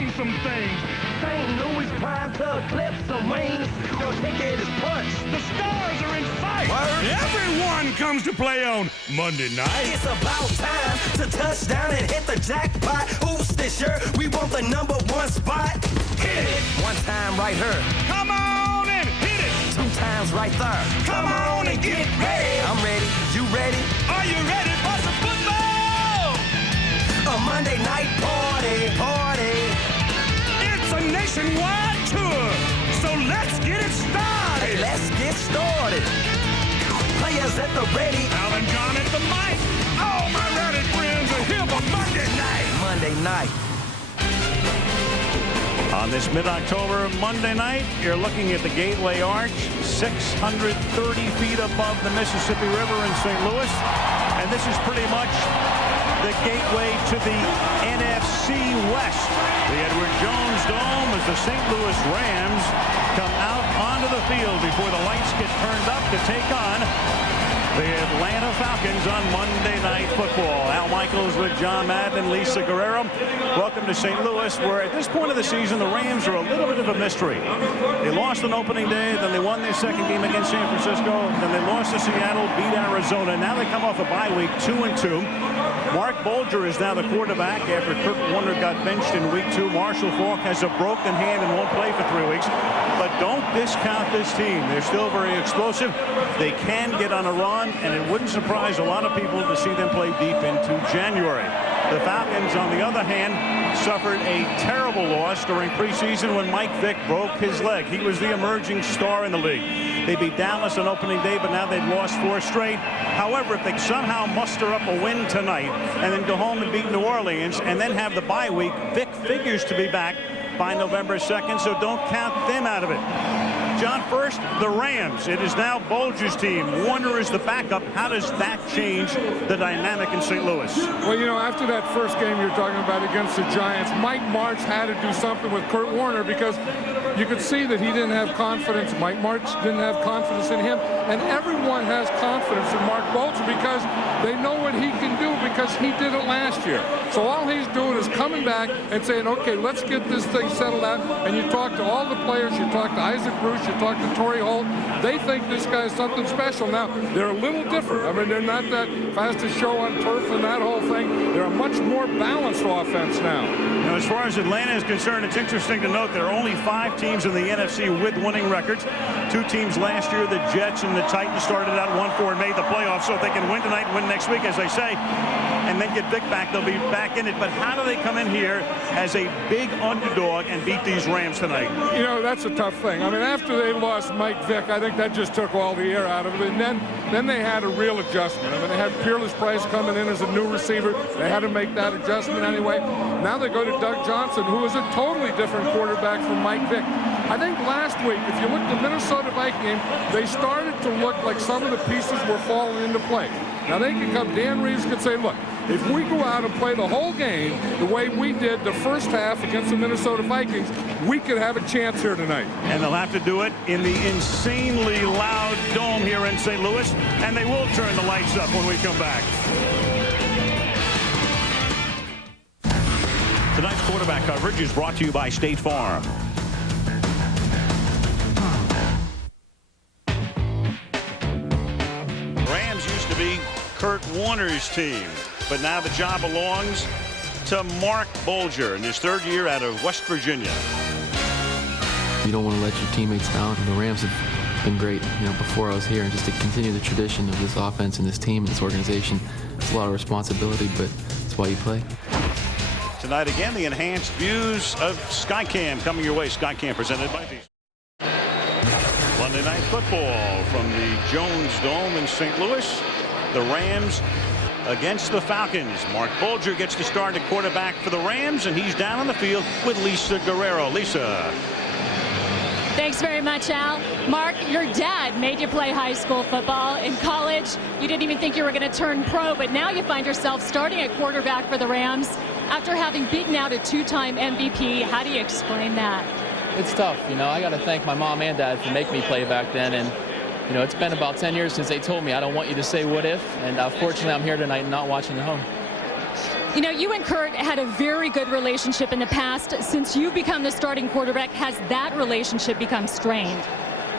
become some things. St. Louis climbed to the cliffs of wings. Your ticket is punched. The stars are in sight. Word. Everyone comes to play on Monday night. It's about time to touch down and hit the jackpot. Who's this shirt? We want the #1 spot. Hit it. One time right here. Come on and hit it. 2 times right there. Come on and get ready. I'm ready. You ready? Are you ready for some football? A Monday night party. It's a nationwide tour, so let's get it started. Hey, let's get started. Players at the ready. Alan John at the mic. All my rowdy friends are here for Monday night. Monday night. On this mid-October Monday night, you're looking at the Gateway Arch, 630 feet above the Mississippi River in St. Louis. And this is pretty much the gateway to the NFC West. The Edward Jones Dome as the St. Louis Rams come out onto the field before the lights get turned up to take on the Atlanta Falcons on Monday Night Football. Al Michaels with John Madden and Lisa Guerrero. Welcome to St. Louis, where at this point of the season, the Rams are a little bit of a mystery. They lost on opening day, then they won their second game against San Francisco, then they lost to Seattle, beat Arizona. Now they come off a bye week, 2-2. Mark Bolger is now the quarterback after Kurt Warner got benched in week 2. Marshall Faulk has a broken hand and won't play for 3 weeks. But don't discount this team. They're still very explosive. They can get on a run, and it wouldn't surprise a lot of people to see them play deep into January. The Falcons, on the other hand, suffered a terrible loss during preseason when Mike Vick broke his leg. He was the emerging star in the league. They beat Dallas on opening day, but now they've lost 4 straight. However, if they somehow muster up a win tonight and then go home and beat New Orleans and then have the bye week, Vick figures to be back by November 2nd, so don't count them out of it. John, first, the Rams. It is now Bolger's team. Warner is the backup. How does that change the dynamic in St. Louis? Well, you know, after that first game you're talking about against the Giants, Mike Martz had to do something with Kurt Warner because you could see that he didn't have confidence. Mike Martz didn't have confidence in him. And everyone has confidence in Mark Bolger because they know what he can do because he did it last year. So all he's doing is coming back and saying, okay, let's get this thing settled out. And you talk to all the players. You talk to Isaac Bruce. You talk to Torrey Holt. They think this guy's something special. Now, they're a little different. I mean, they're not that fastest show on turf and that whole thing. They're a much more balanced offense now. Now, as far as Atlanta is concerned, it's interesting to note there are only 5 teams in the NFC with winning records. 2 teams last year, the Jets and the Titans, started out 1-4 and made the playoffs. So if they can win tonight and win next week, as I say, and then get Vic back, they'll be back in it. But how do they come in here as a big underdog and beat these Rams tonight? You know, that's a tough thing. I mean, after they lost Mike Vick, I think that just took all the air out of it. And then they had a real adjustment. I mean, they had Peerless Price coming in as a new receiver. They had to make that adjustment anyway. Now they go to Doug Johnson, who is a totally different quarterback from Mike Vick. I think last week, if you look at the Minnesota Viking game, they started to look like some of the pieces were falling into place. Now they can come, Dan Reeves could say, look, if we go out and play the whole game the way we did the first half against the Minnesota Vikings, we could have a chance here tonight. And they'll have to do it in the insanely loud dome here in St. Louis, and they will turn the lights up when we come back. Tonight's quarterback coverage is brought to you by State Farm. Rams used to be Kurt Warner's team, but now the job belongs to Mark Bolger in his 3rd year out of West Virginia. You don't want to let your teammates down. The Rams have been great, you know, before I was here, and just to continue the tradition of this offense and this team and this organization, it's a lot of responsibility, but it's why you play. Tonight again, the enhanced views of Skycam coming your way. Skycam presented by these. Monday Night Football from the Jones Dome in St. Louis. The Rams against the Falcons. Mark Bolger gets to start at quarterback for the Rams, and he's down on the field with Lisa Guerrero. Lisa. Thanks very much, Al. Mark, your dad made you play high school football. In college, you didn't even think you were going to turn pro, but now you find yourself starting at quarterback for the Rams after having beaten out a 2-time MVP. How do you explain that? It's tough. You know, I got to thank my mom and dad for making me play back then. And, you know, it's been about 10 years since they told me, I don't want you to say what if. And fortunately, I'm here tonight and not watching at home. You know, you and Kurt had a very good relationship in the past. Since you've become the starting quarterback, has that relationship become strained?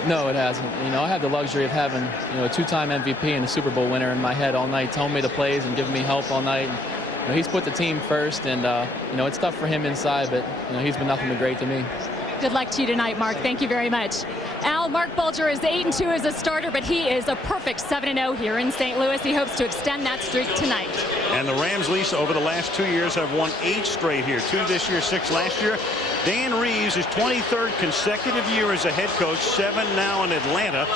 No, it hasn't. You know, I had the luxury of having, a two-time MVP and a Super Bowl winner in my head all night, telling me the plays and giving me help all night. And, he's put the team first, and, it's tough for him inside, but, he's been nothing but great to me. Good luck to you tonight, Mark. Thank you very much. Al, Mark Bulger is 8-2 as a starter, but he is a perfect 7-0 here in St. Louis. He hopes to extend that streak tonight. And the Rams, Lisa, over the last 2 years have won 8 straight here. 2 this year, 6 last year. Dan Reeves, his 23rd consecutive year as a head coach, 7 now in Atlanta.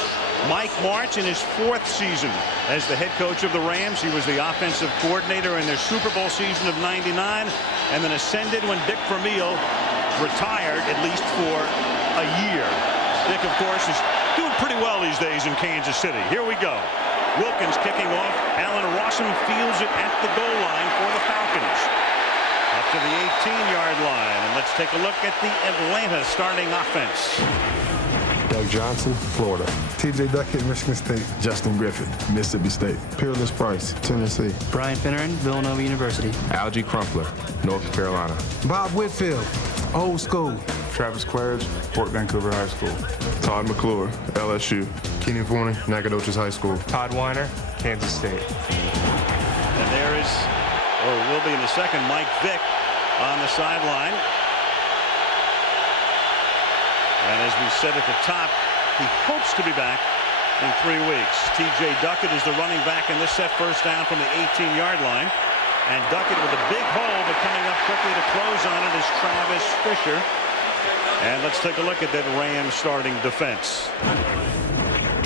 Mike Martz in his 4th season as the head coach of the Rams. He was the offensive coordinator in their Super Bowl season of '99 and then ascended when Dick Vermeil retired, at least for a year. Dick, of course, is doing pretty well these days in Kansas City. Here we go. Wilkins kicking off. Allen Rossum fields it at the goal line for the Falcons. Up to the 18-yard line. And let's take a look at the Atlanta starting offense. Doug Johnson, Florida. T.J. Duckett, Michigan State. Justin Griffith, Mississippi State. Peerless Price, Tennessee. Brian Finneran, Villanova University. Algie Crumpler, North Carolina. Bob Whitfield, Old School. Travis Claridge, Fort Vancouver High School. Todd McClure, LSU. Keenan Forney, Nacogdoches High School. Todd Weiner, Kansas State. And there is, or will be in a second, Mike Vick on the sideline. And as we said at the top, he hopes to be back in 3 weeks. T.J. Duckett is the running back in this set, first down from the 18-yard line. And Duckett with a big hole, but coming up quickly to close on it is Travis Fisher. And let's take a look at that Rams starting defense.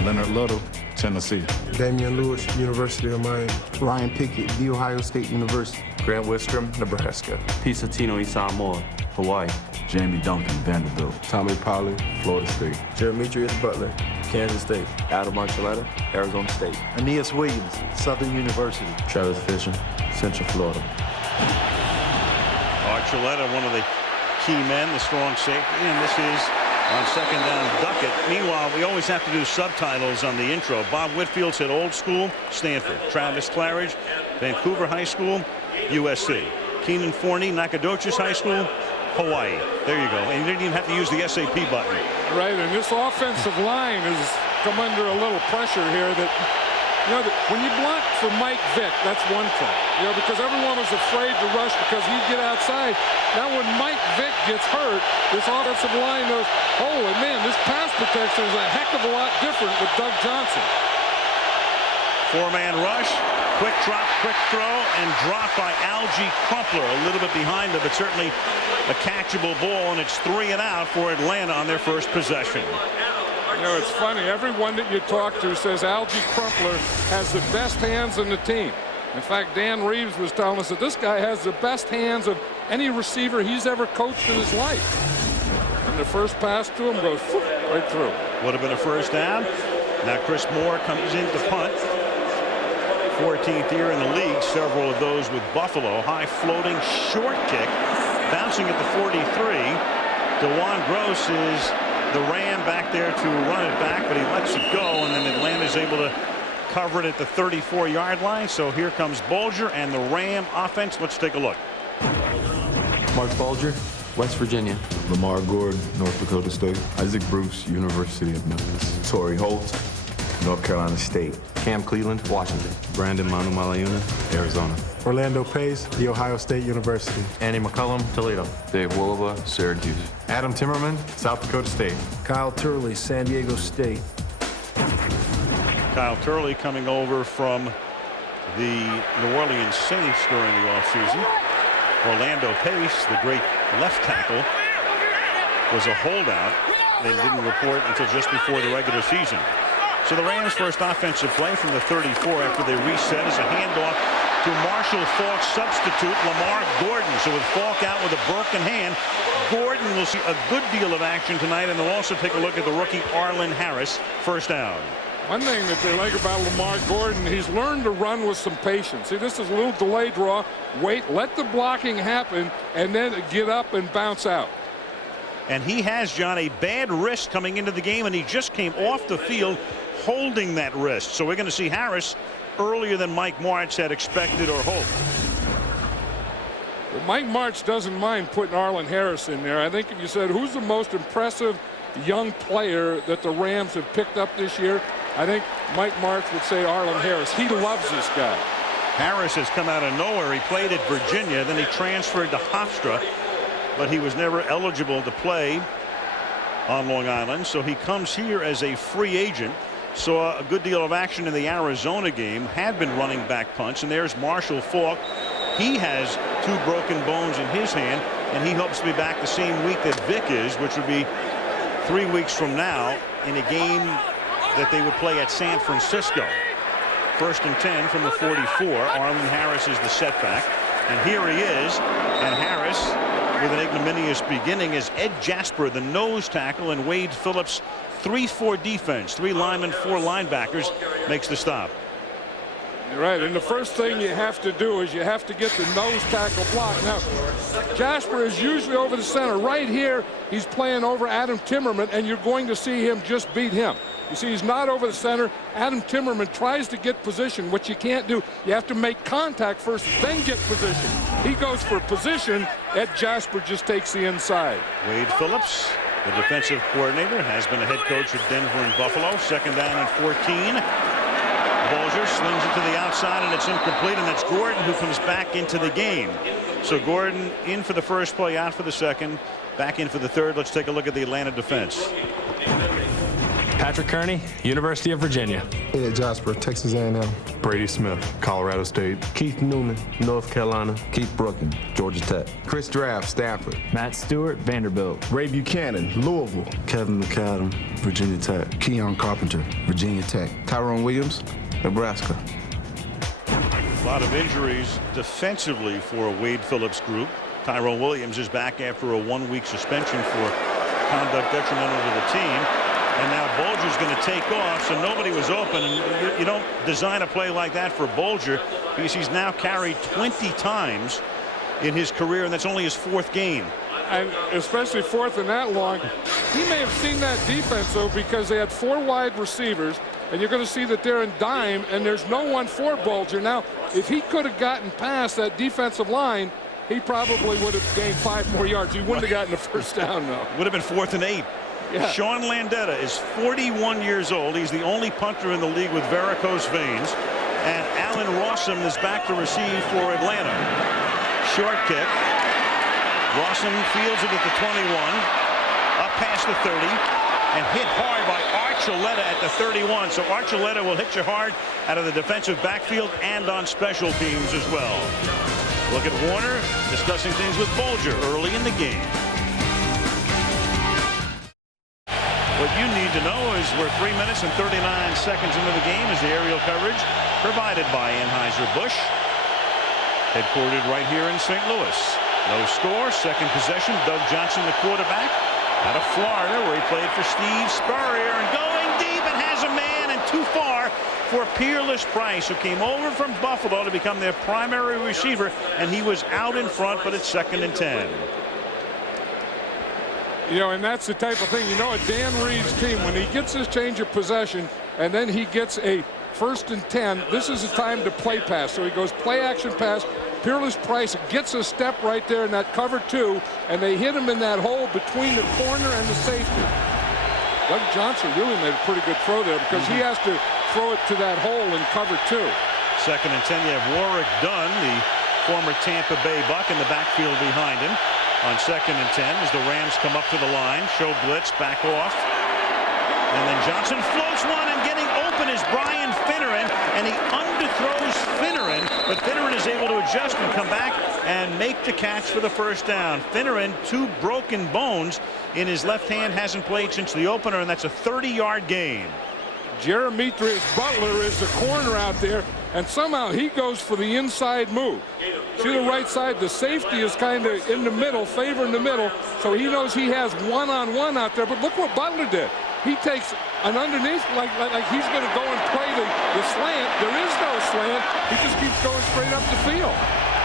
Leonard Little, Tennessee. Damian Lewis, University of Miami. Ryan Pickett, The Ohio State University. Grant Wistrom, Nebraska. Pisatino Isamor, Hawaii. Jamie Duncan, Vanderbilt. Tommy Polley, Florida State. Demetrius Butler, Kansas State. Adam Archuleta, Arizona State. Aeneas Williams, Southern University. Travis Fisher, Central Florida. Archuleta, one of the key men, the strong safety, and this is on second down Duckett. Meanwhile, we always have to do subtitles on the intro. Bob Whitfield said Old School, Stanford. Travis Claridge, Vancouver High School, USC. Keenan Forney, Nacogdoches High School, Hawaii. There you go. And you didn't even have to use the SAP button. Right, and this offensive line has come under a little pressure here that, when you block for Mike Vick, that's one thing. Because everyone was afraid to rush because he'd get outside. Now when Mike Vick gets hurt, this offensive line knows, holy man, this pass protection is a heck of a lot different with Doug Johnson. 4-man rush, quick drop, quick throw, and drop by Algie Crumpler. A little bit behind him, but certainly a catchable ball, and it's 3 and out for Atlanta on their first possession. It's funny. Everyone that you talk to says Algie Crumpler has the best hands in the team. In fact, Dan Reeves was telling us that this guy has the best hands of any receiver he's ever coached in his life. And the first pass to him goes right through. Would have been a first down. Now Chris Moore comes in to punt. 14th year in the league, several of those with Buffalo. High floating short kick, bouncing at the 43. DeJuan Gross is the Ram back there to run it back, but he lets it go, and then Atlanta's able to cover it at the 34-yard line. So here comes Bulger and the Ram offense. Let's take a look. Mark Bulger, West Virginia. Lamar Gordon, North Dakota State. Isaac Bruce, University of Memphis. Torrey Holt, North Carolina State. Cam Cleveland, Washington. Brandon Manu Malayuna, Arizona. Orlando Pace, The Ohio State University. Andy McCullum, Toledo. Dave Woolova, Syracuse. Adam Timmerman, South Dakota State. Kyle Turley, San Diego State. Kyle Turley coming over from the New Orleans Saints during the offseason. Orlando Pace, the great left tackle, was a holdout. They didn't report until just before the regular season. So the Rams' first offensive play from the 34 after they reset is a handoff to Marshall Faulk's substitute, Lamar Gordon. So with Faulk out with a broken hand, Gordon will see a good deal of action tonight, and they'll also take a look at the rookie Arlen Harris, first down. One thing that they like about Lamar Gordon, he's learned to run with some patience. See, this is a little delay draw. Wait, let the blocking happen, and then get up and bounce out. And he has, John, a bad wrist coming into the game, and he just came off the field holding that wrist. So we're going to see Harris earlier than Mike Martz had expected or hoped. But Mike Martz doesn't mind putting Arlen Harris in there. I think if you said who's the most impressive young player that the Rams have picked up this year, I think Mike Martz would say Arlen Harris. He loves this guy. Harris has come out of nowhere. He played at Virginia, then he transferred to Hofstra, but he was never eligible to play on Long Island, so he comes here as a free agent. Saw a good deal of action in the Arizona game, had been running back punts, and there's Marshall Faulk. He has 2 broken bones in his hand, and he hopes to be back the same week that Vic is, which would be 3 weeks from now in a game that they would play at San Francisco. 1st and 10 from the 44. Arlen Harris is the setback, and here he is. And Harris, with an ignominious beginning, is Ed Jasper, the nose tackle, and Wade Phillips, 3-4 defense, 3 linemen, 4 linebackers, makes the stop. You're right, and the first thing you have to do is you have to get the nose tackle block. Now, Jasper is usually over the center. Right here, he's playing over Adam Timmerman, and you're going to see him just beat him. You see, he's not over the center. Adam Timmerman tries to get position, which you can't do. You have to make contact first, then get position. He goes for position. Ed Jasper just takes the inside. Wade Phillips, the defensive coordinator, has been a head coach at Denver and Buffalo. 2nd down and 14. Bulger slings it to the outside, and it's incomplete, and that's Gordon who comes back into the game. So Gordon in for the first play, out for the second, back in for the third. Let's take a look at the Atlanta defense. Patrick Kearney, University of Virginia. Ed Jasper, Texas A&M. Brady Smith, Colorado State. Keith Newman, North Carolina. Keith Brooklyn, Georgia Tech. Chris Draft, Stanford. Matt Stewart, Vanderbilt. Ray Buchanan, Louisville. Kevin McAdam, Virginia Tech. Keon Carpenter, Virginia Tech. Tyrone Williams, Nebraska. A lot of injuries defensively for Wade Phillips group. Tyrone Williams is back after a 1-week suspension for conduct detrimental to the team. And now Bulger's going to take off, so nobody was open. And you don't design a play like that for Bulger, because he's now carried 20 times in his career, and that's only his 4th game. And especially 4th and that long. He may have seen that defense, though, because they had 4 wide receivers, and you're going to see that they're in dime, and there's no one for Bulger. Now, if he could have gotten past that defensive line, he probably would have gained 5 more yards. He wouldn't have gotten the first down, though. Would have been 4th and 8. Yeah. Sean Landetta is 41 years old. He's the only punter in the league with varicose veins. And Alan Rossum is back to receive for Atlanta. Short kick. Rossum fields it at the 21. Up past the 30. And hit hard by Archuleta at the 31. So Archuleta will hit you hard out of the defensive backfield and on special teams as well. Look at Warner discussing things with Bulger early in the game. What you need to know is we're 3 minutes and 39 seconds into the game as the aerial coverage provided by Anheuser-Busch. Headquartered right here in St. Louis. No score, 2nd possession. Doug Johnson, the quarterback, out of Florida, where he played for Steve Spurrier, and going deep and has a man and too far for Peerless Price, who came over from Buffalo to become their primary receiver, and he was out in front, but it's 2nd and 10. You know, and that's the type of thing, you know, at Dan Reed's team, when he gets his change of possession and then he gets a 1st and 10, this is the time to play pass. So he goes play action pass. Peerless Price gets a step right there in that cover 2, and they hit him in that hole between the corner and the safety. Doug Johnson really made a pretty good throw there, because he has to throw it to that hole in cover 2. 2nd and 10, you have Warwick Dunn, the former Tampa Bay Buck, in the backfield behind him. On 2nd and 10 as the Rams come up to the line, show blitz, back off. And then Johnson floats one, and getting open is Brian Finneran, and he underthrows Finneran, but Finneran is able to adjust and come back and make the catch for the 1st down. Finneran, 2 broken bones in his left hand, hasn't played since the opener, and that's a 30-yard gain. Jeremetrius Butler is the corner out there, and somehow he goes for the inside move. See the right side, the safety is kind of in the middle, favoring the middle, so he knows he has one-on-one out there. But look what Butler did. He takes an underneath, like he's going to go and play the slant. There is no slant. He just keeps going straight up the field.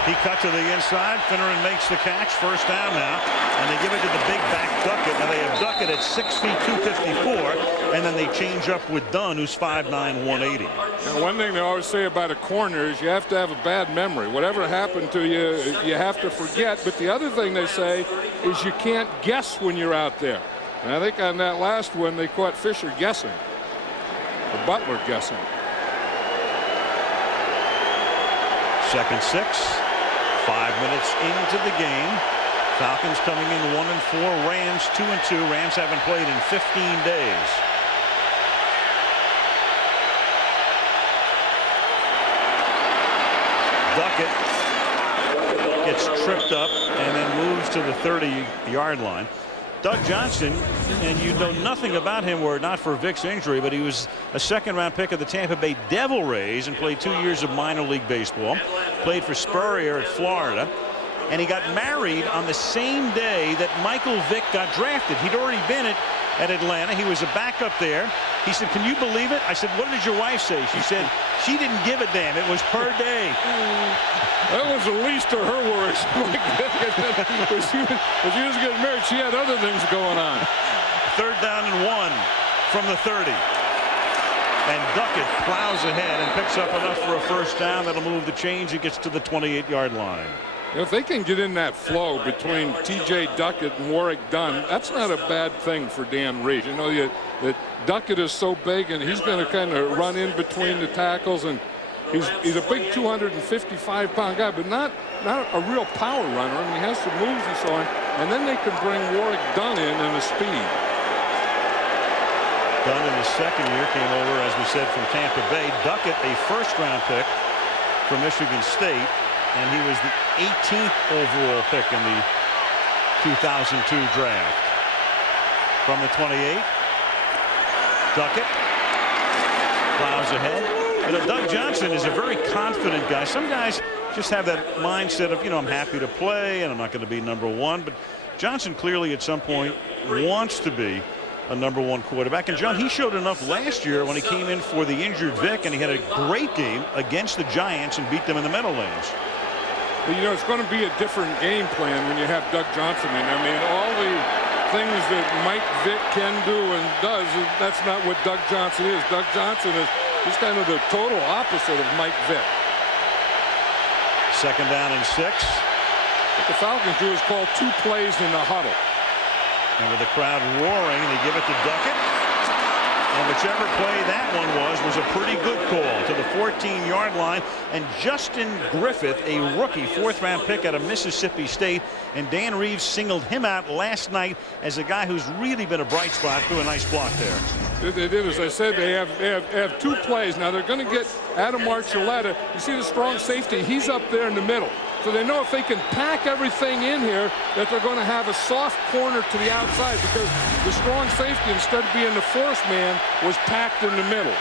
He cut to the inside. Finneran makes the catch. 1st down now, and they give it to the big back Duckett. Now they have Duckett at 6 feet 254, and then they change up with Dunn, who's 5'9", 180. Now, one thing they always say about a corner is you have to have a bad memory. Whatever happened to you, you have to forget. But the other thing they say is you can't guess when you're out there. And I think on that last one, they caught Fisher guessing, or Butler guessing. 2nd 6, 5 minutes into the game. Falcons coming in 1-4, Rams 2-2. Rams haven't played in 15 days. Duckett gets tripped up and then moves to the 30-yard line. Doug Johnson, and you know nothing about him were it not for Vic's injury, but he was a 2nd-round pick of the Tampa Bay Devil Rays and played 2 years of minor league baseball. Played for Spurrier at Florida. And he got married on the same day that Michael Vick got drafted. He'd already been at Atlanta. He was a backup there. He said, "Can you believe it?" I said, "What did your wife say?" She said, "She didn't give a damn. It was per day." That was the least of her worries. When she was getting married, she had other things going on. 3rd down and 1 from the 30. And Duckett plows ahead and picks up enough for a 1st down. That'll move the chains. He gets to the 28-yard line. If they can get in that flow between T.J. Duckett and Warrick Dunn, that's not a bad thing for Dan Reed. You know, that Duckett is so big, and he's going to kind of run in between the tackles, and he's a big 255-pound guy, but not a real power runner. I mean, he has some moves and so on, and then they can bring Warrick Dunn in the speed. Dunn in his 2nd year came over, as we said, from Tampa Bay. Duckett, a 1st-round pick from Michigan State. And he was the 18th overall pick in the 2002 draft. From the 28, Duckett plows ahead. You know, Doug Johnson is a very confident guy. Some guys just have that mindset of, you know, I'm happy to play and I'm not going to be number 1. But Johnson clearly at some point wants to be a number 1 quarterback. And John, he showed enough last year when he came in for the injured Vic, and he had a great game against the Giants and beat them in the Meadowlands. But, you know, it's going to be a different game plan when you have Doug Johnson in. I mean, all the things that Mike Vick can do and does, that's not what Doug Johnson is. Doug Johnson is kind of the total opposite of Mike Vick. 2nd down and 6. What the Falcons do is call 2 plays in the huddle. And with the crowd roaring, they give it to Duckett. And whichever play that one was a pretty good call to the 14-yard line. And Justin Griffith, a rookie 4th-round pick out of Mississippi State, and Dan Reeves singled him out last night as a guy who's really been a bright spot through a nice block there. They did, as I said, they have 2 plays. Now they're going to get Adam Archuleta. You see the strong safety, he's up there in the middle. So they know if they can pack everything in here that they're going to have a soft corner to the outside, because the strong safety, instead of being the force man, was packed in the middle.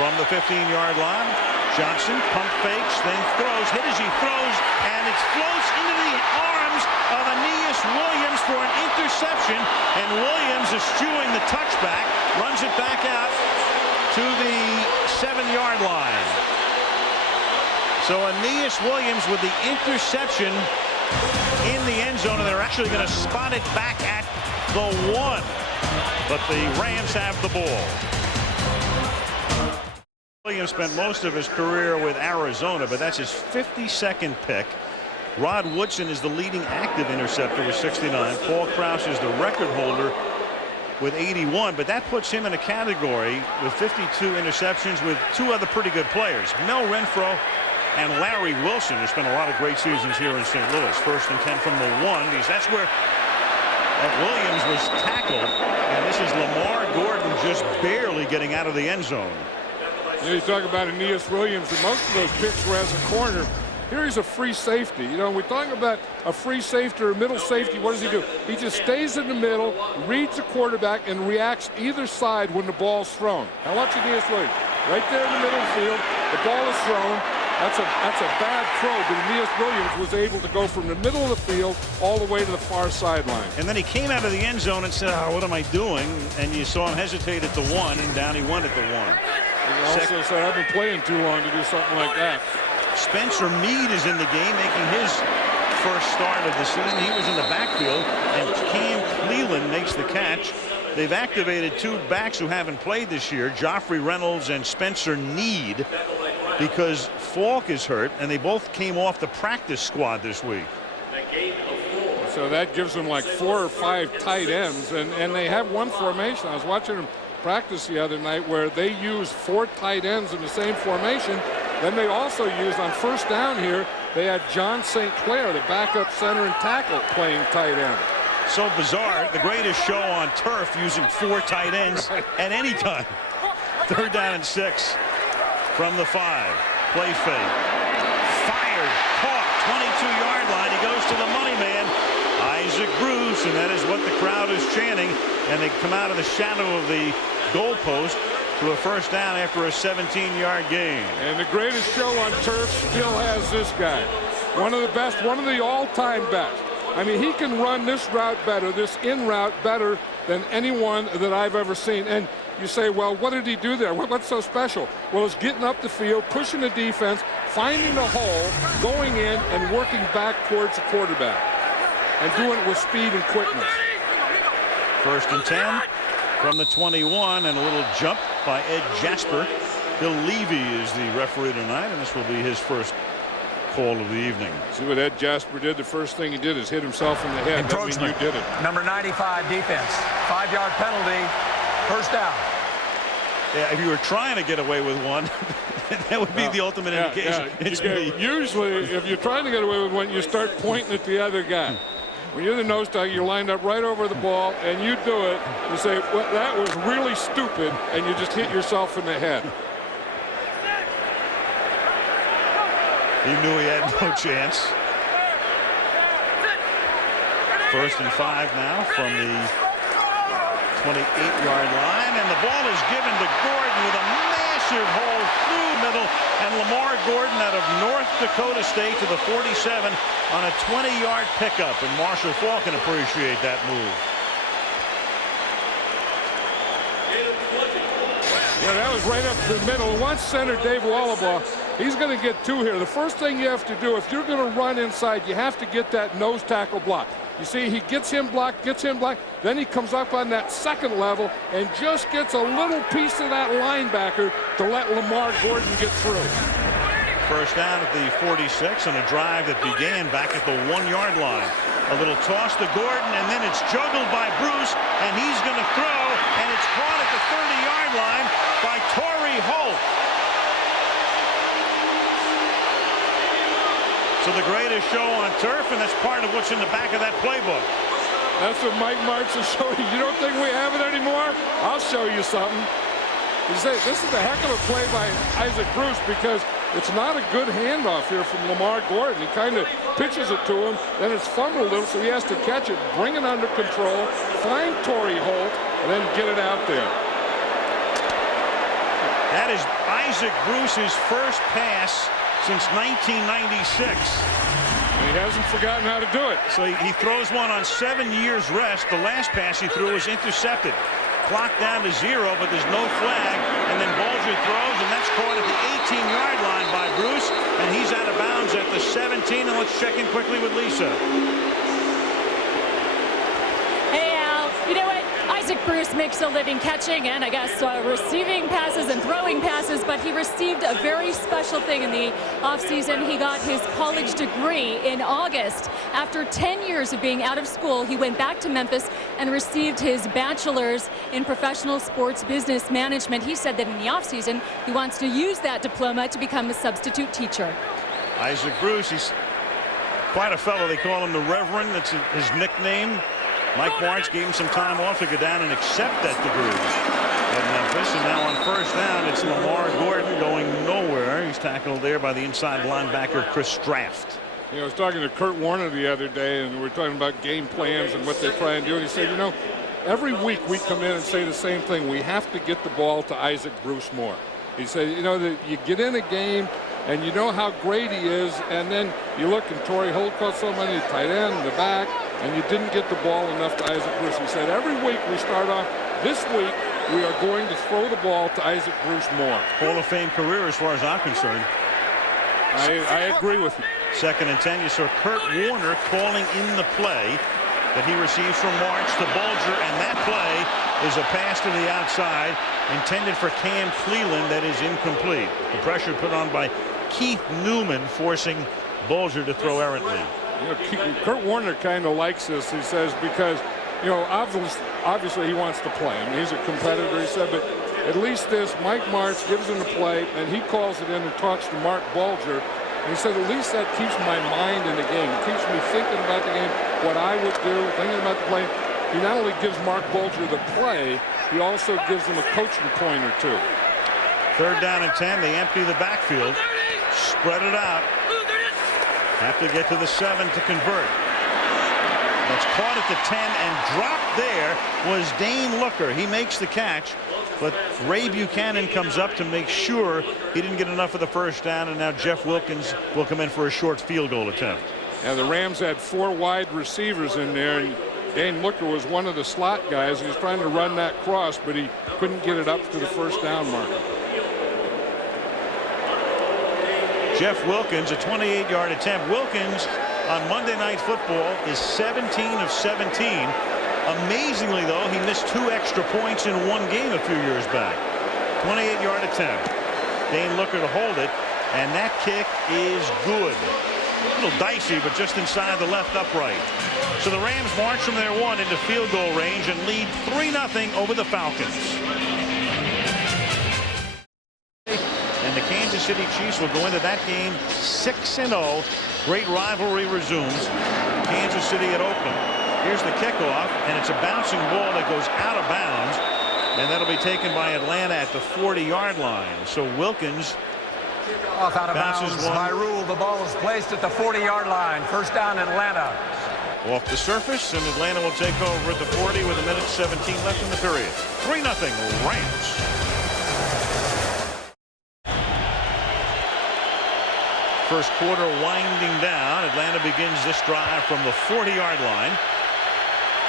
From the 15-yard line, Johnson pump fakes, then throws, hit as he throws, and it floats into the arms of Aeneas Williams for an interception, and Williams eschewing the touchback, runs it back out to the 7-yard line. So Aeneas Williams with the interception in the end zone, and they're actually going to spot it back at the 1. But the Rams have the ball. Williams spent most of his career with Arizona, but that's his 52nd pick. Rod Woodson is the leading active interceptor with 69. Paul Krause is the record holder with 81, but that puts him in a category with 52 interceptions with 2 other pretty good players, Mel Renfro and Larry Wilson, who spent a lot of great seasons here in St. Louis. 1st and 10 from the 1, because that's where Williams was tackled, and this is Lamar Gordon just barely getting out of the end zone. You know, you talk about Aeneas Williams, and most of those picks were as a corner. Here he's a free safety. You know, we're talking about a free safety or a middle safety. What does he do? He just stays in the middle, reads the quarterback, and reacts either side when the ball's thrown. Now watch Aeneas Williams. Right there in the middle of the field, the ball is thrown. That's a bad throw, but Aeneas Williams was able to go from the middle of the field all the way to the far sideline. And then he came out of the end zone and said, "Oh, what am I doing?" And you saw him hesitate at the 1, and down he went at the 1. He also said, "I've been playing too long to do something like that." Spencer Meade is in the game, making his first start of the season. He was in the backfield, and Cam Cleland makes the catch. They've activated two backs who haven't played this year, Joffrey Reynolds and Spencer Need, because Falk is hurt, and they both came off the practice squad this week. So that gives them like 4 or 5 tight ends, and they have one formation. I was watching them practice the other night where they use 4 tight ends in the same formation. Then they also used on first down here, they had John St. Clair, the backup center and tackle, playing tight end. So bizarre, the greatest show on turf using 4 tight ends at any time. 3rd down and 6 from the 5. Play fake. Fired, caught, 22-yard line. He goes to the money man, Isaac Bruce, and that is what the crowd is chanting. And they come out of the shadow of the goalpost to a first down after a 17-yard gain. And the greatest show on turf still has this guy. One of the best, one of the all-time best. I mean, he can run this route better, this in route better than anyone that I've ever seen. And you say, well, what did he do there? What's so special? Well, it's getting up the field, pushing the defense, finding the hole, going in, and working back towards the quarterback. And doing it with speed and quickness. 1st and 10 from the 21, and a little jump by Ed Jasper. Bill Levy is the referee tonight, and this will be his first call of the evening. See what Ed Jasper did? The first thing he did is hit himself in the head. That means you did it. Number 95 defense. 5-yard penalty. First down. Yeah, if you were trying to get away with one, that would be the ultimate indication. It's me. Usually, if you're trying to get away with one, you start pointing at the other guy. When you're the nose tackle, you're lined up right over the ball, and you do it. You say, well, that was really stupid, and you just hit yourself in the head. He knew he had no chance. 1st and 5 now from the 28-yard line, and the ball is given to Gordon with a massive hole through the middle, and Lamar Gordon out of North Dakota State to the 47 on a 20-yard pickup, and Marshall Falk can appreciate that move. Yeah, that was right up the middle. Once center Dave Wallabaugh, he's going to get 2 here. The first thing you have to do, if you're going to run inside, you have to get that nose tackle block. You see, he gets him blocked, then he comes up on that second level and just gets a little piece of that linebacker to let Lamar Gordon get through. First down at the 46 on a drive that began back at the 1-yard line. A little toss to Gordon, and then it's juggled by Bruce, and he's going to throw, and it's caught at the 30-yard line by Torrey Holt. So the greatest show on turf, and that's part of what's in the back of that playbook. That's what Mike Martz is showing you. You don't think we have it anymore? I'll show you something. You say, this is a heck of a play by Isaac Bruce, because it's not a good handoff here from Lamar Gordon. He kind of pitches it to him, then it's fumbled a little, so he has to catch it, bring it under control, find Torrey Holt, and then get it out there. That is Isaac Bruce's first pass since 1996. And he hasn't forgotten how to do it. So he throws one on 7 years rest. The last pass he threw was intercepted. Clock down to 0, but there's no flag. And then Bulger throws, and that's caught at the 18-yard line by Bruce. And he's out of bounds at the 17. And let's check in quickly with Lisa. Hey, Al. You know what? Isaac Bruce makes a living catching and, I guess, receiving passes and throwing passes, but he received a very special thing in the offseason. He got his college degree in August. After 10 years of being out of school, he went back to Memphis and received his bachelor's in professional sports business management. He said that in the offseason, he wants to use that diploma to become a substitute teacher. Isaac Bruce, he's quite a fellow. They call him the Reverend. That's his nickname. Mike Martz gave him some time off to go down and accept that degree at Memphis. And now on first down, it's Lamar Gordon going nowhere. He's tackled there by the inside linebacker, Chris Straft. You know, I was talking to Kurt Warner the other day, and we were talking about game plans and what they try and do. And he said, you know, every week we come in and say the same thing. We have to get the ball to Isaac Bruce more. He said, you know, that you get in a game and you know how great he is, and then you look and Torrey Holt caught so many tight end in the back, and you didn't get the ball enough to Isaac Bruce. He said, every week we start off, this week we are going to throw the ball to Isaac Bruce more. Hall of Fame career as far as I'm concerned. I agree with you. 2nd and 10. You saw Kurt Warner calling in the play that he receives from March to Bulger, and that play is a pass to the outside intended for Cam Cleland that is incomplete. The pressure put on by Keith Newman forcing Bulger to throw errantly. You know, Kurt Warner kind of likes this, he says, because, you know, obviously he wants to play. I mean, he's a competitor, he said, but at least Mike March gives him the play, and he calls it in and talks to Mark Bulger. And he said, at least that keeps my mind in the game. It keeps me thinking about the game, what I would do, thinking about the play. He not only gives Mark Bulger the play, he also gives him a coaching point or two. 3rd down and 10. They empty the backfield, spread it out. Have to get to the 7 to convert. That's caught at the 10 and dropped there was Dane Looker. He makes the catch, but Ray Buchanan comes up to make sure he didn't get enough of the 1st down, and now Jeff Wilkins will come in for a short field goal attempt. And the Rams had 4 wide receivers in there, and Dane Looker was one of the slot guys. He was trying to run that cross, but he couldn't get it up to the 1st down marker. Jeff Wilkins, a 28-yard attempt. Wilkins on Monday Night Football is 17 of 17. Amazingly, though, he missed 2 extra points in one game a few years back. 28-yard attempt. Dane Looker to hold it, and that kick is good. A little dicey, but just inside the left upright. So the Rams march from their 1 into field goal range and lead 3-0 over the Falcons. And the Kansas City Chiefs will go into that game 6-0. Great rivalry resumes. Kansas City at Oakland. Here's the kickoff, and it's a bouncing ball that goes out of bounds, and that'll be taken by Atlanta at the 40-yard line. So Wilkins off out of bounds one. By rule, the ball is placed at the 40-yard line. 1st down, Atlanta. Off the surface, and Atlanta will take over at the 40 with 1:17 left in the period. 3-0 Rams. First quarter winding down. Atlanta begins this drive from the 40-yard line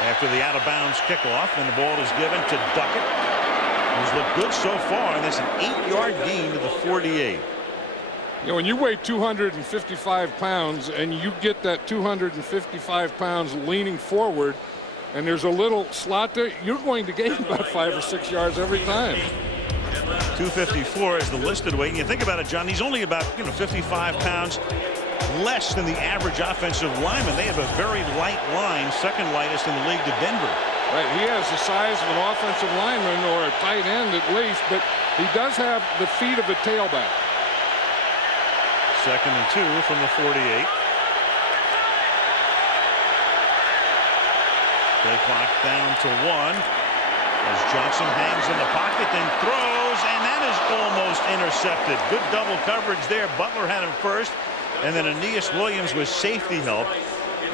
after the out-of-bounds kickoff, and the ball is given to Duckett, who's looked good so far, and that's an 8-yard gain to the 48. You know, when you weigh 255 pounds and you get that 255 pounds leaning forward, and there's a little slot there, you're going to gain about 5 or 6 yards every time. 254 is the listed weight. And you think about it, John, he's only about 55 pounds less than the average offensive lineman. They have a very light line, 2nd lightest in the league to Denver. Right, he has the size of an offensive lineman or a tight end at least, but he does have the feet of a tailback. 2nd and 2 from the 48. Play clock down to 1 as Johnson hangs in the pocket, then throws, and that is almost intercepted. Good double coverage there. Butler had him first, and then Aeneas Williams with safety help,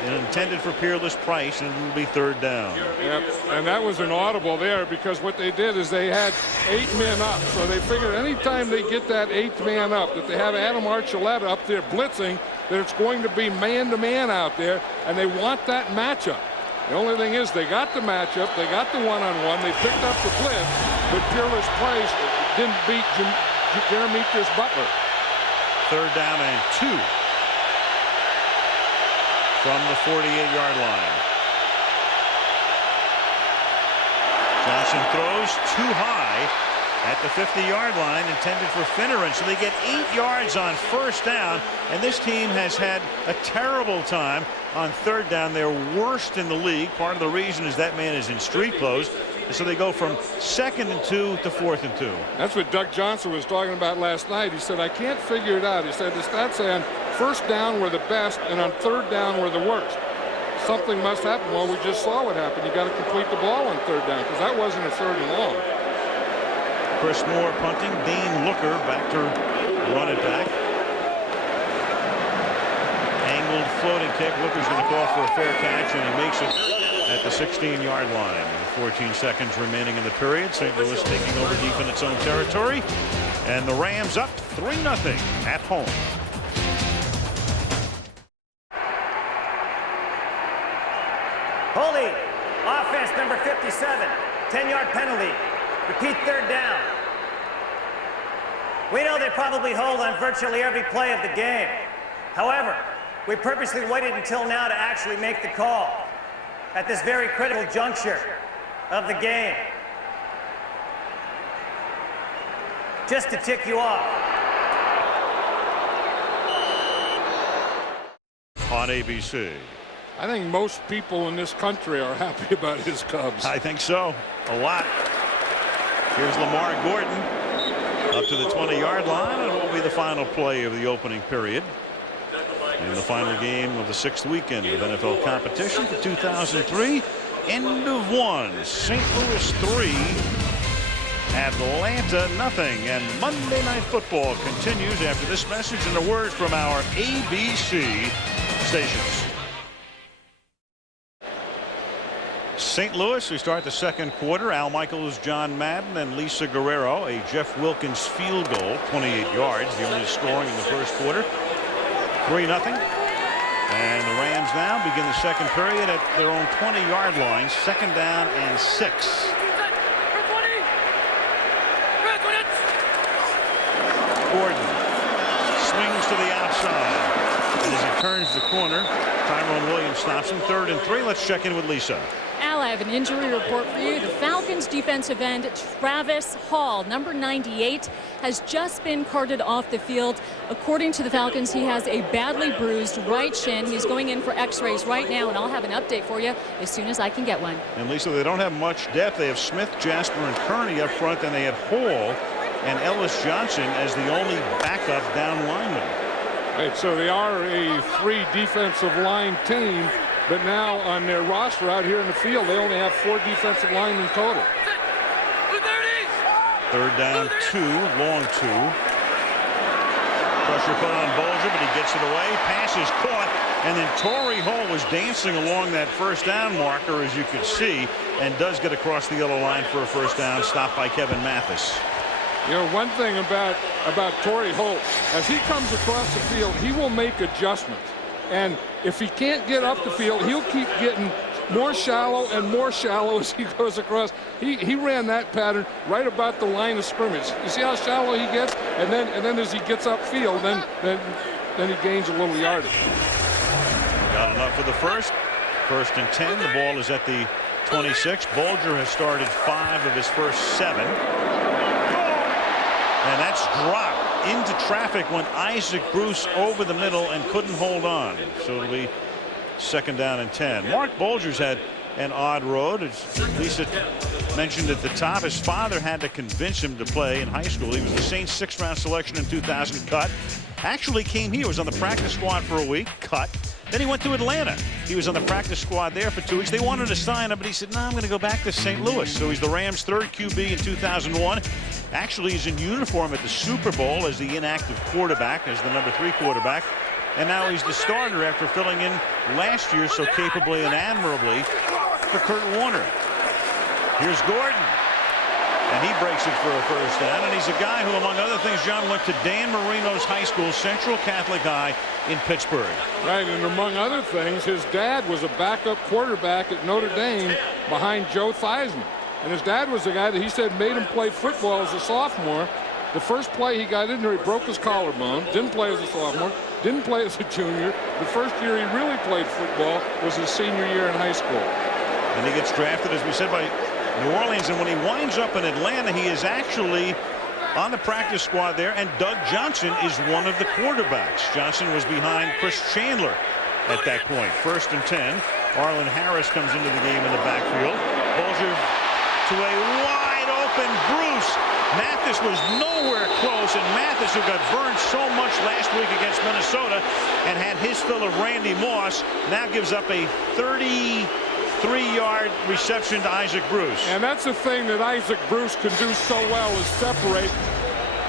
and intended for Peerless Price, and it will be 3rd down. Yep, and that was an audible there because what they did is they had 8 men up, so they figured anytime they get that 8th man up, that they have Adam Archuleta up there blitzing, that it's going to be man-to-man out there, and they want that matchup. The only thing is they got the matchup, they got the one-on-one, they picked up the blitz, but Peerless Price didn't beat Jeremiah Butler. 3rd down and 2 from the 48-yard line. Johnson throws too high at the 50-yard line, intended for Finneran. So they get 8 yards on 1st down, and this team has had a terrible time on 3rd down. They're worst in the league. Part of the reason is that man is in street clothes. And so they go from 2nd and 2 to 4th and 2. That's what Doug Johnson was talking about last night. He said, I can't figure it out. He said the stats say on 1st down we're the best, and on 3rd down we're the worst. Something must happen. Well, we just saw what happened. You got to complete the ball on 3rd down because that wasn't a 3rd and long. Chris Moore punting. Dane Looker back to run it back. Angled floating kick. Looker's going to call for a fair catch, and he makes it at the 16-yard line. 14 seconds remaining in the period. St. Louis taking over deep in its own territory, and the Rams up 3-0 at home. Holding. Offense number 57. 10-yard penalty. Repeat 3rd down. We know they probably hold on virtually every play of the game. However, We purposely waited until now to actually make the call at this very critical juncture of the game. Just to tick you off. On ABC. I think most people in this country are happy about his Cubs. I think so. A lot. Here's Lamar Gordon up to the 20-yard line, and it will be the final play of the opening period in the final game of the 6th weekend of NFL competition for 2003. End of 1. St. Louis 3. Atlanta nothing. And Monday Night Football continues after this message and a word from our ABC stations. St. Louis, we start the second quarter. Al Michaels, John Madden, and Lisa Guerrero. A Jeff Wilkins field goal, 28 yards, the only scoring in the first quarter. 3-0. And the Rams now begin the second period at their own 20-yard line. 2nd down and 6. Gordon swings to the outside. And as he turns the corner, Tyrone Williams stops him. 3rd and 3. Let's check in with Lisa. Al, I have an injury report for you. The Falcons defensive end Travis Hall, number 98, has just been carted off the field. According to the Falcons, he has a badly bruised right shin. He's going in for x-rays right now, and I'll have an update for you as soon as I can get one. And Lisa, they don't have much depth. They have Smith, Jasper, and Kearney up front. Then they had Hall and Ellis Johnson as the only backup down lineman. Right, so they are a 3 defensive line team. But now on their roster out here in the field, they only have 4 defensive linemen total. 3rd down, 2, long 2. Pressure put on Bulger, but he gets it away. Pass is caught, and then Torrey Hall was dancing along that first down marker, as you could see, and does get across the yellow line for a first down, stopped by Kevin Mathis. You know, one thing about Torrey Holt, as he comes across the field, he will make adjustments. And if he can't get up the field, he'll keep getting more shallow and more shallow as he goes across. He ran that pattern right about the line of scrimmage. You see how shallow he gets, and then as he gets upfield, then he gains a little yardage. Got enough for the first. 1st and 10. The ball is at the 26. Bulger has started 5 of his first 7. And that's dropped into traffic when Isaac Bruce over the middle and couldn't hold on. So it'll be 2nd down and 10. Mark Bulger's had an odd road. As Lisa mentioned at the top, his father had to convince him to play in high school. He was the Saints 6th-round selection in 2000, cut. Actually came here, was on the practice squad for a week, cut. Then he went to Atlanta. He was on the practice squad there for 2 weeks. They wanted to sign him, but he said, no, I'm going to go back to St. Louis. So he's the Rams' 3rd QB in 2001. Actually, he's in uniform at the Super Bowl as the inactive quarterback, as the number 3 quarterback. And now he's the starter after filling in last year so capably and admirably for Kurt Warner. Here's Gordon. And he breaks it for a first down. And he's a guy who, among other things, John, went to Dan Marino's high school, Central Catholic High in Pittsburgh. Right, and among other things, his dad was a backup quarterback at Notre Dame behind Joe Theismann. And his dad was the guy that he said made him play football as a sophomore. The first play he got in there, he broke his collarbone, didn't play as a sophomore, didn't play as a junior. The first year he really played football was his senior year in high school. And he gets drafted, as we said, by New Orleans. And when he winds up in Atlanta, he is actually on the practice squad there. And Doug Johnson is one of the quarterbacks. Johnson was behind Chris Chandler at that point. 1st and 10. Arlen Harris comes into the game in the backfield. Bulger to a wide open Bruce. Mathis was nowhere close, and Mathis, who got burned so much last week against Minnesota and had his fill of Randy Moss, now gives up a 33-yard reception to Isaac Bruce. And that's the thing that Isaac Bruce can do so well, is separate.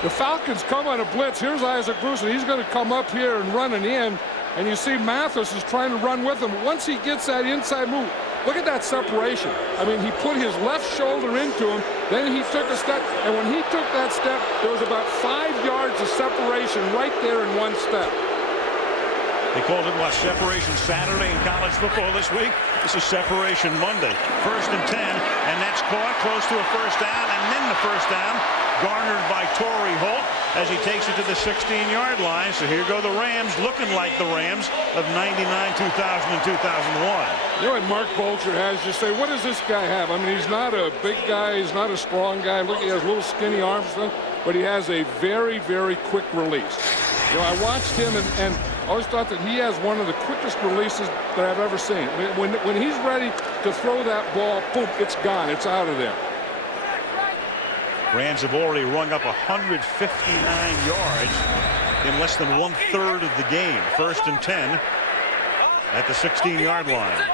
The Falcons come on a blitz. Here's Isaac Bruce, and he's going to come up here and run an in. And you see Mathis is trying to run with him. Once he gets that inside move, look at that separation. I mean, he put his left shoulder into him, then he took a step, and when he took that step, there was about 5 yards of separation right there in one step. They called it, what, Separation Saturday in college football this week? This is Separation Monday. 1st and 10, and that's caught close to a first down, and then the first down garnered by Torrey Holt as he takes it to the 16-yard line. So here go the Rams, looking like the Rams of 99, 2000, and 2001. You know what Mark Bulger has? You say, what does this guy have? I mean, he's not a big guy. He's not a strong guy. Look, he has little skinny arms, but he has a very, very quick release. You know, I watched him and always thought that he has one of the quickest releases that I've ever seen. I mean, when he's ready to throw that ball, boom, it's gone. It's out of there. Rams have already rung up 159 yards in less than 1/3 of the game. 1st and 10 at the 16-yard line.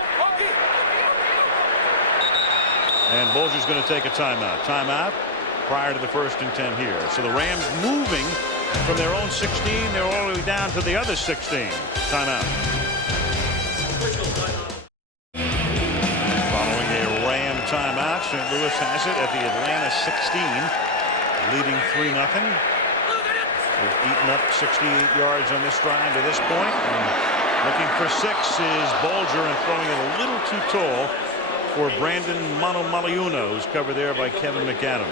And Bulger's going to take a timeout. Timeout prior to the 1st and 10 here. So the Rams moving from their own 16, they're all the way down to the other 16. Timeout. Following a Ram timeout, St. Louis has it at the Atlanta 16, leading 3-0. They've eaten up 68 yards on this drive to this point. And looking for 6 is Bulger, and throwing it a little too tall for Brandon Maliuno, who's covered there by Kevin McAdam.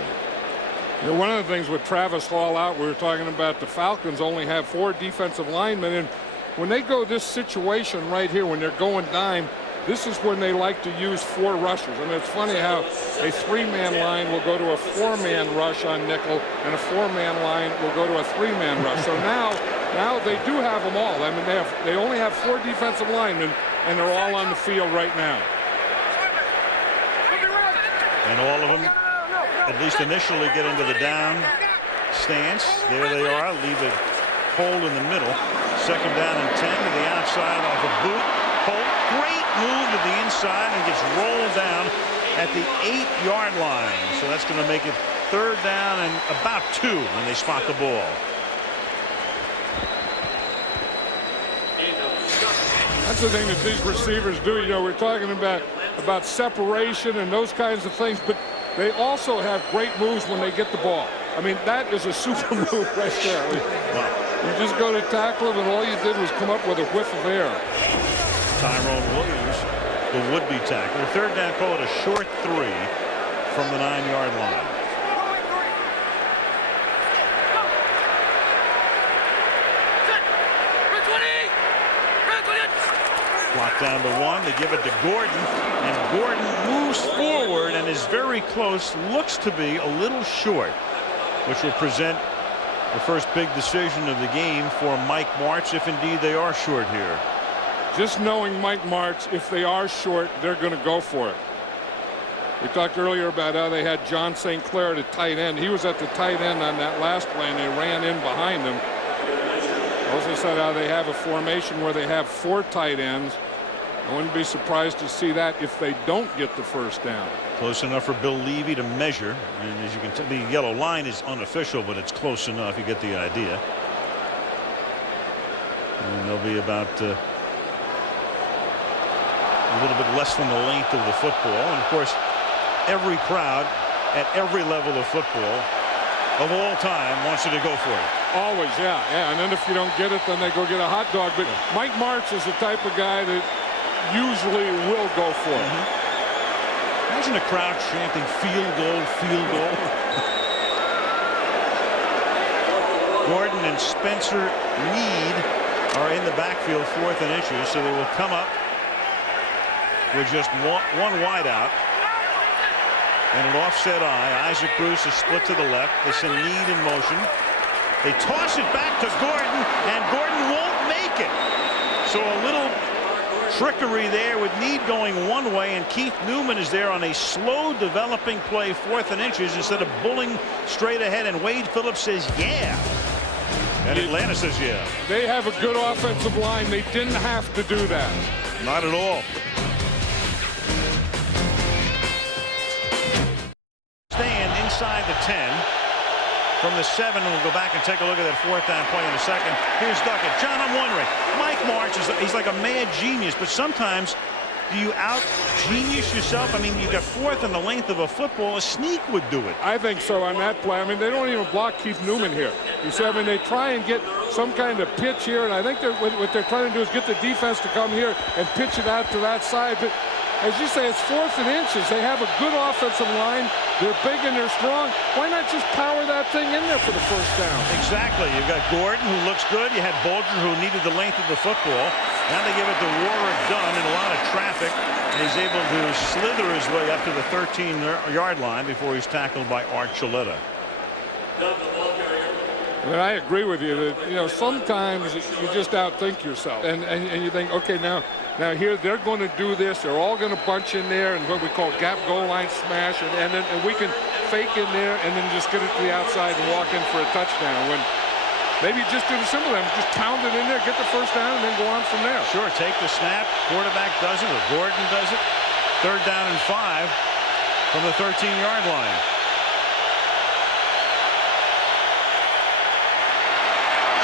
You know, one of the things with Travis Hall out, we were talking about the Falcons only have 4 defensive linemen, and when they go this situation right here, when they're going dime, this is when they like to use 4 rushers. I mean, it's funny how a 3-man line will go to a 4-man rush on nickel, and a 4-man line will go to a 3-man rush. So now they do have them all. I mean, they only have 4 defensive linemen, and they're all on the field right now. And all of them, at least initially, get into the down stance. There they are. Leave a hole in the middle. 2nd down and 10 to the outside off a boot. Holt, great move to the inside, and gets rolled down at the 8-yard line. So that's going to make it 3rd down and about 2 when they spot the ball. That's the thing that these receivers do. You know, we're talking about separation and those kinds of things, but they also have great moves when they get the ball. I mean, that is a super move right there. Wow. You just go to tackle him, and all you did was come up with a whiff of air. Tyrone Williams, the would-be tackler. 3rd down, call it a short 3 from the 9-yard line. Clock down to 1. They give it to Gordon, and Gordon moves forward and is very close. Looks to be a little short, which will present the first big decision of the game for Mike Martz, if indeed they are short here. Just knowing Mike Martz, if they are short, they're going to go for it. We talked earlier about how they had John St. Clair at tight end. He was at the tight end on that last play, and they ran in behind him. Also said how they have a formation where they have 4 tight ends. I wouldn't be surprised to see that if they don't get the 1st down. Close enough for Bill Levy to measure, and as you can tell, the yellow line is unofficial, but it's close enough. You get the idea. And they'll be about a little bit less than the length of the football. And of course, every crowd at every level of football of all time wants you to go for it. Always, yeah. And then if you don't get it, then they go get a hot dog. But Mike Martz is the type of guy that usually will go for it. Imagine a crowd chanting field goal, field goal. Gordon and Spencer Mead are in the backfield, 4th and inches, so they will come up with just one wide out and an offset eye. Isaac Bruce is split to the left. They send Mead in motion. They toss it back to Gordon, and Gordon won't make it. So a little trickery there with Mead going one way, and Keith Newman is there on a slow developing play, 4th and inches, instead of bulling straight ahead, and Wade Phillips says yeah, and Atlanta says yeah. They have a good offensive line. They didn't have to do that. Not at all. Stand inside the 10 from the 7, and we'll go back and take a look at that 4th down play in a second. Here's Duckett. John, I'm wondering, Mike Martz he's like a mad genius, but sometimes do you out-genius yourself? I mean, you got fourth in the length of a football. A sneak would do it. I think so on that play. I mean, they don't even block Keith Newman here. You see, I mean, they try and get some kind of pitch here, and I think what they're trying to do is get the defense to come here and pitch it out to that side. But as you say, it's 4th and inches. They have a good offensive line. They're big and they're strong. Why not just power that thing in there for the first down? Exactly. You've got Gordon, who looks good. You had Bolger, who needed the length of the football. Now they give it to Warwick Dunn in a lot of traffic. And he's able to slither his way up to the 13-yard line before he's tackled by Art Chaletta. And I agree with you that, you know, sometimes you just outthink yourself. And you think, okay, now here they're going to do this. They're all going to bunch in there and what we call gap goal line smash. And we can fake in there and then just get it to the outside and walk in for a touchdown. When maybe just do the simple thing, just pound it in there, get the first down, and then go on from there. Sure, take the snap. Quarterback does it, or Gordon does it. 3rd down and 5 from the 13-yard line.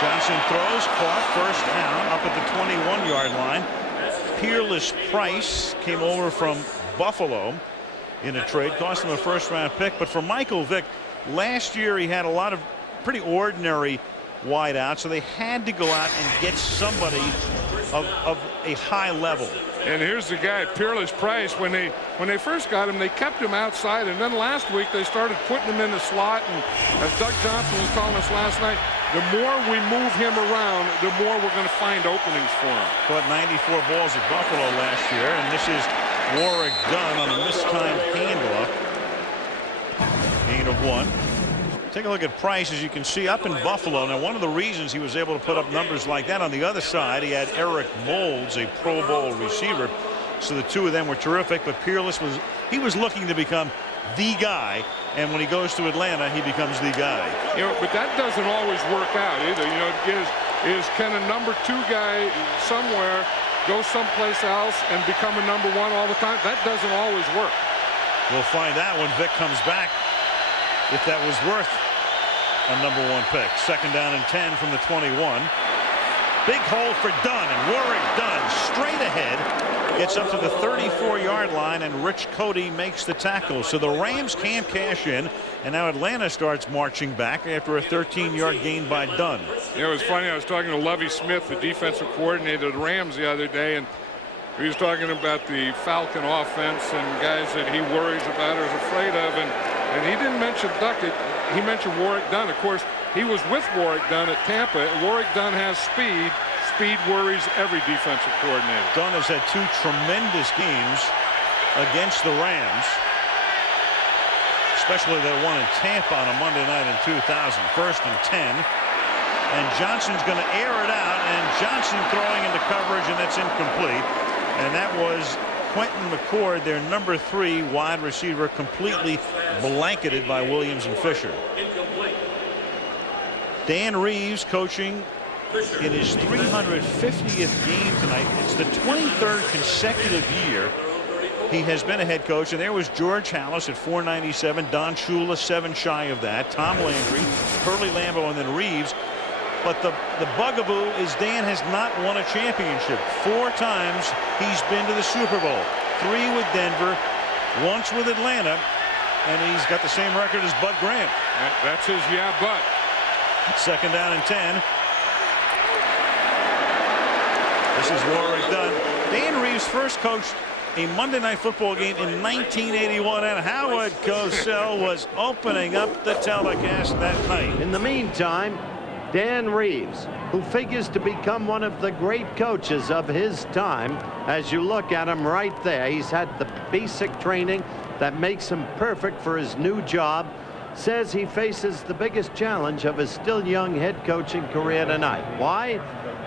Johnson throws, caught, first down, up at the 21-yard line. Peerless Price came over from Buffalo in a trade, cost him a first-round pick. But for Michael Vick, last year he had a lot of pretty ordinary wideouts, so they had to go out and get somebody of a high level. And here's the guy, Peerless Price. When they first got him, they kept him outside, and then last week they started putting him in the slot. And as Doug Johnson was telling us last night, the more we move him around, the more we're going to find openings for him. Caught 94 balls at Buffalo last year, and this is Warwick Dunn on a mistimed handoff. Gain of 1. Take a look at Price, as you can see, up in Buffalo. Now, one of the reasons he was able to put up numbers like that, on the other side, he had Eric Moulds, a Pro Bowl receiver. So the two of them were terrific, but Peerless was looking to become the guy, and when he goes to Atlanta, he becomes the guy. You know, but that doesn't always work out either. You know, is can a number 2 guy somewhere go someplace else and become a number 1 all the time? That doesn't always work. We'll find out when Vick comes back if that was worth a number 1 pick. 2nd down and 10 from the 21. Big hole for Dunn, and Warwick Dunn straight ahead gets up to the 34-yard line, and Rich Cody makes the tackle. So the Rams can't cash in, and now Atlanta starts marching back after a 13-yard gain by Dunn. You know, it was funny. I was talking to Lovie Smith, the defensive coordinator of the Rams, the other day, and he was talking about the Falcon offense and guys that he worries about or is afraid of, and he didn't mention Duckett. He mentioned Warwick Dunn. Of course, he was with Warwick Dunn at Tampa. Warwick Dunn has speed. Speed worries every defensive coordinator. Dunn has had 2 tremendous games against the Rams, especially that one in Tampa on a Monday night in 2000. 1st and 10. And Johnson's going to air it out, and Johnson throwing into coverage, and that's incomplete. And that was Quentin McCord, their number 3 wide receiver, completely blanketed by Williams and Fisher. Dan Reeves coaching in his 350th game tonight. It's the 23rd consecutive year he has been a head coach. And there was George Halas at 497, Don Shula 7 shy of that, Tom Landry, Curly Lambeau, and then Reeves. But the bugaboo is Dan has not won a championship. 4 times he's been to the Super Bowl. 3 with Denver, once with Atlanta, and he's got the same record as Bud Grant. That's his but. 2nd down and 10. This is Warwick Dunn. Dan Reeves first coached a Monday Night Football game in 1981, and Howard Cosell was opening up the telecast that night. In the meantime, Dan Reeves, who figures to become one of the great coaches of his time, as you look at him right there, he's had the basic training that makes him perfect for his new job, says he faces the biggest challenge of his still young head coaching career tonight. Why?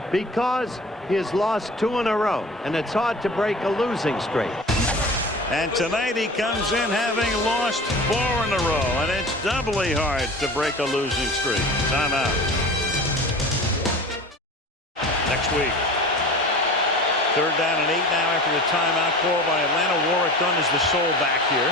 Because he has lost 2 in a row, and it's hard to break a losing streak. And tonight he comes in having lost 4 in a row, and it's doubly hard to break a losing streak. Timeout. Next week. 3rd down and 8 now after the timeout call by Atlanta. Warwick Dunn is the sole back here.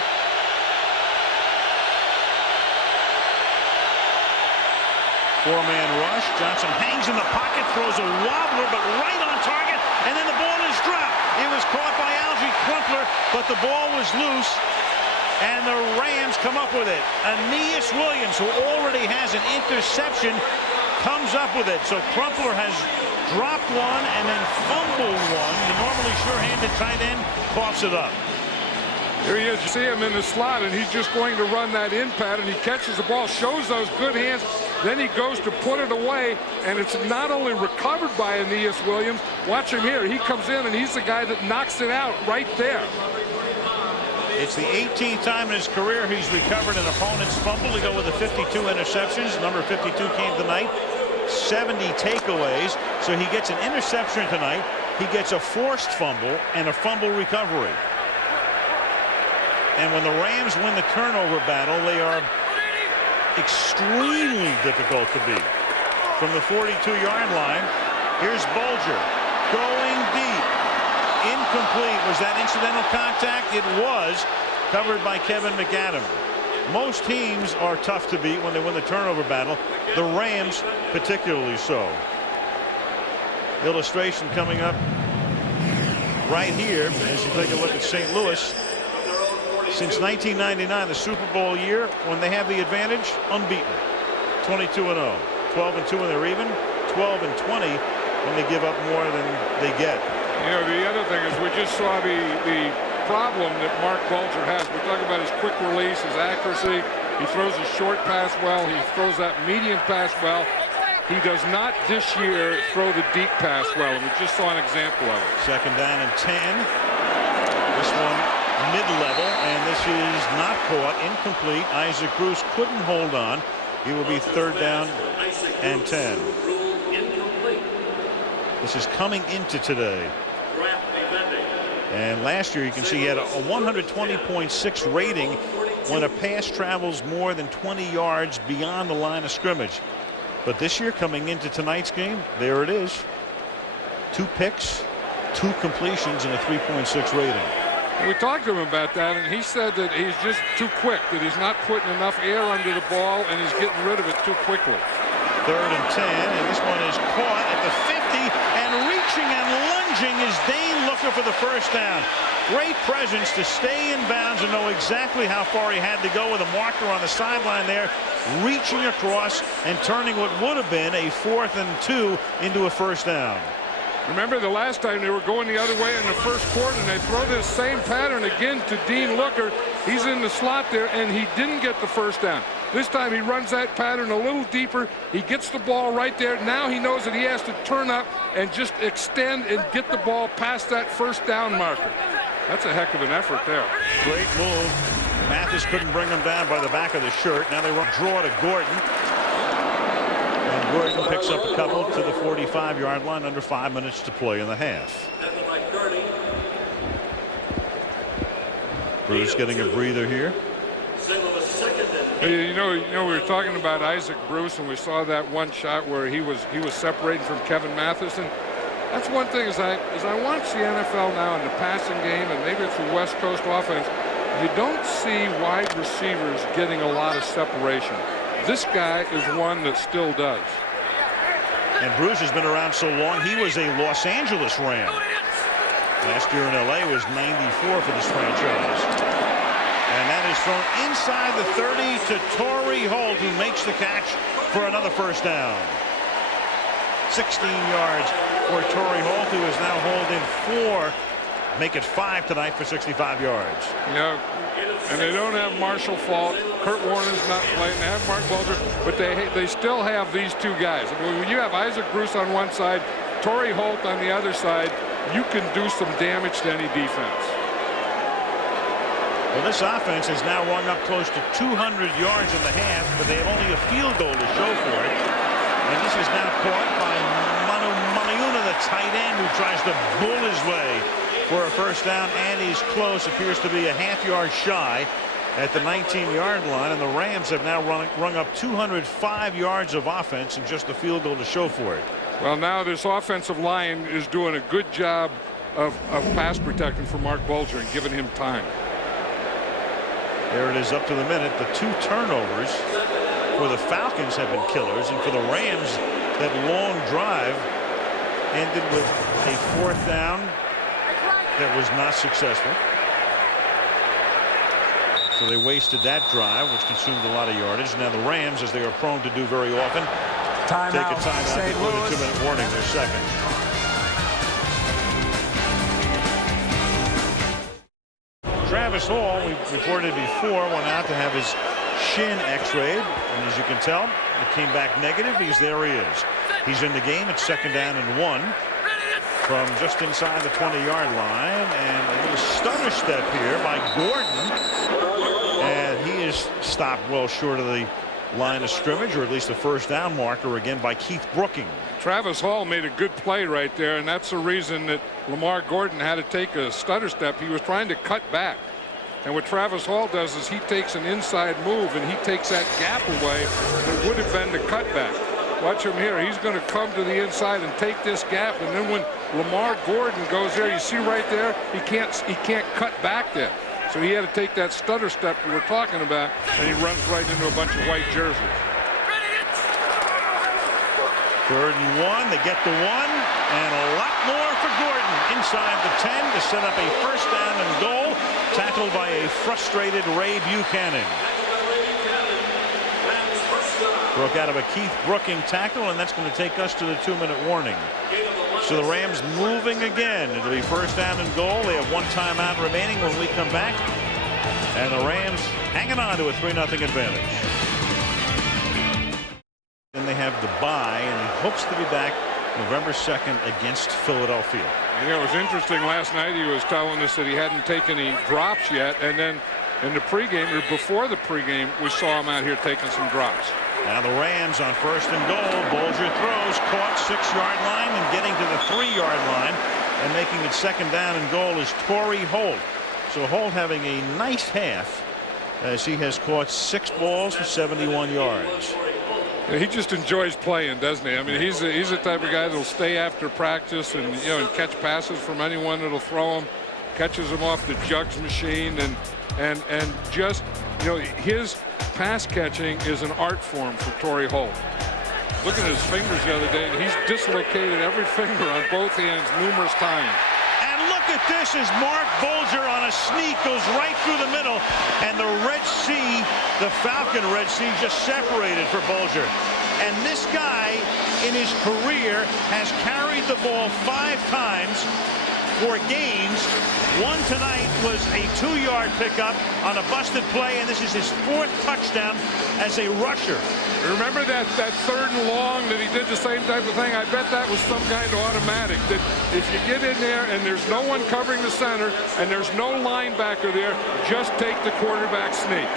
Four-man rush. Johnson hangs in the pocket, throws a wobbler, but right on target, and then the ball is dropped. It was caught by Algie Crumpler, but the ball was loose, and the Rams come up with it. Aeneas Williams, who already has an interception, comes up with it. So Crumpler has dropped one and then fumbled one. The normally sure-handed tight end coughs it up. Here he is. You see him in the slot, and he's just going to run that in pattern. He catches the ball, shows those good hands, then he goes to put it away, and it's not only recovered by Aeneas Williams. Watch him here. He comes in, and he's the guy that knocks it out right there. It's the 18th time in his career he's recovered an opponent's fumble to go with the 52 interceptions. Number 52 came tonight. 70 takeaways. So he gets an interception tonight. He gets a forced fumble and a fumble recovery. And when the Rams win the turnover battle, they are extremely difficult to beat. From the 42-yard line, here's Bulger going deep. Incomplete. Was that incidental contact? It was, covered by Kevin McAdam. Most teams are tough to beat when they win the turnover battle. The Rams particularly so. Illustration coming up right here as you take a look at St. Louis. Since 1999, the Super Bowl year, when they have the advantage, unbeaten. 22-0. 12-2 when they're even. 12-20 when they give up more than they get. You know, the other thing is we just saw the problem that Mark Bulger has. We're talking about his quick release, his accuracy. He throws a short pass well. He throws that medium pass well. He does not this year throw the deep pass well, and we just saw an example of it. Second down and 10. This one mid-level, and this is not caught. Incomplete. Isaac Bruce couldn't hold on. He will be third down and 10. This is coming into today. And last year you can see he had a 120.6 rating when a pass travels more than 20 yards beyond the line of scrimmage. But this year, coming into tonight's game, there it is. 2 picks, 2 completions, and a 3.6 rating. We talked to him about that, and he said that he's just too quick, that he's not putting enough air under the ball, and he's getting rid of it too quickly. Third and 10, and this one is caught at the 50, and reaching and lunging is Dane Looker for the first down. Great presence to stay in bounds and know exactly how far he had to go with a marker on the sideline there, reaching across and turning what would have been a 4th and 2 into a first down. Remember the last time they were going the other way in the first quarter, and they throw this same pattern again to Dean Looker. He's in the slot there, and he didn't get the first down. This time he runs that pattern a little deeper. He gets the ball right there. Now he knows that he has to turn up and just extend and get the ball past that first down marker. That's a heck of an effort there. Great move. Mathis couldn't bring him down by the back of the shirt. Now they run draw to Gordon. And Gordon picks up a couple to the 45-yard line, under 5 minutes to play in the half. Bruce getting a breather here. You know, we were talking about Isaac Bruce, and we saw that one shot where he was separating from Kevin Mathis, and that's one thing as I watch the NFL now in the passing game, and maybe it's the West Coast offense, you don't see wide receivers getting a lot of separation. This guy is one that still does. And Bruce has been around so long, he was a Los Angeles Ram. Last year in LA was 94 for this franchise. And that is thrown inside the 30 to Torrey Holt, who makes the catch for another first down. 16 yards for Torrey Holt, who is now hauled in 4. Make it 5 tonight for 65 yards. Yeah, and they don't have Marshall Faulk. Kurt Warner's not playing. They have Mark Bulger, but they still have these 2 guys. I mean, when you have Isaac Bruce on one side, Torrey Holt on the other side, you can do some damage to any defense. Well, this offense has now run up close to 200 yards in the half, but they have only a field goal to show for it. And this is now caught by Manu Maliuna, the tight end, who tries to bull his way for a first down, and he's close. Appears to be a half-yard shy at the 19-yard line, and the Rams have now rung up 205 yards of offense and just a field goal to show for it. Well, now this offensive line is doing a good job of pass protecting for Mark Bulger and giving him time. There it is up to the minute. The 2 turnovers for the Falcons have been killers, and for the Rams, that long drive ended with a 4th down that was not successful. So they wasted that drive, which consumed a lot of yardage. Now the Rams, as they are prone to do very often, take a timeout before the 2-minute warning, their second. Travis Hall, we reported before, went out to have his shin x-rayed, and as you can tell, it came back negative. There he is. He's in the game. It's 2nd down and 1 from just inside the 20-yard line, and a little stutter step here by Gordon, and he is stopped well short of the line of scrimmage, or at least the first down marker again by Keith Brooking. Travis Hall made a good play right there, and that's the reason that Lamar Gordon had to take a stutter step. He was trying to cut back. And what Travis Hall does is he takes an inside move and he takes that gap away that would have been the cutback. Watch him here. He's going to come to the inside and take this gap. And then when Lamar Gordon goes there, you see right there, he can't cut back there. So he had to take that stutter step we were talking about, and he runs right into a bunch of white jerseys. 3rd and 1. They get the 1, and a lot more for Gordon inside the 10 to set up a first down and goal, tackled by a frustrated Ray Buchanan. Broke out of a Keith Brooking tackle, and that's going to take us to the 2-minute warning. So the Rams moving again. It'll be first down and goal. They have 1 timeout remaining when we come back, and the Rams hanging on to a 3-0 advantage. Then they have the bye, and he hopes to be back November 2nd against Philadelphia. Yeah, it was interesting last night. He was telling us that he hadn't taken any drops yet, and then in the pregame, or before the pregame, we saw him out here taking some drops. Now the Rams on 1st and goal. Bolger throws, caught 6-yard line, and getting to the 3-yard line and making it 2nd down and goal is Torrey Holt. So Holt having a nice half as he has caught 6 balls for 71 yards. Yeah, he just enjoys playing, doesn't he? I mean, he's the type of guy that'll stay after practice and and catch passes from anyone that'll throw him, catches them off the jugs machine, and just his pass catching is an art form for Torrey Holt. Look at his fingers the other day, and he's dislocated every finger on both hands numerous times. And look at this as Mark Bolger on a sneak goes right through the middle, and the Red Sea, the Falcon Red Sea, just separated for Bolger. And this guy in his career has carried the ball 5 times for gains. One tonight was a 2-yard pickup on a busted play, and this is his 4th touchdown as a rusher. Remember that 3rd and long that he did the same type of thing? I bet that was some kind of automatic, that if you get in there and there's no one covering the center and there's no linebacker there, just take the quarterback sneak.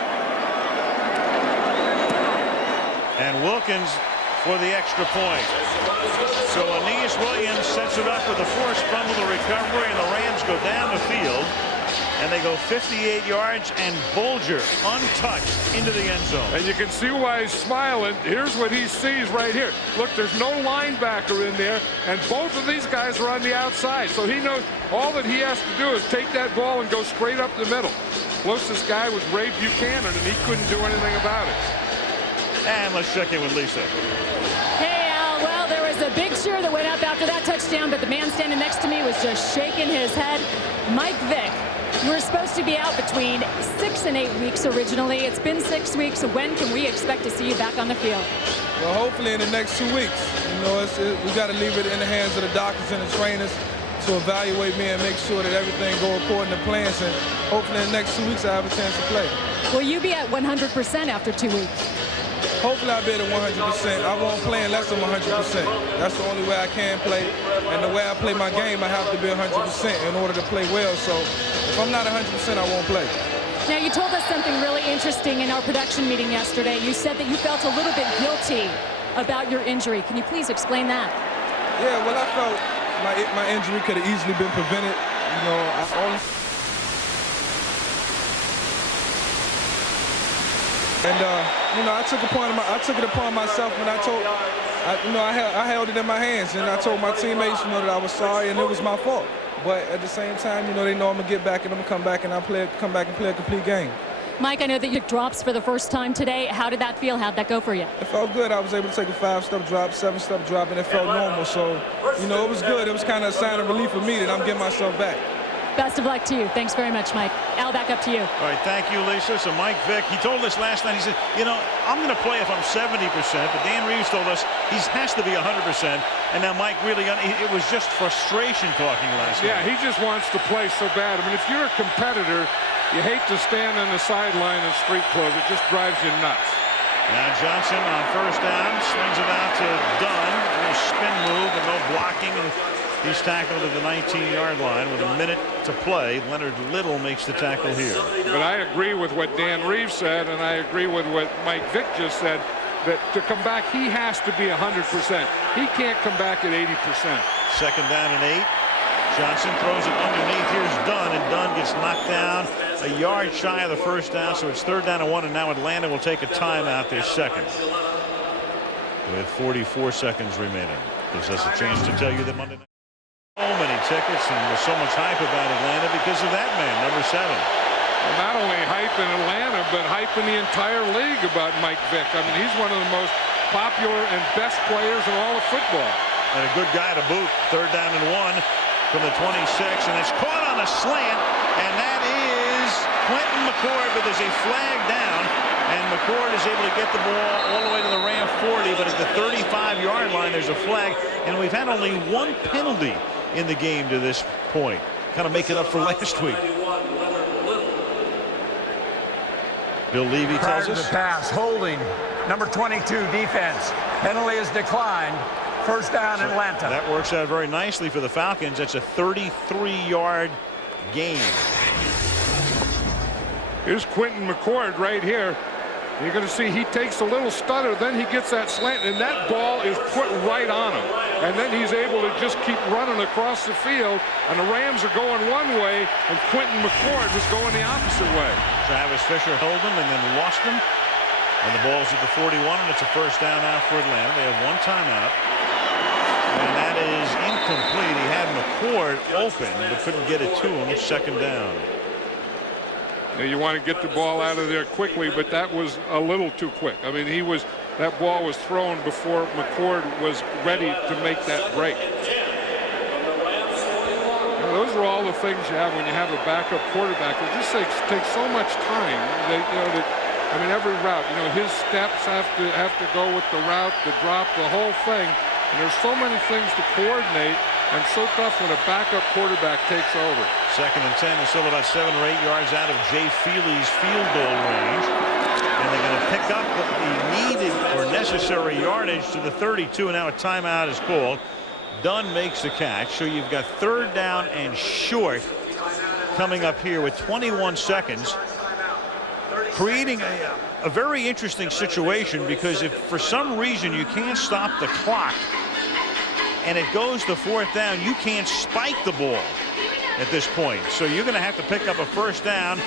And Wilkins for the extra point. So Aeneas Williams sets it up with a forced fumble to recovery, and the Rams go down the field, and they go 58 yards, and Bolger untouched into the end zone. And you can see why he's smiling. Here's what he sees right here. Look, there's no linebacker in there, and both of these guys are on the outside. So he knows all that he has to do is take that ball and go straight up the middle. Closest guy was Ray Buchanan, and he couldn't do anything about it. And let's check in with Lisa. Hey, Al. Well, there was a big cheer that went up after that touchdown, but the man standing next to me was just shaking his head. Mike Vick, you were supposed to be out between 6 and 8 weeks originally. It's been 6 weeks. So when can we expect to see you back on the field? Well, hopefully in the next 2 weeks. We got to leave it in the hands of the doctors and the trainers to evaluate me and make sure that everything go according to plans. And hopefully in the next 2 weeks I have a chance to play. Will you be at 100% after 2 weeks? Hopefully I'll be at 100%. I won't play unless I'm 100%. That's the only way I can play. And the way I play my game, I have to be 100% in order to play well. So if I'm not 100%, I won't play. Now, you told us something really interesting in our production meeting yesterday. You said that you felt a little bit guilty about your injury. Can you please explain that? Yeah, well, I felt my injury could have easily been prevented. I took it upon myself when I held it in my hands, and I told my teammates, that I was sorry and it was my fault. But at the same time, they know I'm gonna get back and I'm gonna come back and come back and play a complete game. Mike, I know that you took drops for the first time today. How did that feel? How'd that go for you? It felt good. I was able to take a 5-step drop, 7-step drop, and it felt normal. So, it was good. It was kind of a sign of relief for me that I'm getting myself back. Best of luck to you. Thanks very much, Mike. Al, back up to you. All right, thank you, Lisa. So Mike Vick, he told us last night, he said, you know, I'm going to play if I'm 70%, but Dan Reeves told us he has to be 100%. And now Mike really, it was just frustration talking last night. Yeah, he just wants to play so bad. I mean, if you're a competitor, you hate to stand on the sideline in street clothes. It just drives you nuts. Now Johnson on first down, swings it out to Dunn. A little spin move, but no blocking. And he's tackled at the 19-yard line with a minute to play. Leonard Little makes the tackle here. But I agree with what Dan Reeves said, and I agree with what Mike Vick just said, that to come back, he has to be 100%. He can't come back at 80%. Second down and 8. Johnson throws it underneath. Here's Dunn, and Dunn gets knocked down a yard shy of the first down, so it's 3rd down and 1, and now Atlanta will take a timeout this second with 44 seconds remaining. Gives us a chance to tell you that Monday night. So many tickets, and there's so much hype about Atlanta because of that man, number 7. Well, not only hype in Atlanta, but hype in the entire league about Mike Vick. I mean, he's one of the most popular and best players in all of football. And a good guy to boot. 3rd down and 1 from the 26, and it's caught on a slant, and that is Quentin McCord, but there's a flag down, and McCord is able to get the ball all the way to the Ram 40, but at the 35-yard line, there's a flag, and we've had only 1 penalty in the game to this point. Kind of make it up for last week. Bill Levy tells us. The pass, holding, number 22 defense. Penalty is declined. 1st down, Atlanta. That works out very nicely for the Falcons. That's a 33-yard gain. Here's Quentin McCord right here. You're going to see he takes a little stutter, then he gets that slant, and that ball is put right on him. And then he's able to just keep running across the field, and the Rams are going one way, and Quentin McCord was going the opposite way. Travis Fisher held him and then lost him. And the ball's at the 41, and it's a 1st down now for Atlanta. They have 1 timeout. And that is incomplete. He had McCord open, but couldn't get it to him. 2nd down. Now you want to get the ball out of there quickly, but that was a little too quick. I mean, that ball was thrown before McCord was ready to make that break. Now, those are all the things you have when you have a backup quarterback. It just takes so much time. I mean, every route, his steps have to go with the route, the drop, the whole thing. And there's so many things to coordinate, and so tough when a backup quarterback takes over. 2nd and 10 is still about 7 or 8 yards out of Jay Feely's field goal range. And they're going to pick up the needed or necessary yardage to the 32, and now a timeout is called. Dunn makes the catch, so you've got 3rd down and short coming up here with 21 seconds. Creating a very interesting situation, because if for some reason you can't stop the clock and it goes to 4th down, you can't spike the ball at this point. So you're going to have to pick up a 1st down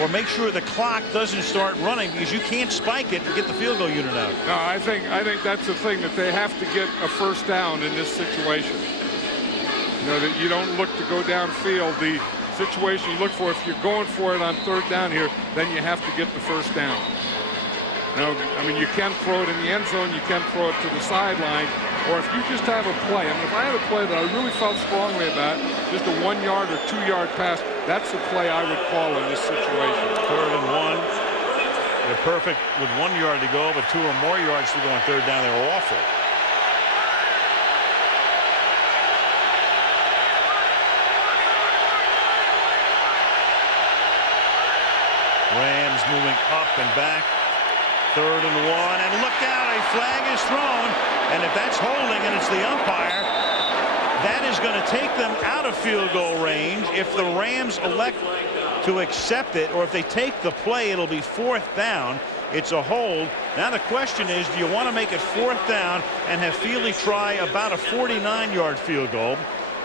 or make sure the clock doesn't start running, because you can't spike it and get the field goal unit out. No, I think that's the thing, that they have to get a 1st down in this situation. That you don't look to go downfield. The situation you look for, if you're going for it on 3rd down here, then you have to get the 1st down. I mean, you can throw it in the end zone, you can throw it to the sideline, or if you just have a play. I mean, if I had a play that I really felt strongly about, just a 1-yard or 2-yard pass, that's the play I would call in this situation. 3rd and 1. They're perfect with 1 yard to go, but 2 or more yards to go on 3rd down. They're awful. Rams moving up and back. 3rd and 1, and look out, a flag is thrown, and if that's holding and it's the umpire, that is going to take them out of field goal range. If the Rams elect to accept it, or if they take the play, it'll be 4th down. It's a hold. Now the question is, do you want to make it 4th down and have Feely try about a 49-yard field goal,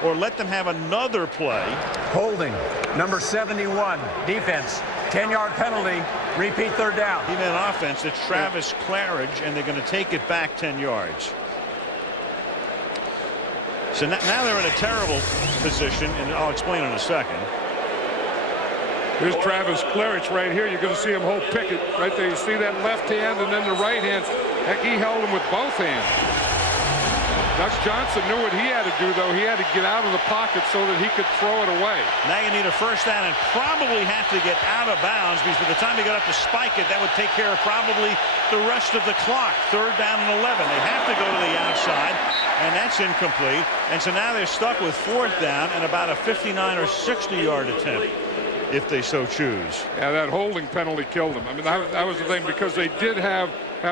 or let them have another play? Holding, number 71, defense. 10-yard penalty, repeat 3rd down. He meant offense. It's Travis Claridge, and they're going to take it back 10 yards. So now they're in a terrible position, and I'll explain in a second. Here's Travis Claridge right here. You're going to see him hold Pickett right there. You see that left hand and then the right hand. Heck, he held him with both hands. Doug Johnson knew what he had to do, though. He had to get out of the pocket so that he could throw it away. Now you need a first down and probably have to get out of bounds, because by the time you got up to spike it, that would take care of probably the rest of the clock. 3rd down and 11. They have to go to the outside, and that's incomplete. And so now they're stuck with 4th down and about a 59 or 60-yard attempt, if they so choose. Yeah, that holding penalty killed them. I mean, that was the thing, because they did have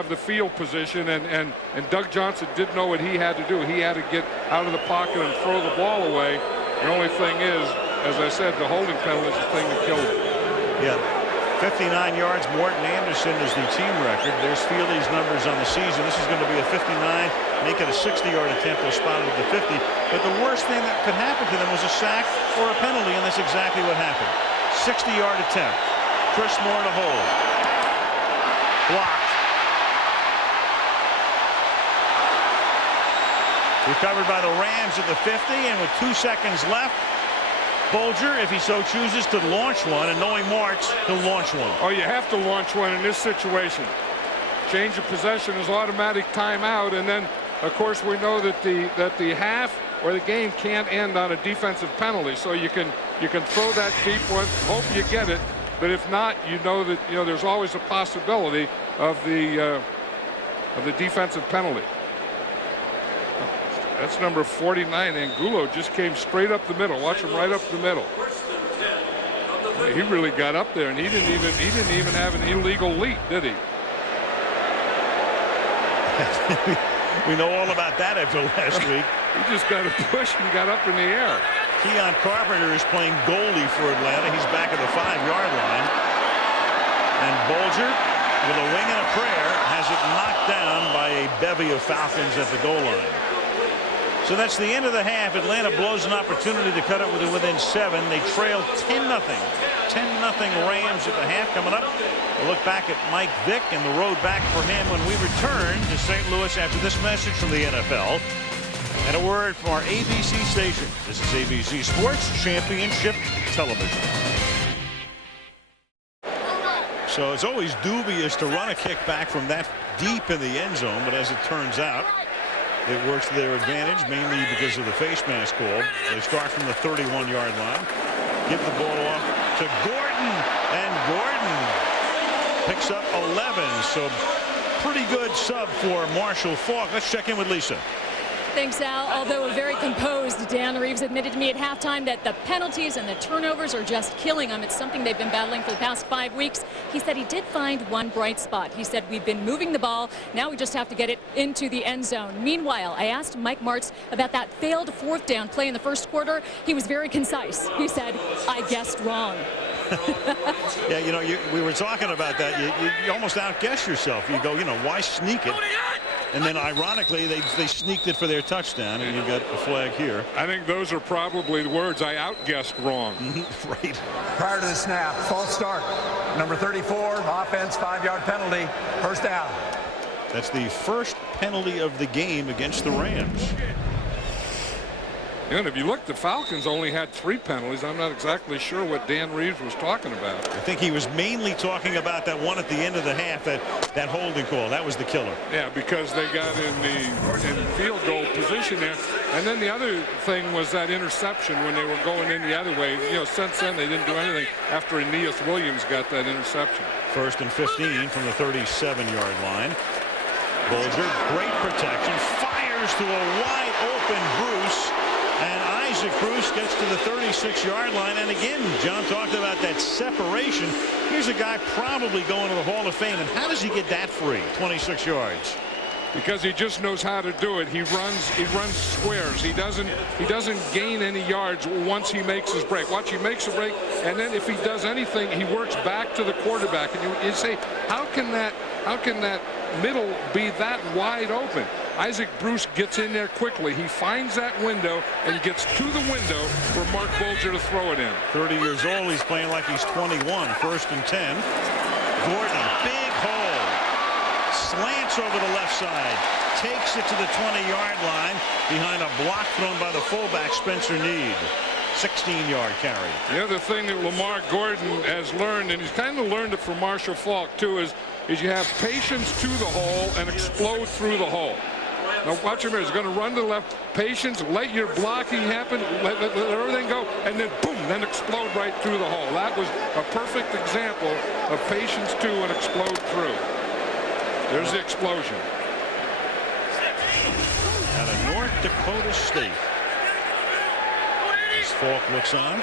the field position, and Doug Johnson did know what he had to do. He had to get out of the pocket and throw the ball away. The only thing is, as I said, the holding penalty is the thing that killed him. Yeah, 59 yards. Morton Anderson is the team record. There's Feely's numbers on the season. This is going to be a 59, make it a 60-yard attempt. They'll spot it at the 50. But the worst thing that could happen to them was a sack or a penalty, and that's exactly what happened. 60-yard attempt. Chris Moore to hold. Blocked. Recovered by the Rams at the 50, and with 2 seconds left, Bulger, if he so chooses, to launch one, and knowing Marks, he'll launch one. Oh, you have to launch one in this situation. Change of possession is automatic timeout, and then, of course, we know that the half or the game can't end on a defensive penalty, so you can throw that deep one, hope you get it, but if not, you know that there's always a possibility of the defensive penalty. That's number 49. Angulo just came straight up the middle. Watch him right up the middle. He really got up there, and he didn't even have an illegal leap, did he? We know all about that after last week. He just got a push and got up in the air. Keon Carpenter is playing goalie for Atlanta. He's back at the 5-yard line. And Bulger, with a wing and a prayer, has it knocked down by a bevy of Falcons at the goal line. So that's the end of the half. Atlanta blows an opportunity to cut it within 7. They trail 10-0. 10-0 Rams at the half. Coming up, we'll look back at Mike Vick and the road back for him when we return to St. Louis after this message from the NFL and a word from our ABC station. This is ABC Sports Championship Television. So it's always dubious to run a kick back from that deep in the end zone, but as it turns out, it works to their advantage, mainly because of the face mask call. They start from the 31-yard line. Give the ball off to Gordon, and Gordon picks up 11. So pretty good sub for Marshall Faulk. Let's check in with Lisa. Thanks, Al. Although very composed, Dan Reeves admitted to me at halftime that the penalties and the turnovers are just killing him. It's something they've been battling for the past 5 weeks. He said he did find one bright spot. He said, we've been moving the ball. Now we just have to get it into the end zone. Meanwhile, I asked Mike Martz about that failed 4th down play in the first quarter. He was very concise. He said, I guessed wrong. Yeah, we were talking about that. You almost outguess yourself. You go, why sneak it? And then, ironically, they sneaked it for their touchdown, and you got a flag here. I think those are probably the words. I outguessed wrong. Right. Prior to the snap, false start. Number 34, offense, 5-yard penalty, first down. That's the first penalty of the game against the Rams. And if you look, the Falcons only had 3 penalties. I'm not exactly sure what Dan Reeves was talking about. I think he was mainly talking about that one at the end of the half, that holding call. That was the killer. Yeah, because they got in field goal position there. And then the other thing was that interception when they were going in the other way. Since then they didn't do anything after Aeneas Williams got that interception. 1st and 15 from the 37-yard line. Bulger, great protection, fires to a wide open Bruce. And Isaac Bruce gets to the 36-yard line. And again, John talked about that separation. Here's a guy probably going to the Hall of Fame. And how does he get that free? 26 yards. Because he just knows how to do it. He runs squares. He doesn't gain any yards once he makes his break. Watch, he makes a break, and then if he does anything, he works back to the quarterback. And you say, how can that middle be that wide open? Isaac Bruce gets in there quickly. He finds that window and gets to the window for Mark Bulger to throw it in. 30 years old. He's playing like he's 21. 1st and 10. Gordon, big hole. Slants over the left side. Takes it to the 20-yard line behind a block thrown by the fullback, Spencer Need. 16-yard carry. The other thing that Lamar Gordon has learned, and he's kind of learned it from Marshall Faulk too, is you have patience to the hole and explode through the hole. Now watch him here. He's going to run to the left. Patience, let your blocking happen, let everything go, and then boom, then explode right through the hole. That was a perfect example of patience to and explode through. There's the explosion. Out of North Dakota State. As Falk looks on.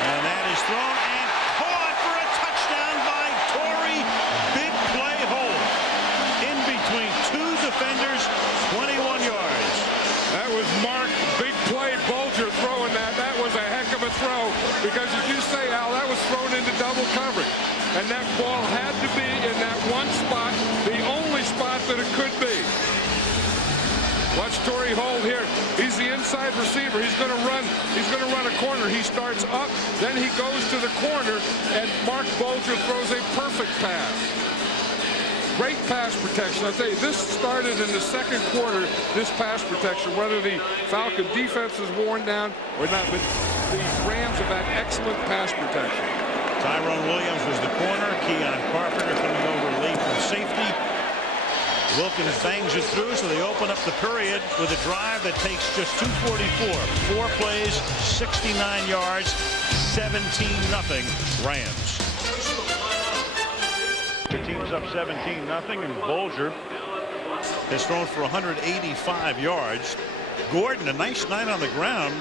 And that is thrown and caught for a touchdown by Torrey. Big play hole. In between two defenders, 21 yards. That was Mark, big play, Bulger throwing that. That was a heck of a throw because, as you say, Al, that was thrown into double coverage. And that ball had to be in that one spot, the only spot that it could be. Watch Torrey hold here. He's the inside receiver. He's going to run. He's going to run a corner. He starts up, then he goes to the corner, and Mark Bulger throws a perfect pass. Great pass protection. I'll tell you, this started in the second quarter, this pass protection, whether the Falcon defense is worn down or not, but the Rams have had excellent pass protection. Tyrone Williams was the corner. Keon Carpenter coming over late from safety. Wilkins bangs it through, so they open up the period with a drive that takes just 2:44. 4 plays, 69 yards, 17-0 Rams. The team's up 17-0, and Bulger has thrown for 185 yards. Gordon, a nice night on the ground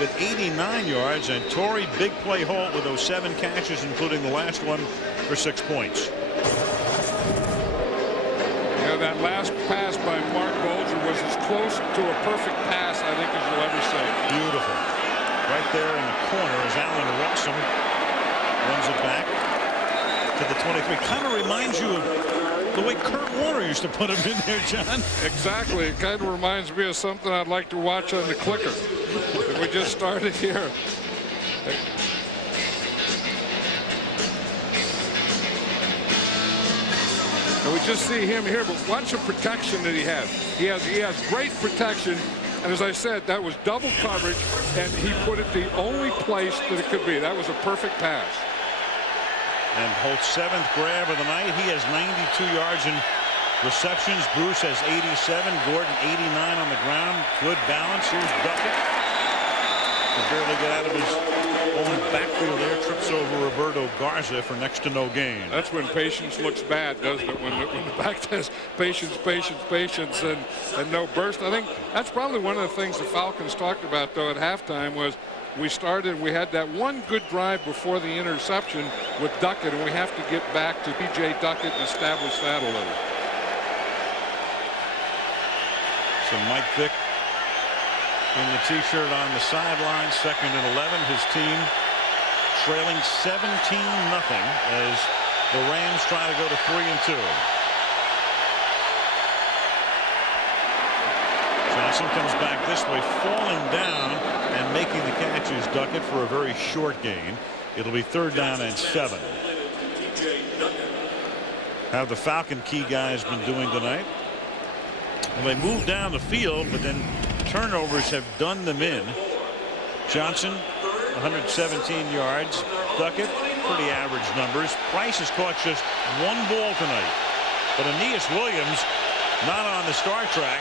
with 89 yards, and Torrey, big play hole with those 7 catches, including the last one for 6 points. Yeah, that last pass by Mark Bulger was as close to a perfect pass, I think, as you'll ever see. Beautiful. Right there in the corner as Allen Rossum runs it back to the 23. Kind of reminds you of the way Kurt Warner used to put him in there, John. Exactly. It kind of reminds me of something I'd like to watch on the clicker. We just started here. And we just see him here, but watch the protection that he has. He has great protection, and as I said, that was double coverage, and he put it the only place that it could be. That was a perfect pass. And Holt's 7th grab of the night. He has 92 yards in receptions. Bruce has 87. Gordon 89 on the ground. Good balance. Here's Duckett. Can barely get out of his own backfield there. Trips over Roberto Garza for next to no gain. That's when patience looks bad, doesn't it? When the back says patience, patience, patience, and no burst. I think that's probably one of the things the Falcons talked about, though, at halftime was we had that one good drive before the interception with Duckett, and we have to get back to P.J. Duckett and establish that a little. So Mike Vick in the T-shirt on the sideline, 2nd and 11. His team trailing 17-0 as the Rams try to go to 3-2. Johnson comes back this way, falling down and making the catch is Duckett for a very short gain. It'll be 3rd down and 7. How have the Falcon key guys been doing tonight? Well, they moved down the field, but then turnovers have done them in. Johnson, 117 yards. Duckett, pretty average numbers. Price has caught just 1 ball tonight. But Aeneas Williams not on the star track,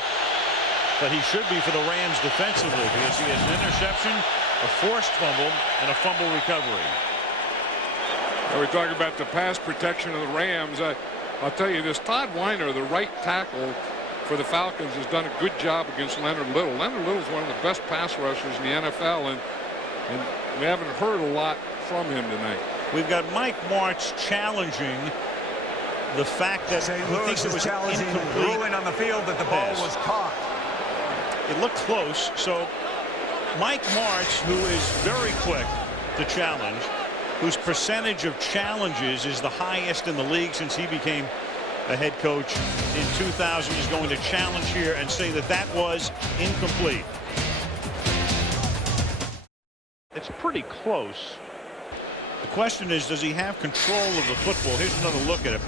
but he should be for the Rams defensively because he has an interception, a forced fumble, and a fumble recovery. Now we're talking about the pass protection of the Rams. I'll tell you this, Todd Weiner, the right tackle for the Falcons, has done a good job against Leonard Little. Leonard Little is one of the best pass rushers in the NFL, and we haven't heard a lot from him tonight. We've got Mike Martz challenging the fact that St. Louis is challenging the ruling on the field that the ball was caught. It looked close. So Mike Martz, who is very quick to challenge, whose percentage of challenges is the highest in the league since he became a head coach in 2000, is going to challenge here and say that that was incomplete. It's pretty close. The question is, does he have control of the football? Here's another look at it,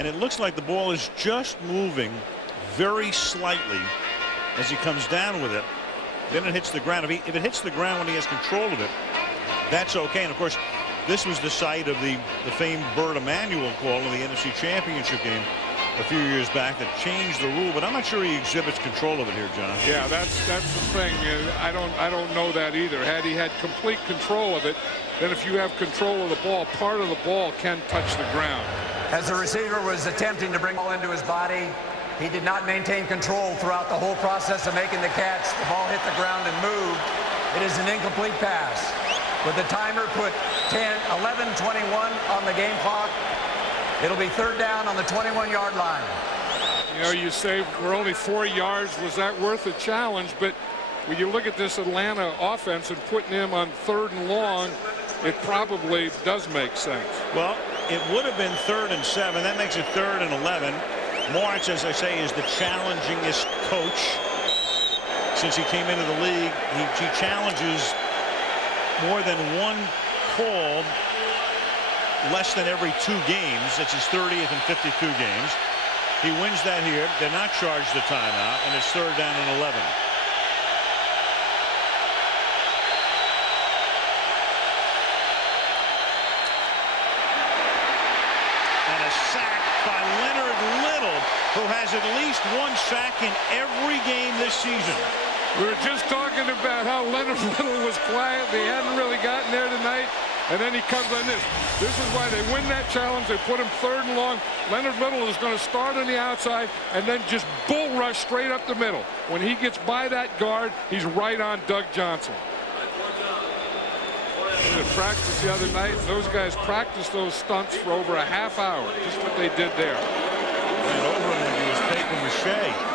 and it looks like the ball is just moving very slightly as he comes down with it. Then it hits the ground. If it hits the ground when he has control of it, that's okay. And of course, this was the site of the famed Bert Emanuel call in the NFC Championship game a few years back that changed the rule, but I'm not sure he exhibits control of it here, John. Yeah, that's the thing. I don't know that either. Had he had complete control of it, then if you have control of the ball, part of the ball can touch the ground. As the receiver was attempting to bring the ball into his body, he did not maintain control throughout the whole process of making the catch. The ball hit the ground and moved. It is an incomplete pass. With the timer put 11:21 on the game clock, it'll be third down on the 21-yard line. You know, you say we're only 4 yards. Was that worth a challenge? But when you look at this Atlanta offense and putting him on 3rd and long, it probably does make sense. Well, it would have been 3rd and 7. That makes it 3rd and 11. March, as I say, is the challengingest coach since he came into the league. He challenges more than one call less than every 2 games. That's his 30th and 52 games. He wins that here. They're not charged a timeout, and it's 3rd down and 11. And a sack by Leonard Little, who has at least 1 sack in every game this season. We were just talking about how Leonard Little was quiet. They hadn't really gotten there tonight. And then he comes on this. This is why they win that challenge. They put him 3rd and long. Leonard Little is going to start on the outside and then just bull rush straight up the middle. When he gets by that guard, he's right on Doug Johnson. In the practice the other night, those guys practiced those stunts for over a half hour. Just what they did there. And over when he was taking Mache.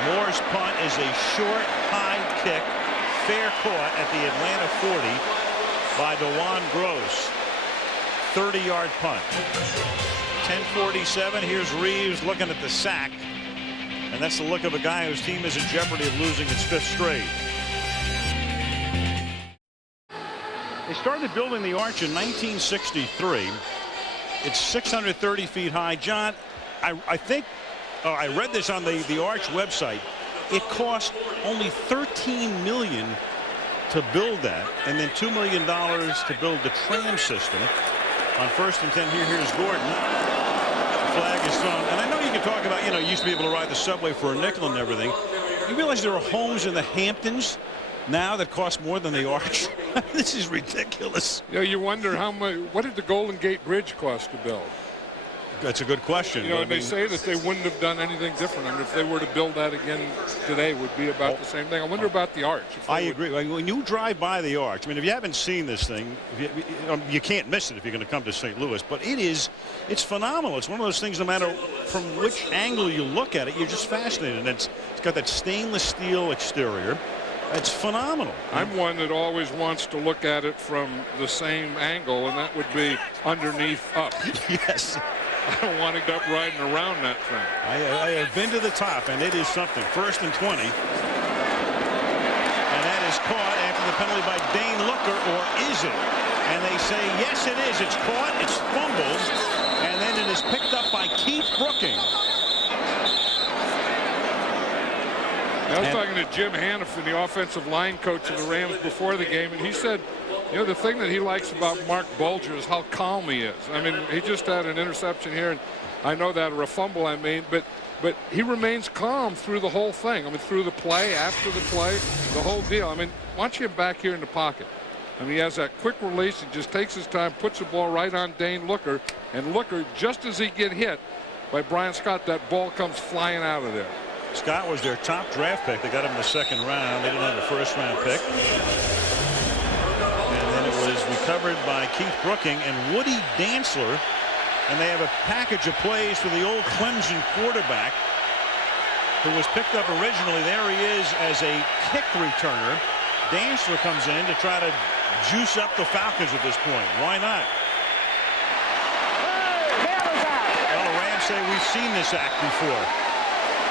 Moore's punt is a short, high kick. Fair caught at the Atlanta 40 by DeJuan Gross. 30-yard punt. 10:47. Here's Reeves looking at the sack. And that's the look of a guy whose team is in jeopardy of losing its 5th straight. They started building the arch in 1963. It's 630 feet high. John, I think, I read this on the Arch website. It cost only $13 million to build that, and then $2 million to build the tram system. On 1st and 10 here's Gordon. The flag is thrown. And I know you can talk about, you used to be able to ride the subway for a nickel and everything. You realize there are homes in the Hamptons now that cost more than the Arch? This is ridiculous. You wonder how much, what did the Golden Gate Bridge cost to build? That's a good question. They say that they wouldn't have done anything different. I mean, if they were to build that again today, it would be about the same thing. I wonder about the Arch. I agree. When you drive by the Arch, I mean, if you haven't seen this thing, you can't miss it if you're going to come to St. Louis. But it's phenomenal. It's one of those things, no matter from which angle you look at it, you're just fascinated. And it's got that stainless steel exterior. It's phenomenal. I'm one that always wants to look at it from the same angle, and that would be underneath up. Yes. I don't want to go up riding around that thing. I have been to the top, and it is something. 1st and 20. And that is caught after the penalty by Dane Looker, or is it? And they say, yes, it is. It's caught, it's fumbled, and then it is picked up by Keith Brooking. I was talking to Jim Hannafin, the offensive line coach of the Rams, before the game, and he said, the thing that he likes about Mark Bulger is how calm he is. I mean, he just had an interception here, and I know that, or a fumble, I mean, but he remains calm through the whole thing. I mean, through the play, after the play, the whole deal. I mean, watch him back here in the pocket. I mean, he has that quick release. He just takes his time, puts the ball right on Dane Looker, and Looker, just as he get hit by Brian Scott, that ball comes flying out of there. Scott was their top draft pick. They got him in the 2nd round. They didn't have a 1st-round pick. And then it was recovered by Keith Brooking and Woody Dantzler. And they have a package of plays for the old Clemson quarterback who was picked up originally. There he is as a kick returner. Dantzler comes in to try to juice up the Falcons at this point. Why not? Well, the Rams say we've seen this act before.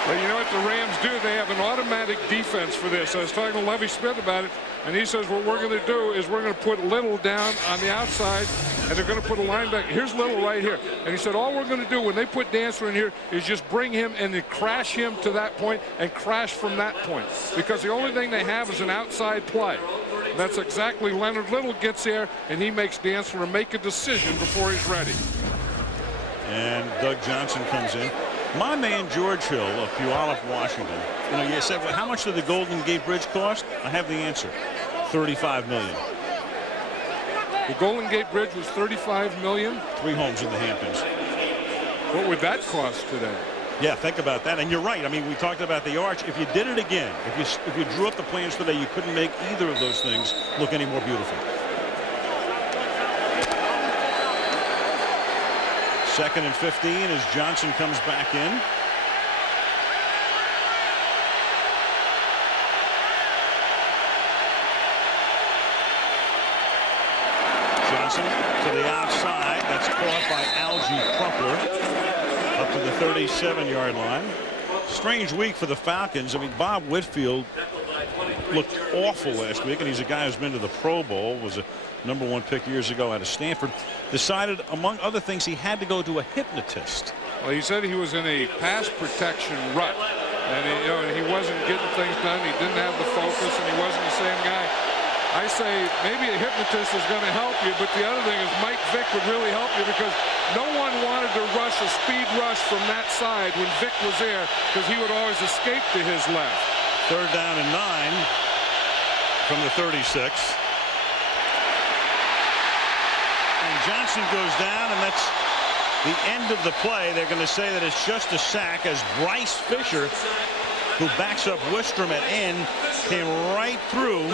Well, you know what the Rams do? They have an automatic defense for this. I was talking to Levy Smith about it, and he says what we're going to do is we're going to put Little down on the outside, and they're going to put a linebacker. Here's Little right here. And he said all we're going to do when they put Dantzler in here is just bring him and then crash him to that point and crash from that point. Because the only thing they have is an outside play. That's exactly Leonard Little gets there, and he makes Dantzler make a decision before he's ready. And Doug Johnson comes in. My man George Hill of Puyallup, Washington. You know, you said, well, how much did the Golden Gate Bridge cost? I have the answer. $35 million. The Golden Gate Bridge was $35 million. 3 homes in the Hamptons. What would that cost today? Yeah, think about that. And you're right. I mean, we talked about the arch. If you did it again, if you drew up the plans today, you couldn't make either of those things look any more beautiful. 2nd and 15 as Johnson comes back in. Johnson to the outside. That's caught by Algie Crumpler up to the 37-yard line. Strange week for the Falcons. I mean, Bob Whitfield looked awful last week, and he's a guy who's been to the Pro Bowl, was a #1 pick years ago out of Stanford. Decided, among other things, he had to go to a hypnotist. Well, he said he was in a pass protection rut, and he wasn't getting things done. He didn't have the focus, and he wasn't the same guy. I say maybe a hypnotist is going to help you, but the other thing is Mike Vick would really help you, because no one wanted to rush a speed rush from that side when Vick was there, because he would always escape to his left. 3rd down and 9 from the 36. And Johnson goes down, and that's the end of the play. They're going to say that it's just a sack, as Bryce Fisher, who backs up Wistrom at end, came right through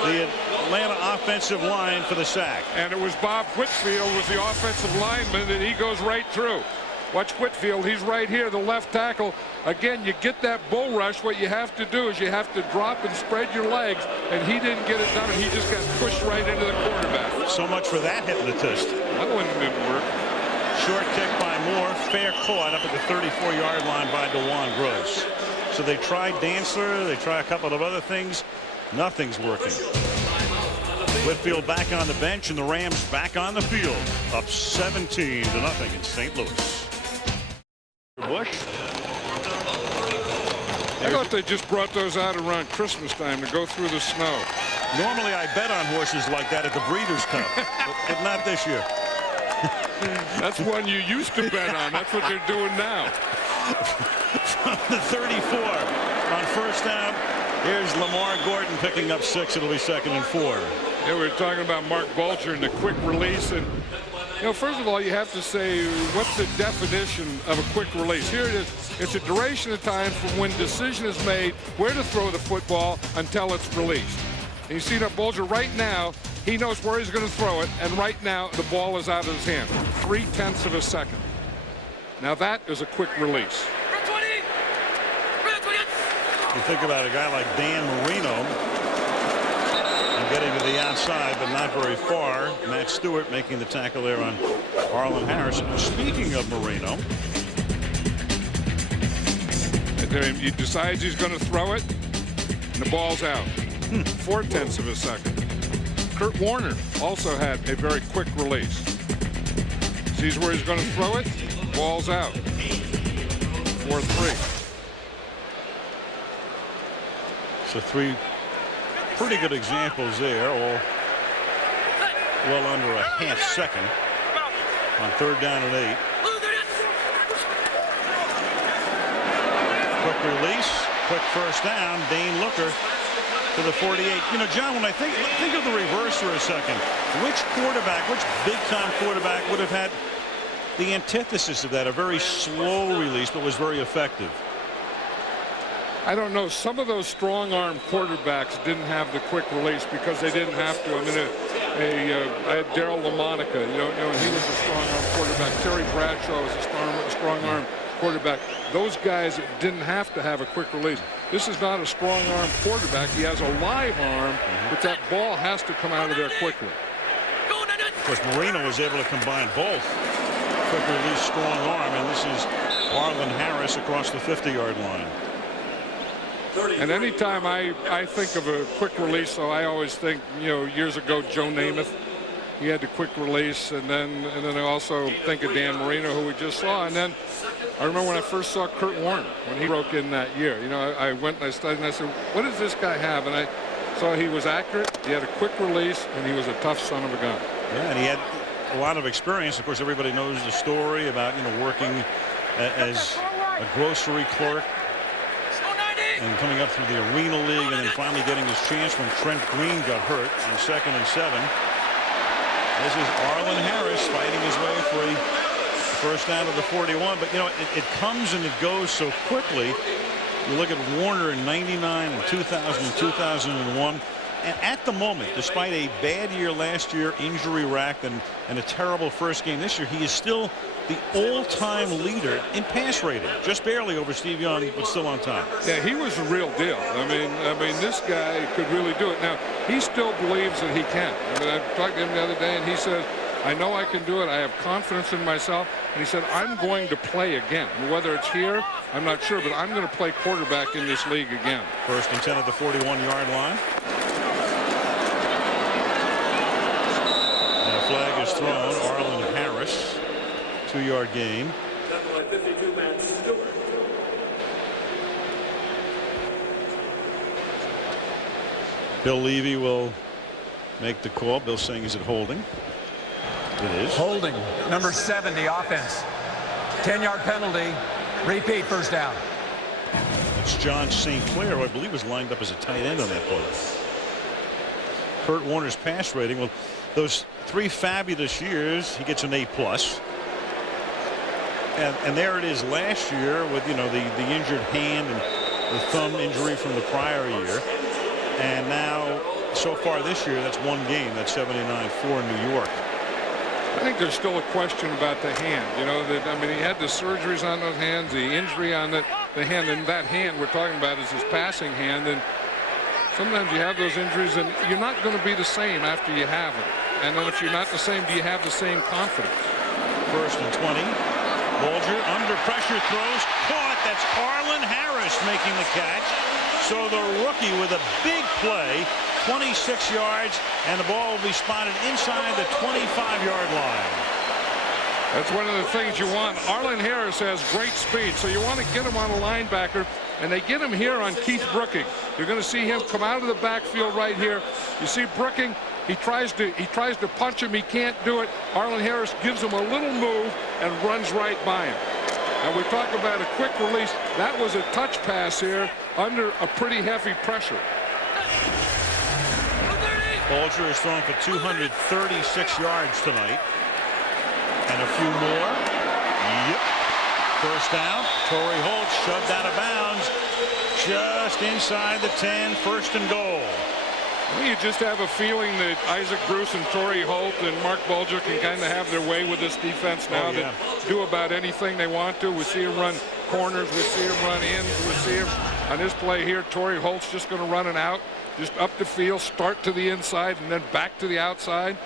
the Atlanta offensive line for the sack. And it was Bob Whitfield was the offensive lineman, and he goes right through. Watch Whitfield. He's right here, the left tackle. Again, you get that bull rush. What you have to do is you have to drop and spread your legs, and he didn't get it done, and he just got pushed right into the quarterback. So much for that hypnotist. That one didn't work. Short kick by Moore. Fair caught up at the 34-yard line by DeJuan Gross. So they tried Dantzler. They try a couple of other things. Nothing's working. Whitfield back on the bench, and the Rams back on the field, up 17-0 in St. Louis. Bush. I thought they just brought those out around Christmas time to go through the snow. Normally I bet on horses like that at the Breeders' Cup, but not this year. That's one you used to bet on. That's what they're doing now. From the 34 on 1st down, here's Lamar Gordon picking up 6. It'll be 2nd and 4. Yeah, we were talking about Mark Bulger and the quick release, and first of all, you have to say, what's the definition of a quick release? Here it is. It's a duration of time from when decision is made where to throw the football until it's released. And you see that Bulger right now, he knows where he's going to throw it, and right now the ball is out of his hand. 0.3 of a second. Now that is a quick release. You think about a guy like Dan Marino and getting to the outside, but not very far. Matt Stewart making the tackle there on Arlen Harris. Speaking of Marino, he decides he's going to throw it, and the ball's out. 0.4 of a second. Kurt Warner also had a very quick release. Sees where he's going to throw it, ball's out. 4-3. So 3 pretty good examples there, all well under a half second on 3rd down and 8. Quick release, quick 1st down. Dane Looker to the 48. John, when I think of the reverse for a second, which big-time quarterback would have had the antithesis of that, a very slow release, but was very effective? I don't know. Some of those strong-arm quarterbacks didn't have the quick release because they didn't have to. I mean, I had Darryl LaMonica. He was a strong-arm quarterback. Terry Bradshaw was a strong-arm quarterback. Those guys didn't have to have a quick release. This is not a strong-arm quarterback. He has a live arm, but that ball has to come out of there quickly. Of course, Marino was able to combine both. Quick release, strong arm, and this is Arlen Harris across the 50-yard line. And anytime I think of a quick release, so I always think, years ago, Joe Namath, he had the quick release, and then I also think of Dan Marino, who we just saw, and then I remember when I first saw Kurt Warner when he broke in that year. I went and I studied, and I said, what does this guy have? And I So he was accurate, he had a quick release, and he was a tough son of a gun. Yeah, and he had a lot of experience. Of course, everybody knows the story about, working as a grocery clerk and coming up through the Arena League and then finally getting his chance when Trent Green got hurt on 2nd and 7. This is Arlen Harris fighting his way for a first down of the 41. But, it comes and it goes so quickly. You look at Warner in 99 and 2000 and 2001. And at the moment, despite a bad year last year, injury-racked, and a terrible first game this year, he is still the all-time leader in pass rating. Just barely over Steve Young, but still on top. Yeah, he was the real deal. I mean, this guy could really do it. Now, he still believes that he can. I talked to him the other day, and he says, I know I can do it. I have confidence in myself. And he said, I'm going to play again. Whether it's here, I'm not sure, but I'm going to play quarterback in this league again. 1st and 10 at the 41-yard line. Flag is thrown. Arlen Harris, 2-yard gain. Bill Levy will make the call. Bill saying, is it holding? It is. Holding. Number 70, offense. 10-yard penalty. Repeat, first down. It's John St. Clair, who I believe was lined up as a tight end on that play. Kurt Warner's pass rating, well, those 3 fabulous years, he gets an A+. And there it is last year with, the injured hand and the thumb injury from the prior year. And now, so far this year, that's 1 game. That's 79 for New York. I think there's still a question about the hand. He had the surgeries on those hands, the injury on the hand, and that hand we're talking about is his passing hand. And sometimes you have those injuries, and you're not going to be the same after you have them. And then if you're not the same, do you have the same confidence? 1st and 20. Bulger under pressure throws. Caught. That's Arlen Harris making the catch. So the rookie with a big play, 26 yards, and the ball will be spotted inside the 25-yard line. That's one of the things you want. Arlen Harris has great speed, so you want to get him on a linebacker, and they get him here on Keith Brooking. You're going to see him come out of the backfield right here. You see Brooking, he tries to punch him. He can't do it. Arlen Harris gives him a little move and runs right by him. And we talk about a quick release. That was a touch pass here under a pretty heavy pressure. Bulger is thrown for 236 yards tonight. And a few more. Yep. First down. Torrey Holt shoved out of bounds just inside the 10. 1st and goal. You just have a feeling that Isaac Bruce and Torrey Holt and Mark Bulger can kind of have their way with this defense now. That do about anything they want to. We see him run corners. We see him run ins. We see him on this play here. Torrey Holt's just going to run it out, just up the field, start to the inside, and then back to the outside.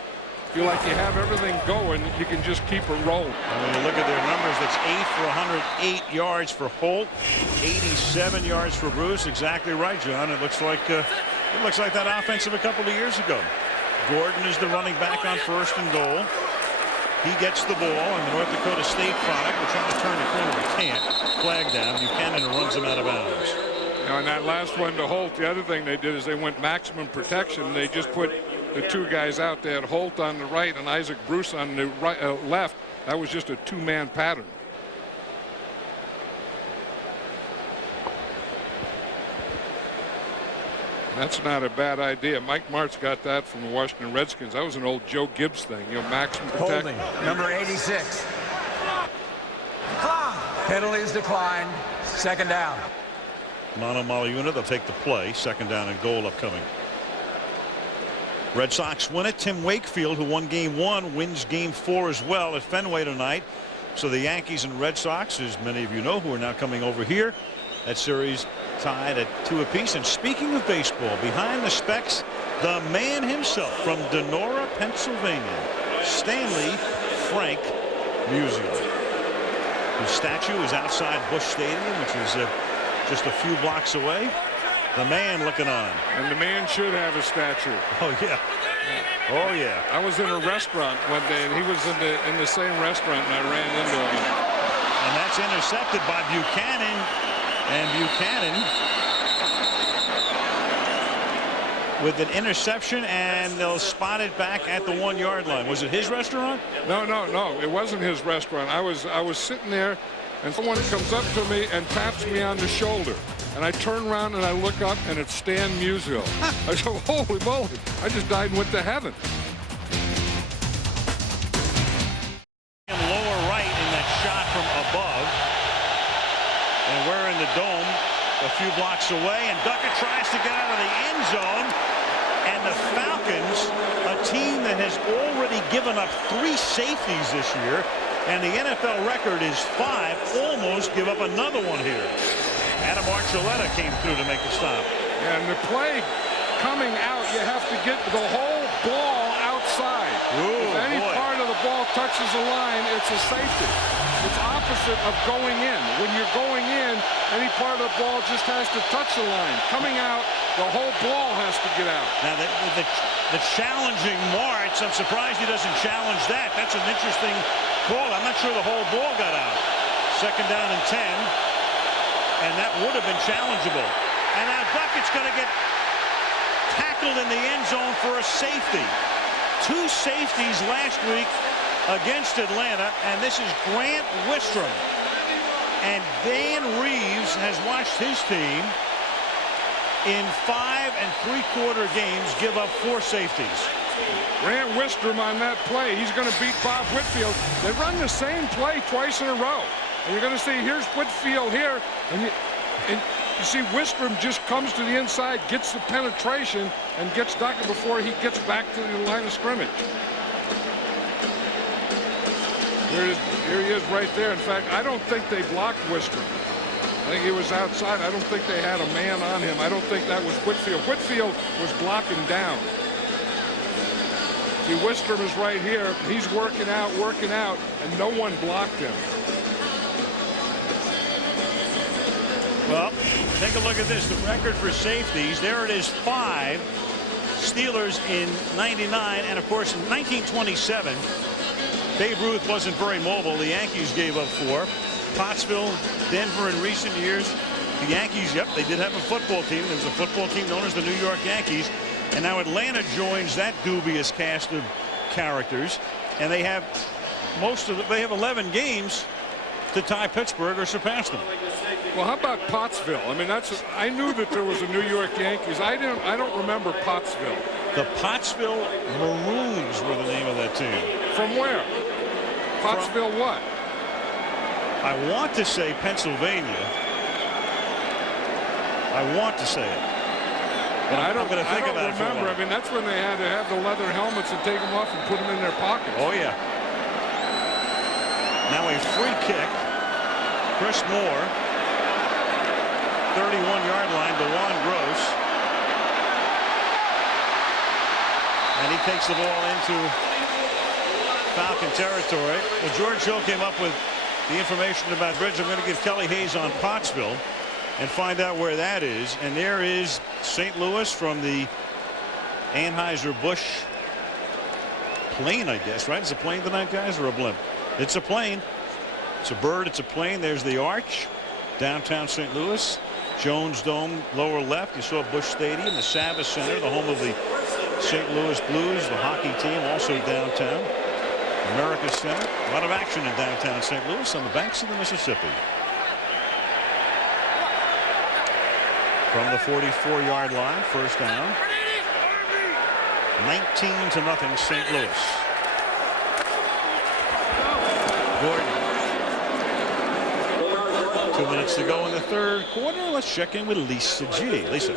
Feel like you have everything going. You can just keep it rolling. And when you look at their numbers, that's 8 for 108 yards for Holt, 87 yards for Bruce. Exactly right, John. It looks like that offense of a couple of years ago. Gordon is the running back on 1st and goal. He gets the ball, and the North Dakota State product. We're trying to turn the corner. We can't. Flag down. Buchanan runs him out of bounds. Now, on that last one to Holt, the other thing they did is they went maximum protection. They just put the 2 guys out. They had Holt on the right and Isaac Bruce on the right, left. That was just a 2-man pattern. That's not a bad idea. Mike Martz got that from the Washington Redskins. That was an old Joe Gibbs thing. Maximum protection. Holding. Number 86. Penalties declined. 2nd down. Mano Maliuna, they'll take the play. 2nd down and goal upcoming. Red Sox win it. Tim Wakefield, who won game 1, wins game 4 as well at Fenway tonight. So the Yankees and Red Sox, as many of you know, who are now coming over here, that series tied at 2 apiece. And speaking of baseball, behind the specs, the man himself from Donora, Pennsylvania, Stanley Frank Musial. His statue is outside Busch Stadium, which is just a few blocks away. The man looking on. And the man should have a statue. Oh, yeah. Oh, yeah. I was in a restaurant one day, and he was in the same restaurant, and I ran into him. And that's intercepted by Buchanan. And Buchanan with an interception, and they'll spot it back at the 1-yard line. Was it his restaurant? No, it wasn't his restaurant. I was sitting there, and someone comes up to me and taps me on the shoulder. And I turn around and I look up, and it's Stan Musial. I go, holy moly, I just died and went to heaven. Lower right in that shot from above. And we're in the dome a few blocks away, and Duckett tries to get out of the end zone. And the Falcons, a team that has already given up 3 safeties this year, and the NFL record is 5, almost give up another one here. Adam Archuleta came through to make the stop. And the play coming out, you have to get the whole ball outside. Ooh, if any part of the ball touches the line, it's a safety. It's opposite of going in. When you're going in, any part of the ball just has to touch the line. Coming out, the whole ball has to get out. Now, the challenging Martz, I'm surprised he doesn't challenge that. That's an interesting call. I'm not sure the whole ball got out. 2nd down and 10. And that would have been challengeable. And now Duckett's going to get tackled in the end zone for a safety. 2 safeties last week against Atlanta, and this is Grant Wistrom. And Dan Reeves has watched his team in 5 3/4 games give up 4 safeties. Grant Wistrom on that play, he's going to beat Bob Whitfield. They run the same play twice in a row. And you're going to see, here's Whitfield here, and you see Wistrom just comes to the inside, gets the penetration, and gets Duckett before he gets back to the line of scrimmage. Here he is right there. In fact, I don't think they blocked Wistrom. I think he was outside. I don't think they had a man on him. I don't think that was Whitfield. Whitfield was blocking down. See, Wistrom is right here. He's working out, and no one blocked him. Well, take a look at this. The record for safeties, there it is, 5. Steelers in 99, and of course in 1927, Babe Ruth wasn't very mobile. The Yankees gave up 4. Pottsville, Denver in recent years. The Yankees, yep, they did have a football team. There was a football team known as the New York Yankees. And now Atlanta joins that dubious cast of characters. And they have they have 11 games to tie Pittsburgh or surpass them. Well, how about Pottsville? I mean, I knew that there was a New York Yankees. I don't remember Pottsville. The Pottsville Maroons were the name of that team. From where? Pottsville what? I want to say Pennsylvania. I want to say it. But I'm going to think about it. I don't remember. I mean, that's when they had to have the leather helmets and take them off and put them in their pockets. Oh, yeah. Now a free kick. Chris Moore. 31-yard line. DeJuan Gross. And he takes the ball into Falcon territory. Well, George Hill came up with the information about Bridge. I'm going to give Kelly Hayes on Pottsville and find out where that is. And there is St. Louis from the Anheuser-Busch plane, I guess, right? It's a plane tonight, guys, or a blimp? It's a plane. It's a bird. It's a plane. There's the arch. Downtown St. Louis. Jones Dome, lower left. You saw Busch Stadium, the Savas Center, the home of the St. Louis Blues, the hockey team, also downtown. America Center. A lot of action in downtown St. Louis on the banks of the Mississippi. From the 44-yard line, first down. 19-0 St. Louis. Gordon. 2 minutes to go in the third quarter. Let's check in with Lisa G. Lisa.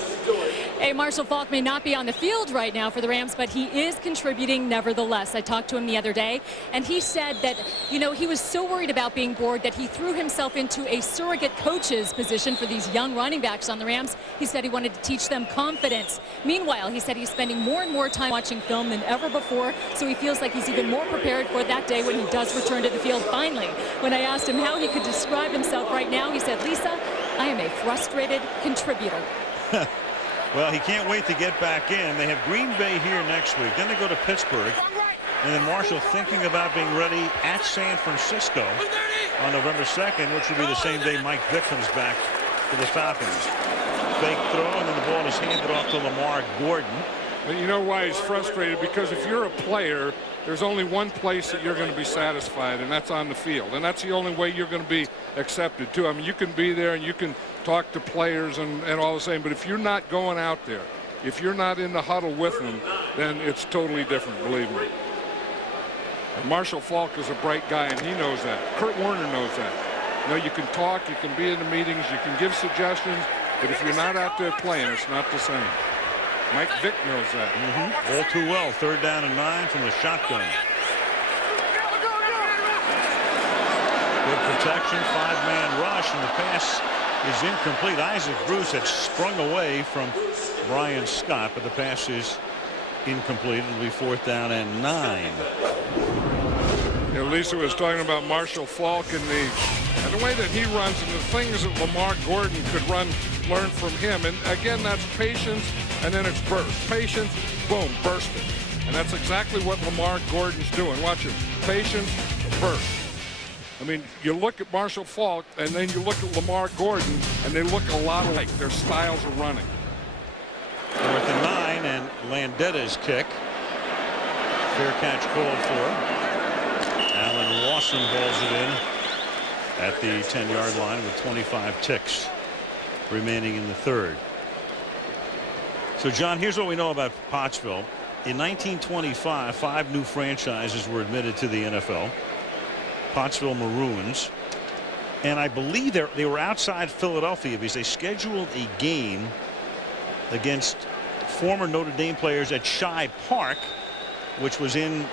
Hey, Marshall Faulk may not be on the field right now for the Rams, but he is contributing nevertheless. I talked to him the other day, and he said that, you know, he was so worried about being bored that he threw himself into a surrogate coach's position for these young running backs on the Rams. He said he wanted to teach them confidence. Meanwhile, he said he's spending more and more time watching film than ever before, so he feels like he's even more prepared for that day when he does return to the field finally. When I asked him how he could describe himself right now, he said, Lisa, I am a frustrated contributor. Well, he can't wait to get back in. They have Green Bay here next week. Then they go to Pittsburgh. And then Marshall thinking about being ready at San Francisco on November 2nd, which will be the same day Mike Vick comes back to the Falcons. fake throw, and then the ball is handed off to Lamar Gordon. And you know why he's frustrated? Because if you're a player, there's only one place that you're going to be satisfied, and that's on the field. And that's the only way you're going to be accepted, too. I mean, you can be there and you can talk to players and all the same, but if you're not going out there, if you're not in the huddle with them, then it's totally different, believe me. And Marshall Faulk is a bright guy, and he knows that. Kurt Warner knows that. You know, you can talk, you can be in the meetings, you can give suggestions, but if you're not out there playing, it's not the same. Mike Vick knows that. All too well. 3rd down and 9 from the shotgun. Good protection, 5-man rush, and the pass is incomplete. Isaac Bruce had sprung away from Brian Scott, but the pass is incomplete. It'll be 4th down and 9. You know, Lisa was talking about Marshall Faulk and the way that he runs and the things that Lamar Gordon could learn from him. And again, that's patience, and then it's burst. Patience, boom, bursting. And that's exactly what Lamar Gordon's doing. Watch it. Patience, burst. I mean, you look at Marshall Faulk, and then you look at Lamar Gordon, and they look a lot alike. Their styles of running. 4th and 9, and Landetta's kick. Fair catch called for. Alan Lawson balls it in at the 10-yard line with 25 ticks remaining in the 3rd. So, John, here's what we know about Pottsville. In 1925, 5 new franchises were admitted to the NFL. Pottsville Maroons. And I believe they were outside Philadelphia because they scheduled a game against former Notre Dame players at Shibe Park, which was in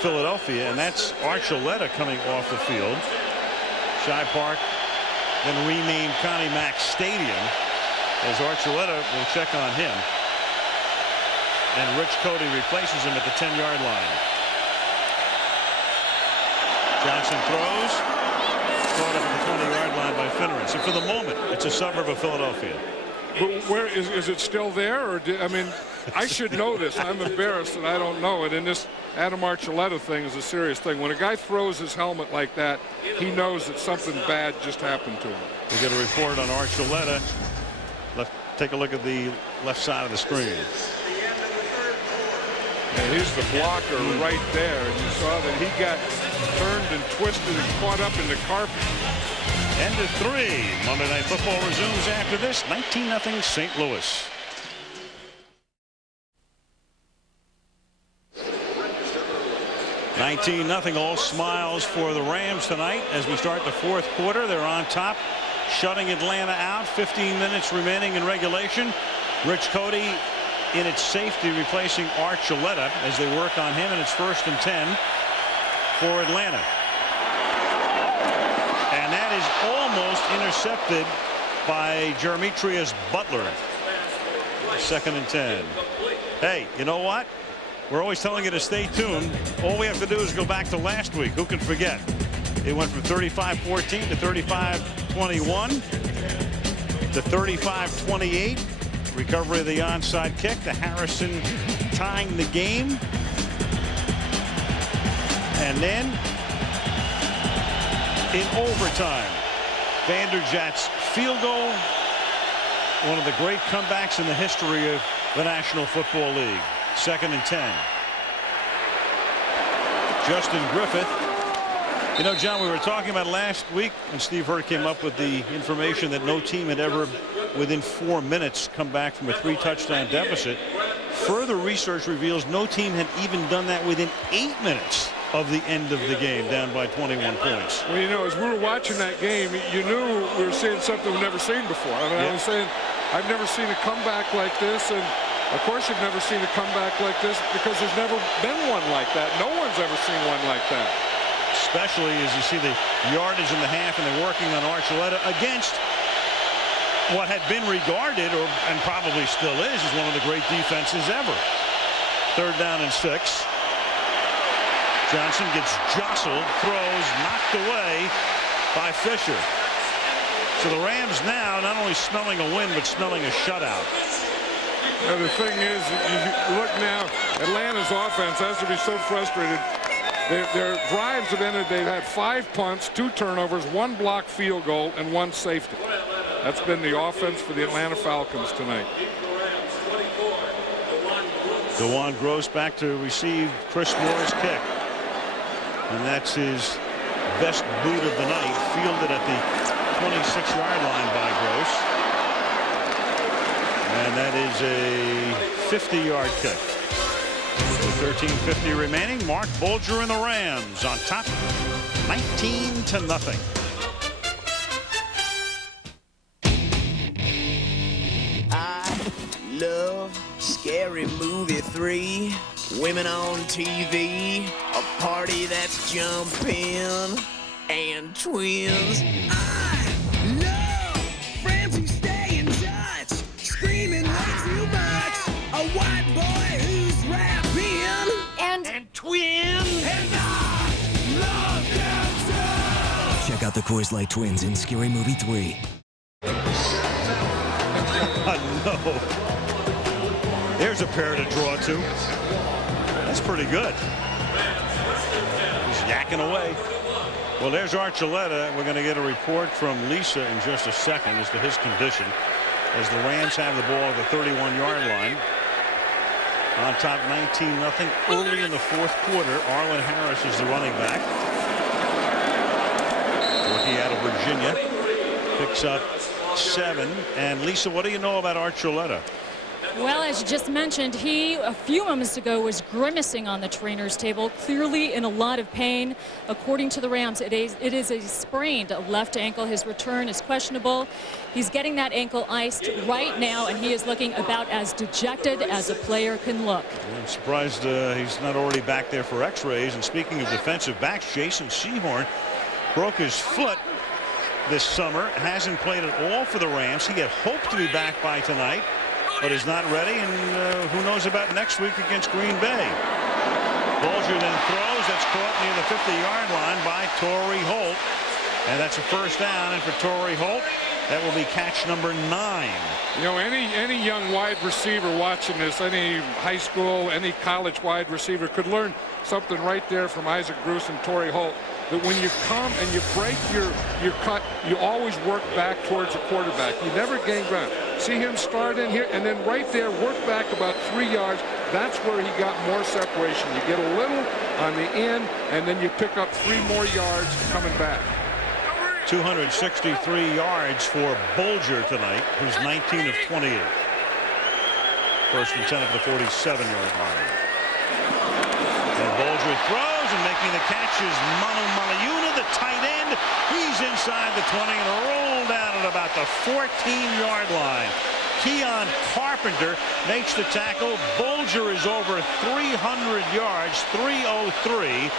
Philadelphia, and that's Archuleta coming off the field. Shibe Park, then renamed Connie Mack Stadium, as Archuleta will check on him. And Rich Cody replaces him at the 10-yard line. Johnson throws. Caught up at the 20-yard line by Finneran. So for the moment, it's a suburb of Philadelphia. But where is it still there? Or I mean, I should know this. I'm embarrassed that I don't know it. And this Adam Archuleta thing is a serious thing. When a guy throws his helmet like that, he knows that something bad just happened to him. We get a report on Archuleta. Take a look at the left side of the screen. And he's the blocker right there. And you saw that he got turned and twisted and caught up in the carpet. End of 3. Monday Night Football resumes after this. 19-0 St. Louis. (19-0). All smiles for the Rams tonight as we start the 4th quarter. They're on top, shutting Atlanta out. 15 minutes remaining in regulation. Rich Cody in its safety replacing Archuleta as they work on him, and it's 1st and 10 for Atlanta. And that is almost intercepted by Jeremitrius Butler. 2nd and 10. Hey, you know what? We're always telling you to stay tuned. All we have to do is go back to last week. Who can forget? It went from 35-14 to 35-21 to 35-28. Recovery of the onside kick to Harrison tying the game. And then in overtime, Vanderjagt's field goal. One of the great comebacks in the history of the National Football League. 2nd and 10. Justin Griffith. You know, John, we were talking about last week when Steve Hurt came up with the information that no team had ever, within 4 minutes, come back from a 3-touchdown deficit. Further research reveals no team had even done that within 8 minutes of the end of the game, down by 21 points. Well, you know, as we were watching that game, you knew we were seeing something we've never seen before. I mean, I was saying, I've never seen a comeback like this, and of course you've never seen a comeback like this because there's never been one like that. No one's ever seen one like that. Especially as you see the yardage in the half, and they're working on Archuleta against what had been regarded, and probably still is one of the great defenses ever. 3rd down and 6. Johnson gets jostled, throws, knocked away by Fisher. So the Rams now not only smelling a win, but smelling a shutout. Now, the thing is, you look now, Atlanta's offense has to be so frustrated. Their drives have ended. They've had 5 punts, 2 turnovers, 1 blocked field goal, and 1 safety. That's been the offense for the Atlanta Falcons tonight. DeJuan Gross back to receive Chris Moore's kick. And that's his best boot of the night, fielded at the 26-yard line by Gross. And that is a 50-yard kick. With 13:50 remaining, Mark Bulger and the Rams on top, 19-0. Love Scary Movie 3, women on TV, a party that's jumping, and twins. I love friends who stay in touch, screaming way too much, a white boy who's rapping, and twins. And I love them too. Check out the Coors Light Twins in Scary Movie 3. No. There's a pair to draw to. That's pretty good. He's yakking away. Well, there's Archuleta. We're going to get a report from Lisa in just a second as to his condition, as the Rams have the ball at the 31-yard line. On top, 19-0. Early in the fourth quarter, Arlen Harris is the running back. Rookie out of Virginia. Picks up 7. And Lisa, what do you know about Archuleta? Well, as you just mentioned, he a few moments ago was grimacing on the trainer's table, clearly in a lot of pain. According to the Rams, it is a sprained left ankle. His return is questionable. He's getting that ankle iced right now, and he is looking about as dejected as a player can look. I'm surprised he's not already back there for x-rays. And speaking of defensive backs, Jason Sehorn broke his foot this summer, hasn't played at all for the Rams. He had hoped to be back by tonight, but is not ready, and who knows about next week against Green Bay. Bulger then throws. That's caught near the 50-yard line by Torrey Holt, and that's a first down. And for Torrey Holt, that will be catch number 9. You know, any young wide receiver watching this, any high school, any college wide receiver could learn something right there from Isaac Bruce and Torrey Holt. That when you come and you break your cut, you always work back towards the quarterback. You never gain ground. See him start in here and then right there work back about 3 yards. That's where he got more separation. You get a little on the end and then you pick up 3 more yards coming back. 263 yards for Bulger tonight, who's 19 of 28. First and 10 of the 47-yard line. And Bulger throws, and making the catch is Manu Maliuna, the tight end. He's inside the 20 and rolled down at about the 14-yard line. Keon Carpenter makes the tackle. Bulger is over 300 yards, 303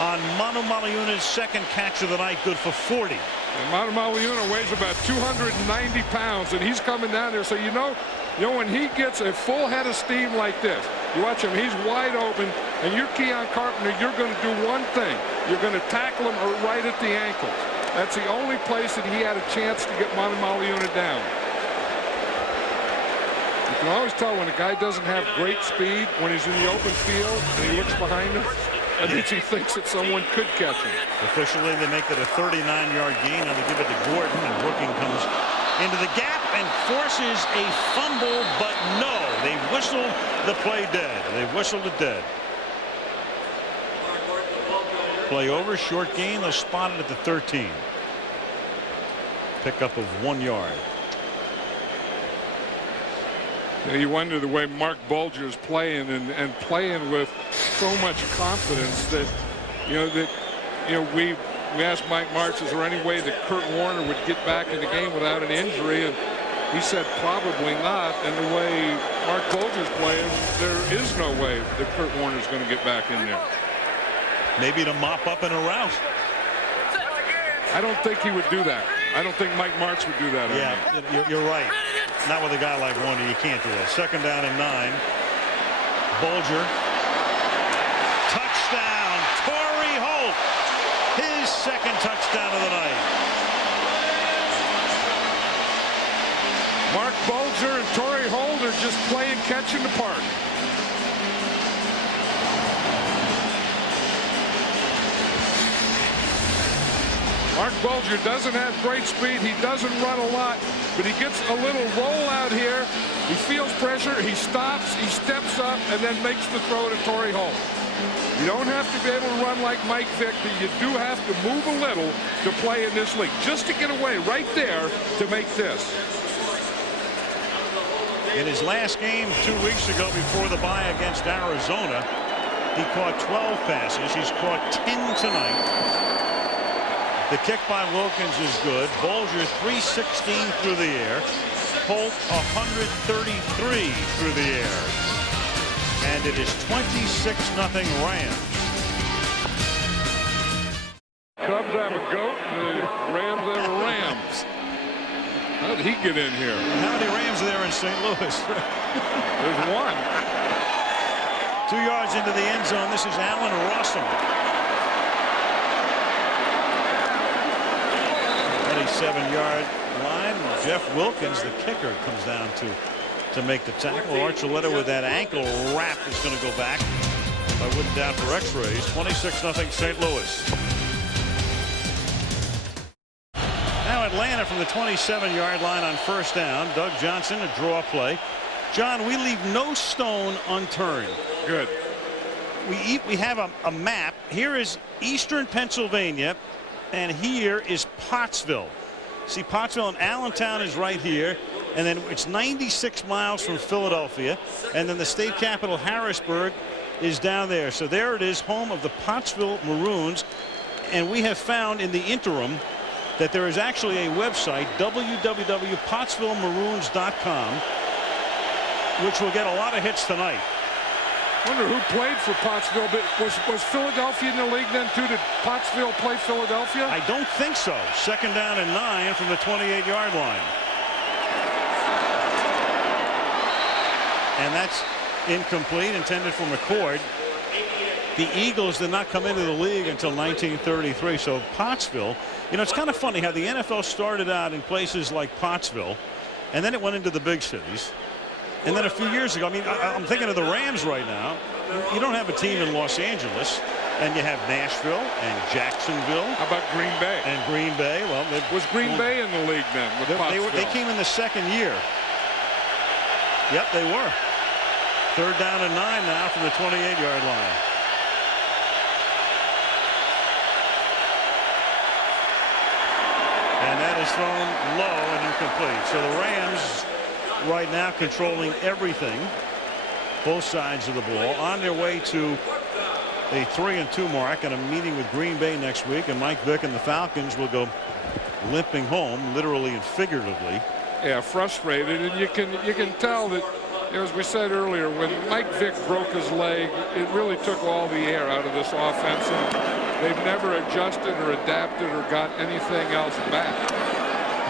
on Manu Maliuna's second catch of the night, good for 40. And Manu Maliuna weighs about 290 pounds, and he's coming down there. So you know when he gets a full head of steam like this, you watch him, he's wide open, and you're Keon Carpenter, you're going to do one thing. You're going to tackle him right at the ankles. That's the only place that he had a chance to get Manu Maliuna down. You can always tell when a guy doesn't have great speed when he's in the open field and he looks behind him. I think he thinks that someone could catch him. Officially, they make it a 39-yard gain, and they give it to Gordon, and Brooking comes into the gap and forces a fumble, but no, they whistled the play dead. They whistled it dead. Play over, short gain. They'll spot it at the 13. Pickup of 1 yard. You wonder the way Mark Bulger is playing and playing with so much confidence that we asked Mike Martz, is there any way that Kurt Warner would get back in the game without an injury, and he said probably not. And the way Mark Bulger's playing, there is no way that Kurt Warner's going to get back in there. Maybe to mop up in a route. I don't think he would do that. I don't think Mike Martz would do that. Yeah, you're right. Not with a guy like Warner, you can't do that. Second down and 9. Bulger. Touchdown. Torrey Holt. His second touchdown of the night. Mark Bulger and Torrey Holt are just playing catch in the park. Mark Bulger doesn't have great speed. He doesn't run a lot, but he gets a little roll out here. He feels pressure. He stops. He steps up and then makes the throw to Torrey Holt. You don't have to be able to run like Mike Vick, but you do have to move a little to play in this league. Just to get away right there to make this. In his last game 2 weeks ago before the bye against Arizona, he caught 12 passes. He's caught 10 tonight. The kick by Wilkins is good. Bulger 316 through the air. Holt 133 through the air. And it is 26-0 Rams. Cubs have a goat, the Rams have a Rams. How did he get in here? How many Rams are there in St. Louis? There's one. 2 yards into the end zone. This is Allen Rossum. 27-yard line. Jeff Wilkins, the kicker, comes down to make the tackle. Archuleta with that ankle wrap is going to go back. I wouldn't doubt for x-rays. 26-0 St. Louis. Now Atlanta from the 27-yard line on first down. Doug Johnson, a draw play. John, we leave no stone unturned. Good. We have a map. Here is eastern Pennsylvania, and here is Pottsville. See, Pottsville and Allentown is right here, and then it's 96 miles from Philadelphia, and then the state capital Harrisburg is down there. So there it is, home of the Pottsville Maroons, and we have found in the interim that there is actually a website, www.pottsvillemaroons.com, which will get a lot of hits tonight. Wonder who played for Pottsville. But was Philadelphia in the league then too? Did Pottsville play Philadelphia? I don't think so. Second down and 9 from the 28-yard line. And that's incomplete, intended for McCord. The Eagles did not come into the league until 1933. So Pottsville, you know, it's kind of funny how the NFL started out in places like Pottsville, and then it went into the big cities. And then a few years ago, I mean, I'm thinking of the Rams right now. You don't have a team in Los Angeles, and you have Nashville and Jacksonville. How about Green Bay? And Green Bay. Well, was Green Bay in the league then with Pottsville? They came in the second year. Yep, they were. Third down and 9 now from the 28-yard line. And that is thrown low and incomplete. So the Rams right now controlling everything, both sides of the ball, on their way to a 3-2 mark and a meeting with Green Bay next week, and Mike Vick and the Falcons will go limping home, literally and figuratively. Yeah, frustrated, and you can tell that, as we said earlier, when Mike Vick broke his leg, it really took all the air out of this offense, and they've never adjusted or adapted or got anything else back.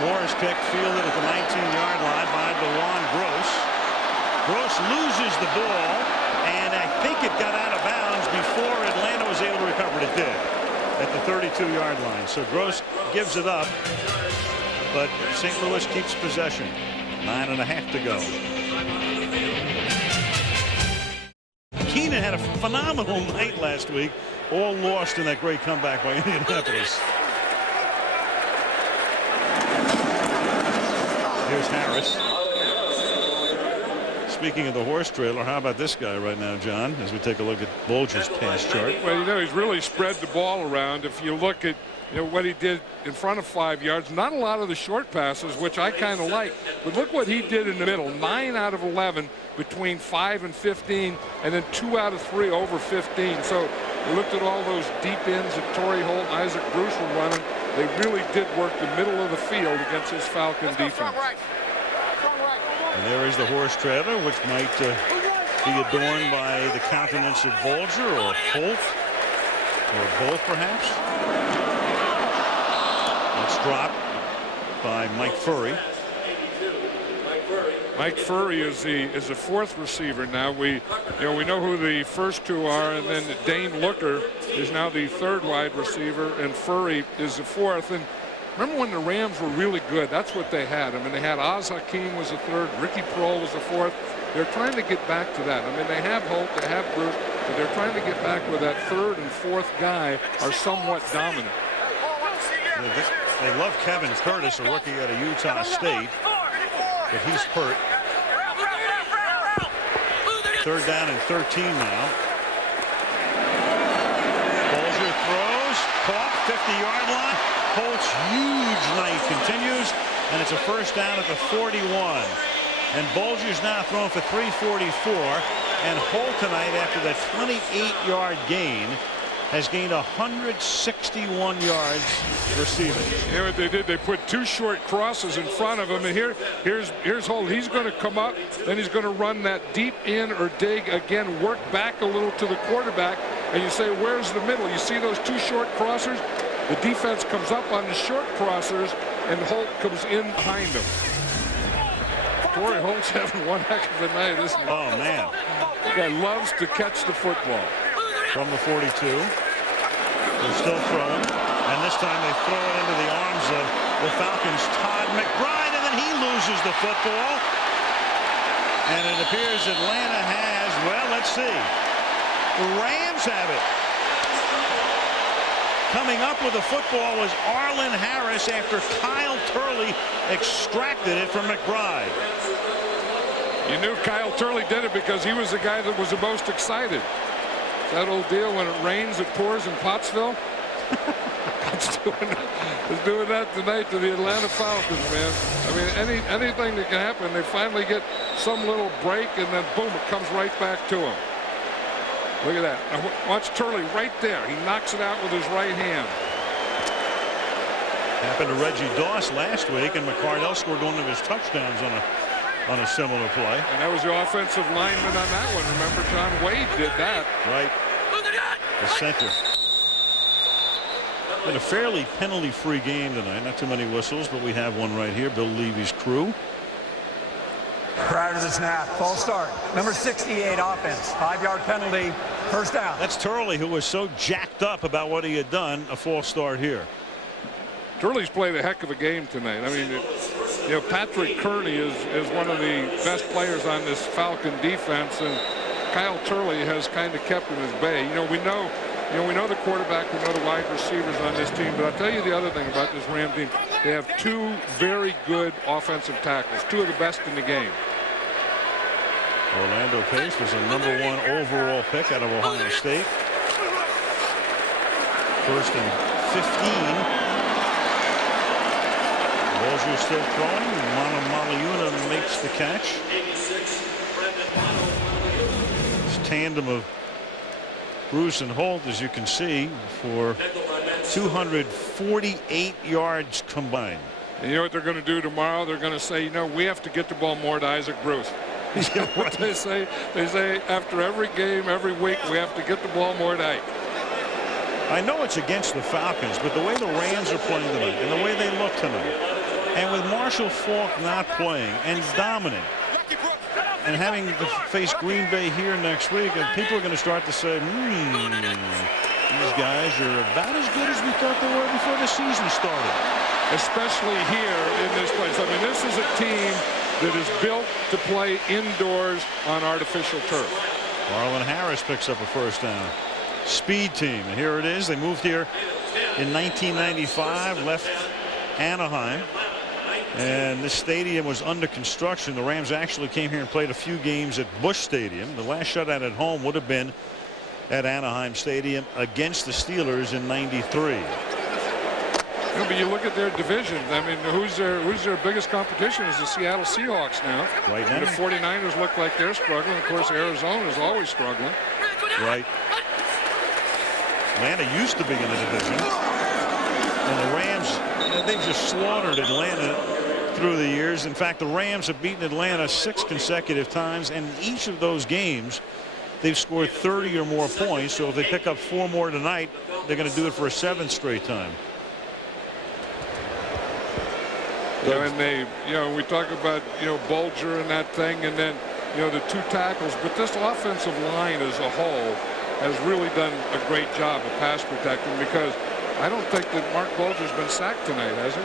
Moore's kick fielded at the 19-yard line by DeJuan Gross. Gross loses the ball, and I think it got out of bounds before Atlanta was able to recover it. It did at the 32-yard line. So Gross gives it up, but St. Louis keeps possession. 9.5 to go. Keenan had a phenomenal night last week, all lost in that great comeback by Indianapolis. Here's Harris. Speaking of the horse trailer, how about this guy right now, John, as we take a look at Bulger's pass chart? Well, you know, he's really spread the ball around. If you look at what he did in front of 5 yards, not a lot of the short passes, which I kind of like. But look what he did in the middle. 9 out of 11 between 5 and 15, and then 2 out of 3 over 15. So we looked at all those deep ends that Torrey Holt and Isaac Bruce were running. They really did work the middle of the field against this Falcon defense. And there is the horse trailer, which might be adorned by the countenance of Bulger or Holt, or both perhaps. That's dropped by Mike Furry. Mike Furry is the fourth receiver now. We know who the first two are, and then Dane Looker is now the third wide receiver, and Furry is the fourth. And remember when the Rams were really good? That's what they had. I mean, they had Oz Hakeem was the third, Ricky Prohl was the fourth. They're trying to get back to that. I mean, they have Holt, they have Bruce, but they're trying to get back where that third and fourth guy are somewhat dominant. They love Kevin Curtis, a rookie out of Utah State, but he's hurt. 3rd down and 13 now. Bolger throws, caught, 50-yard line. Holt's huge night continues, and it's a 1st down at the 41. And Bolger's now thrown for 344. And Holt tonight, after that 28-yard gain, has gained 161 yards receiving. You know what they did? They put 2 short crosses in front of him, and here's Holt. He's going to come up, then he's going to run that deep in or dig again, work back a little to the quarterback, and you say, where's the middle? You see those 2 short crossers? The defense comes up on the short crossers, and Holt comes in behind him. Torrey Holt's having one heck of a night, isn't he? Oh, man. The guy loves to catch the football. From the 42. They're still throwing. And this time they throw it into the arms of the Falcons' Todd McBride, and then he loses the football. And it appears Atlanta has, well, let's see. The Rams have it. Coming up with the football was Arlen Harris after Kyle Turley extracted it from McBride. You knew Kyle Turley did it because he was the guy that was the most excited. That old deal, when it rains, it pours in Pottsville. It's doing that tonight to the Atlanta Falcons, man. I mean, anything that can happen. They finally get some little break, and then boom, it comes right back to them. Look at that. Now, watch Turley right there. He knocks it out with his right hand. Happened to Reggie Doss last week, and McCardell scored one of his touchdowns on a similar play. And that was the offensive lineman on that one. Remember, John Wade did that. Right. The center. Been a fairly penalty-free game tonight. Not too many whistles, but we have one right here. Bill Levy's crew. Prior to the snap, false start. Number 68 offense. 5-yard penalty. 1st down. That's Turley, who was so jacked up about what he had done. A false start here. Turley's played a heck of a game tonight. I mean, you know, Patrick Kearney is one of the best players on this Falcon defense, and Kyle Turley has kind of kept him at bay. You know, we know the quarterback, we know the wide receivers on this team, but I'll tell you the other thing about this Ram team. They have 2 very good offensive tackles, 2 of the best in the game. Orlando Pace was a #1 overall pick out of Ohio State. 1st and 15. Bolger still throwing. Malayuna makes the catch. This tandem of Bruce and Holt, as you can see, for 248 yards combined. And you know what they're going to do tomorrow? They're going to say, you know, we have to get the ball more to Isaac Bruce. Yeah, right. They say after every game, every week, we have to get the ball more to Ike. I know it's against the Falcons, but the way the Rams are playing tonight and the way they look tonight, and with Marshall Faulk not playing and dominant, and having to face Green Bay here next week, and people are going to start to say, these guys are about as good as we thought they were before the season started. Especially here in this place. I mean, this is a team that is built to play indoors on artificial turf. Arlen Harris picks up a 1st down. Speed team, and here it is. They moved here in 1995, left Anaheim, and this stadium was under construction. The Rams actually came here and played a few games at Busch Stadium. The last shutout at home would have been at Anaheim Stadium against the Steelers in '93. No, but you look at their division. I mean, who's their biggest competition is the Seattle Seahawks now. Right now. And the 49ers look like they're struggling. Of course, Arizona is always struggling. Right. Atlanta used to be in the division. And the Rams, they've just slaughtered Atlanta through the years. In fact, the Rams have beaten Atlanta 6 consecutive times, and in each of those games, they've scored 30 or more points. So if they pick up 4 more tonight, they're going to do it for a 7th straight time. And we talk about, Bulger and that thing, and then, the 2 tackles. But this offensive line as a whole has really done a great job of pass protecting, because I don't think that Mark Bulger's been sacked tonight, has he?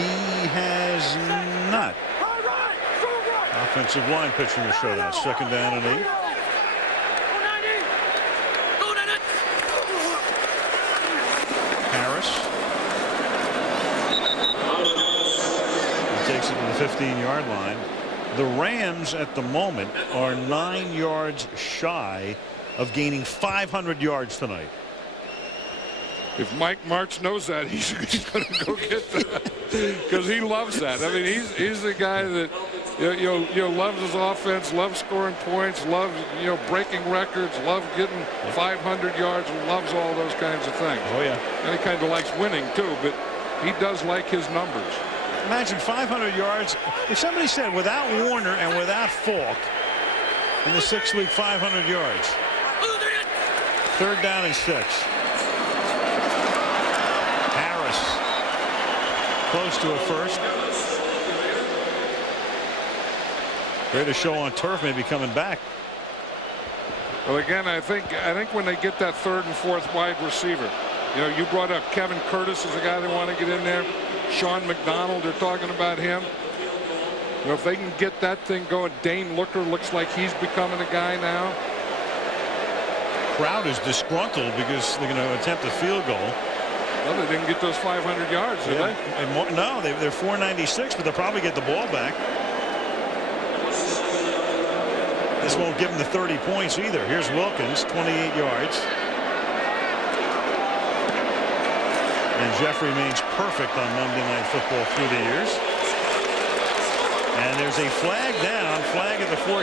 He has not. Offensive line pitching a shutout. 2nd down and 8. 15-yard line. The Rams at the moment are 9 yards shy of gaining 500 yards tonight. If Mike Martz knows that, he's going to go get that because he loves that. I mean, he's the guy that loves his offense, loves scoring points, loves breaking records, loves getting 500 yards, loves all those kinds of things. Oh yeah, and he kind of likes winning too, but he does like his numbers. Imagine 500 yards. If somebody said without Warner and without Falk in the 6-week 500 yards, 3rd down and 6. Close to a first. Greatest show on turf may be coming back. Well, again, I think when they get that 3rd and 4th wide receiver, you brought up Kevin Curtis as a guy they want to get in there. Sean McDonald, they're talking about him. If they can get that thing going, Dane Looker looks like he's becoming a guy now. Crowd is disgruntled because they're going to attempt a field goal. Well, they didn't get those 500 yards, did they? And no, they're 496, but they'll probably get the ball back. This won't give them the 30 points either. Here's Wilkins, 28 yards. And Jeff remains perfect on Monday Night Football through the years. And there's a flag down, flag at the 14.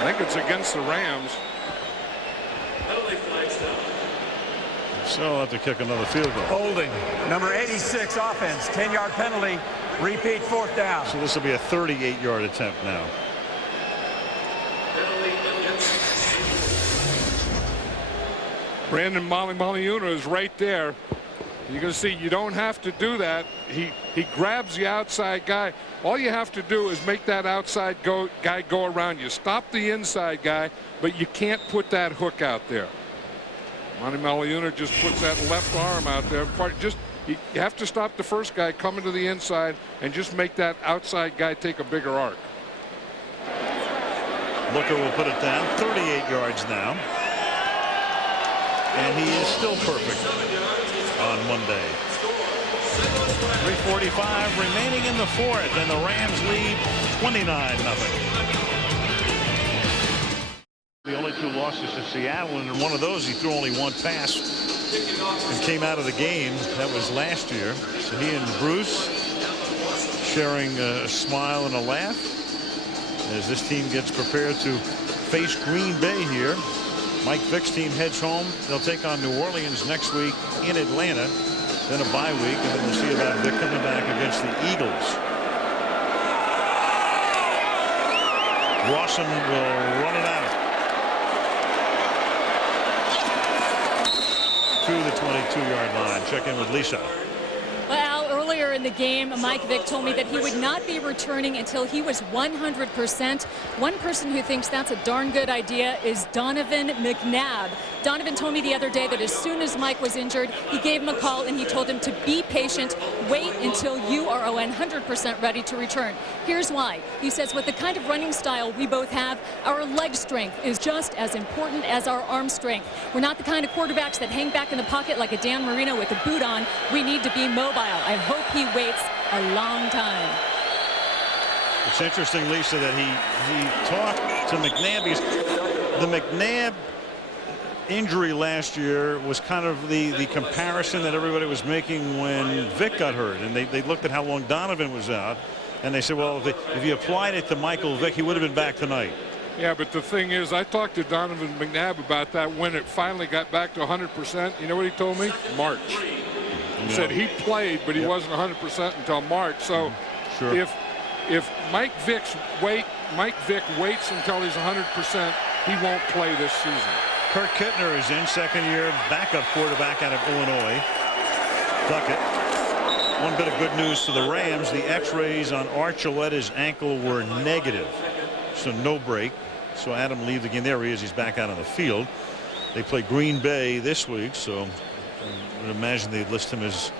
I think it's against the Rams. So they'll have to kick another field goal. Holding. Number 86 offense. 10-yard penalty. Repeat 4th down. So this will be a 38-yard attempt now. Brandon Maliuna is right there. You're going to see you don't have to do that. He grabs the outside guy. All you have to do is make that outside guy go around you. Stop the inside guy, but you can't put that hook out there. Monty Maliuna just puts that left arm out there. You have to stop the first guy coming to the inside and just make that outside guy take a bigger arc. Looker will put it down 38 yards now. And he is still perfect on Monday. 3:45 remaining in the 4th, and the Rams lead 29-0. The only 2 losses to Seattle, and in one of those he threw only 1 pass and came out of the game. That was last year. So he and Bruce sharing a smile and a laugh as this team gets prepared to face Green Bay here. Mike Vick's team heads home. They'll take on New Orleans next week in Atlanta, then a bye week, and then we'll see about Vick coming back against the Eagles. Rawson will run it out to the 22-yard line. Check in with Lisa. Well, earlier in the game, Mike Vick told me that he would not be returning until he was 100%. One person who thinks that's a darn good idea is Donovan McNabb. Donovan told me the other day that as soon as Mike was injured, he gave him a call and he told him to be patient, wait until you are 100% ready to return. Here's why. He says with the kind of running style we both have, our leg strength is just as important as our arm strength. We're not the kind of quarterbacks that hang back in the pocket like a Dan Marino with a boot on. We need to be mobile. I hope he waits a long time. It's interesting, Lisa, that he talked to McNabb. The McNabb injury last year was kind of the comparison that everybody was making when Vick got hurt, and they looked at how long Donovan was out, and they said, well, if you applied it to Michael Vick, he would have been back tonight. Yeah, but the thing is, I talked to Donovan McNabb about that when it finally got back to 100%. You know what he told me? March. He said he played, but he wasn't 100% until March. So sure. if Mike Vick waits until he's 100%, he won't play this season. Kirk Kittner is in, second-year backup quarterback out of Illinois. Duckett. One bit of good news to the Rams. The X-rays on Archuleta's ankle were negative, so no break. So Adam leave the game. There he is. He's back out on the field. They play Green Bay this week, so I would imagine they'd list him as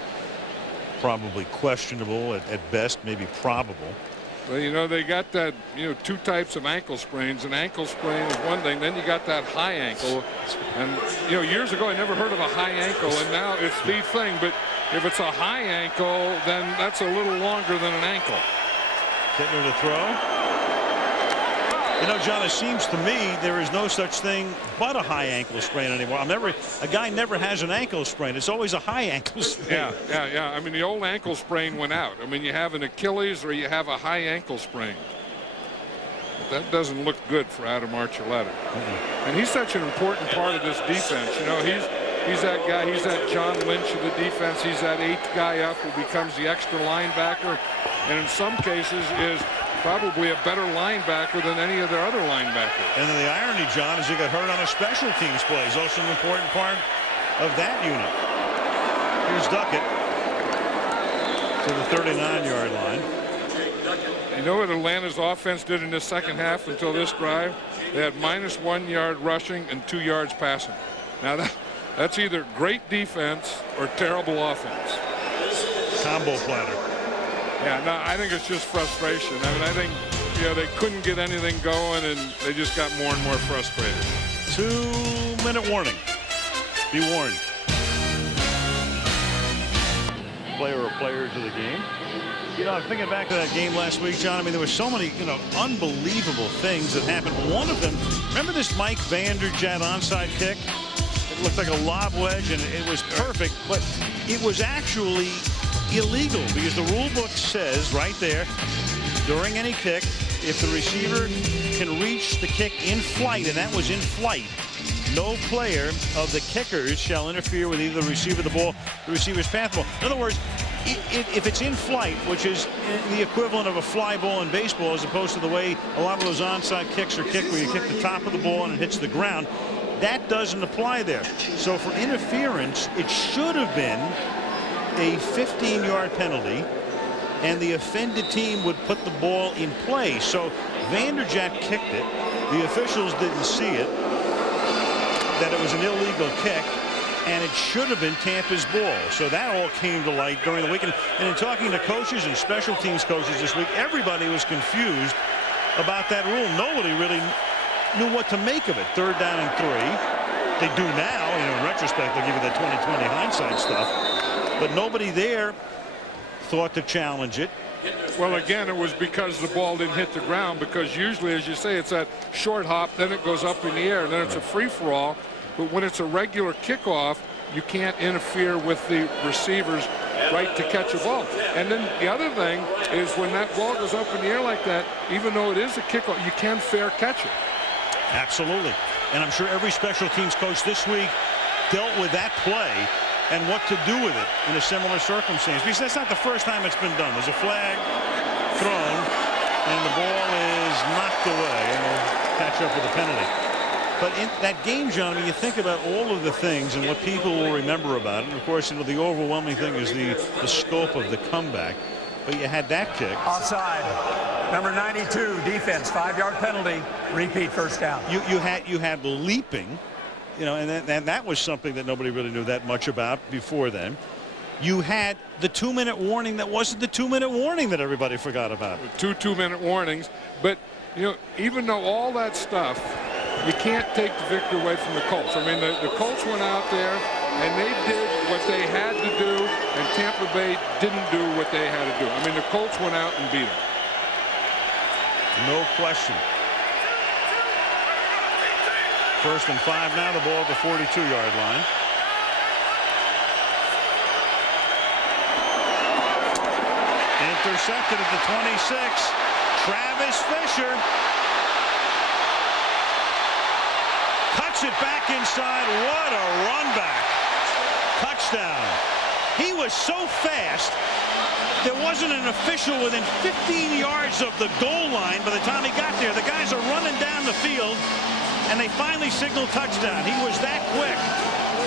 probably questionable at best, maybe probable. Well, you know, they got that, 2 types of ankle sprains. An ankle sprain is one thing. Then you got that high ankle. And, years ago, I never heard of a high ankle, and now it's the thing. But If it's a high ankle, then that's a little longer than an ankle. Kittner to throw. You know, John, it seems to me there is no such thing but a high ankle sprain anymore. A guy never has an ankle sprain. It's always a high ankle sprain. Yeah. I mean, the old ankle sprain went out. I mean, you have an Achilles or you have a high ankle sprain. But that doesn't look good for Adam Archuleta. And he's such an important part of this defense. You know, he's that guy. He's that John Lynch of the defense. He's that 8th guy up who becomes the extra linebacker, and in some cases is probably a better linebacker than any of their other linebackers. And then the irony, John, is he got hurt on a special teams play. He's also an important part of that unit. Here's Duckett to the 39-yard line. You know what Atlanta's offense did in the second half until this drive? They had -1 yard rushing and 2 yards passing. Now that's either great defense or terrible offense. Combo platter. Yeah, no, I think it's just frustration. I mean, I think, you know, they couldn't get anything going, and they just got more and more frustrated. 2-minute warning. Be warned. Player or players of the game. You know, I'm thinking back to that game last week, John. I mean, there were so many, you know, unbelievable things that happened. One of them, remember this Mike Vanderjagt onside kick? It looked like a lob wedge, and it was perfect, but it was actually illegal because the rule book says right there, during any kick, if the receiver can reach the kick in flight, and that was in flight, no player of the kickers shall interfere with either the receiver of the ball, the receiver's path ball. In other words, if it's in flight, which is the equivalent of a fly ball in baseball, as opposed to the way a lot of those onside kicks are kicked, where you kick the top of the ball and it hits the ground, that doesn't apply there. So for interference, it should have been a 15-yard penalty, and the offended team would put the ball in play. So Vanderjagt kicked it. The officials didn't see it, that it was an illegal kick, and it should have been Tampa's ball. So that all came to light during the weekend. And in talking to coaches and special teams coaches this week, everybody was confused about that rule. Nobody really knew what to make of it. 3rd down and 3. They do now. You know, in retrospect, they'll give you that 20/20 hindsight stuff. But nobody there thought to challenge it. Well, again, it was because the ball didn't hit the ground, because usually, as you say, it's that short hop, then it goes up in the air, and then it's a free-for-all. But when it's a regular kickoff, you can't interfere with the receiver's right to catch a ball. And then the other thing is when that ball goes up in the air like that, even though it is a kickoff, you can fair catch it. Absolutely. And I'm sure every special teams coach this week dealt with that play and what to do with it in a similar circumstance, because that's not the first time it's been done. There's a flag thrown, and the ball is knocked away, and we'll catch up with a penalty. But in that game, John, I mean, you think about all of the things and what people will remember about it. And of course, you know, the overwhelming thing is the scope of the comeback. But you had that kick. Offside. Number 92, defense, 5-yard penalty, repeat first down. You had leaping. You know, and that was something that nobody really knew that much about before then. You had the 2-minute warning that wasn't the 2-minute warning that everybody forgot about. 2-minute warnings. But, you know, even though all that stuff, you can't take the victory away from the Colts. I mean, the Colts went out there and they did what they had to do, and Tampa Bay didn't do what they had to do. I mean, the Colts went out and beat them. No question. 1st and 5 now, the ball at the 42-yard line. Intercepted at the 26. Travis Fisher cuts it back inside. What a run back. Touchdown. He was so fast, there wasn't an official within 15 yards of the goal line by the time he got there. The guys are running down the field, and they finally signaled touchdown. He was that quick.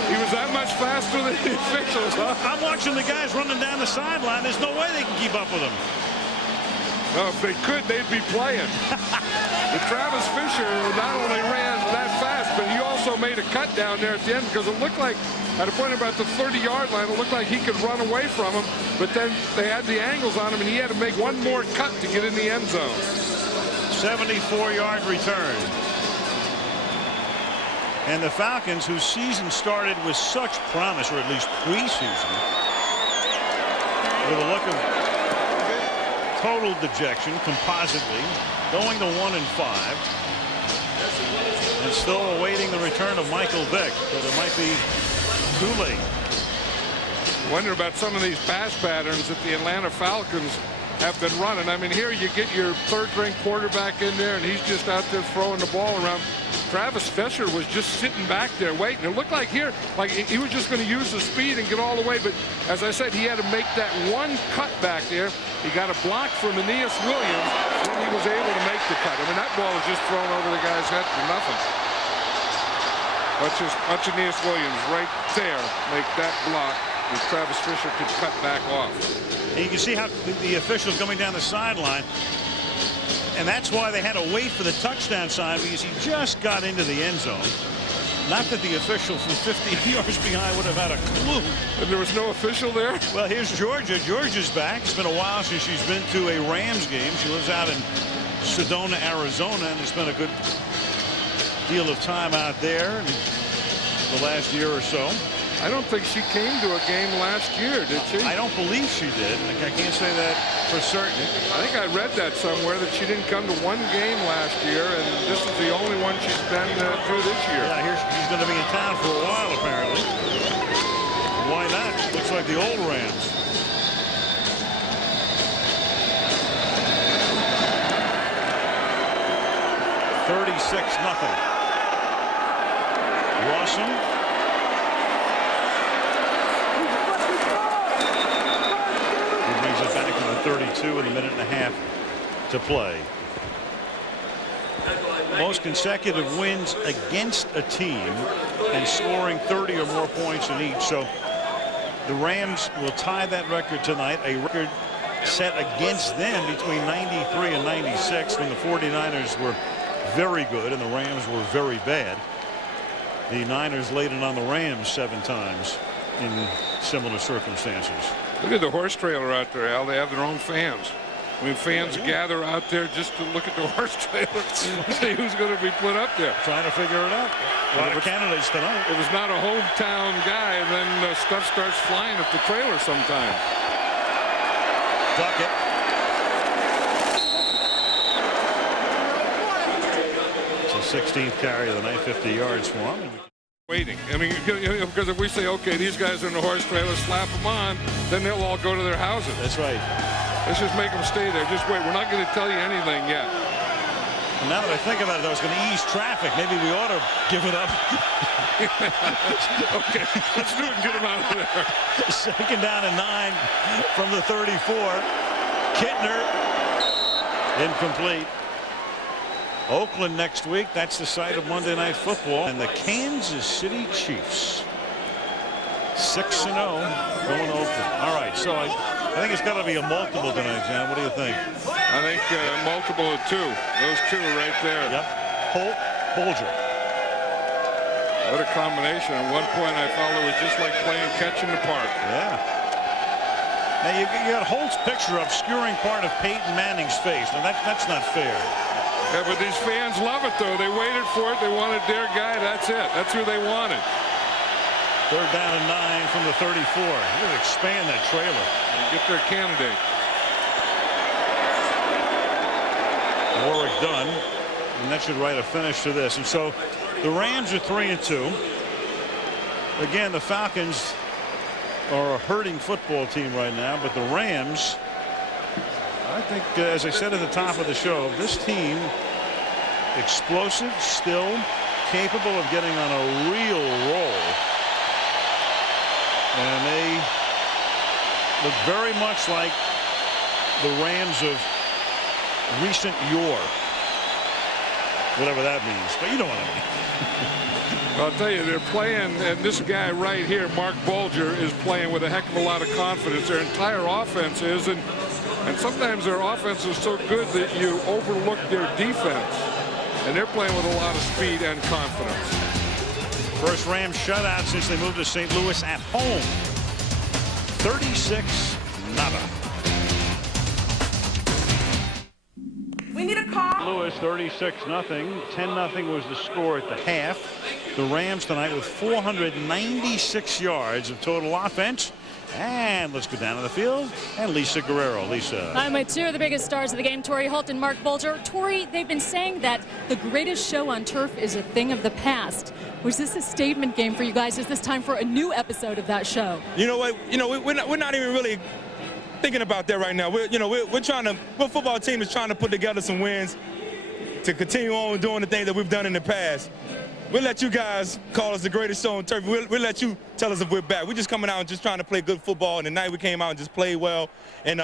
He was that much faster than the officials, huh? I'm watching the guys running down the sideline. There's no way they can keep up with him. No, if they could, they'd be playing. But Travis Fisher not only ran that fast, but he also made a cut down there at the end, because it looked like, at a point about the 30-yard line, it looked like he could run away from him, but then they had the angles on him, and he had to make one more cut to get in the end zone. 74-yard return. And the Falcons, whose season started with such promise, or at least preseason, with a look of total dejection compositely, going to 1-5, and still awaiting the return of Michael Vick, but it might be too late. Wonder about some of these pass patterns that the Atlanta Falcons have been running. I mean, here you get your third-string quarterback in there, and he's just out there throwing the ball around. Travis Fisher was just sitting back there waiting. It looked like here, like he was just going to use the speed and get all the way. But as I said, he had to make that one cut back there. He got a block from Aeneas Williams, and he was able to make the cut. I mean, that ball was just thrown over the guy's head for nothing. Watch Aeneas Williams right there make that block that Travis Fisher could cut back off. And you can see how the officials coming down the sideline. And that's why they had to wait for the touchdown sign, because he just got into the end zone. Not that the official from 50 yards behind would have had a clue. And there was no official there? Well, here's Georgia. Georgia's back. It's been a while since she's been to a Rams game. She lives out in Sedona, Arizona, and it's been a good deal of time out there in the last year or so. I don't think she came to a game last year, did she? I don't believe she did. I can't say that for certain. I think I read that somewhere, that she didn't come to one game last year, and this is the only one she's been through this year. Yeah, here she's going to be in town for a while, apparently. Why not? Looks like the old Rams. $36-0. Rawson. Back to the 32 with a minute and a half to play. Most consecutive wins against a team and scoring 30 or more points in each. So the Rams will tie that record tonight, a record set against them between 93 and 96 when the 49ers were very good and the Rams were very bad. The Niners laid it on the Rams 7 times in similar circumstances. Look at the horse trailer out there, Al. They have their own fans. I mean, fans gather out there just to look at the horse trailer, see who's going to be put up there. Trying to figure it out. A lot of candidates tonight. It was not a hometown guy, and then stuff starts flying at the trailer sometimes. Duckett. It's a 16th carry of the night, 50 yards for him. Waiting. I mean, because if we say, okay, these guys are in the horse trailer, slap them on, then they'll all go to their houses. That's right. Let's just make them stay there. Just wait. We're not going to tell you anything yet. And now that I think about it, though, it's going to ease traffic. Maybe we ought to give it up. Okay, let's do it and get them out of there. Second down and 9 from the 34. Kittner. Incomplete. Oakland next week. That's the site of Monday Night Football. And the Kansas City Chiefs. 6-0 going to Oakland. All right, so I think it's got to be a multiple tonight, John. What do you think? I think multiple of 2. Those 2 right there. Yep. Holt, Bolger. What a combination. At one point, I felt it was just like playing catch in the park. Yeah. Now, you got Holt's picture obscuring part of Peyton Manning's face. Now, that's not fair. Yeah, but these fans love it, though. They waited for it. They wanted their guy. That's it. That's who they wanted. Third down and 9 from the 34. They're going to expand that trailer and get their candidate. Warwick Dunn, and that should write a finish to this. And so the Rams are 3-2. Again, the Falcons are a hurting football team right now, but the Rams, I think, as I said at the top of the show, this team, explosive, still capable of getting on a real roll. And they look very much like the Rams of recent yore. Whatever that means. But you know what I mean. I'll tell you, they're playing, and this guy right here, Mark Bolger, is playing with a heck of a lot of confidence. Their entire offense is, and sometimes their offense is so good that you overlook their defense. And they're playing with a lot of speed and confidence. First Rams shutout since they moved to St. Louis at home. 36-0. We need a call. Louis 36-0. 10-0 was the score at the half. The Rams tonight with 496 yards of total offense And let's go down to the field. And Lisa Guerrero. Lisa. I'm with two of the biggest stars of the game, Torrey Holt and Mark Bulger. Torrey, they've been saying that the greatest show on turf is a thing of the past. Was this a statement game for you guys? Is this time for a new episode of that show? You know what? You know, we're not even really thinking about that right now. We're football team is trying to put together some wins to continue on doing the things that we've done in the past. We'll let you guys call us the greatest show on turf. We'll let you tell us if we're back. We're just coming out and just trying to play good football. And tonight we came out and just played well. And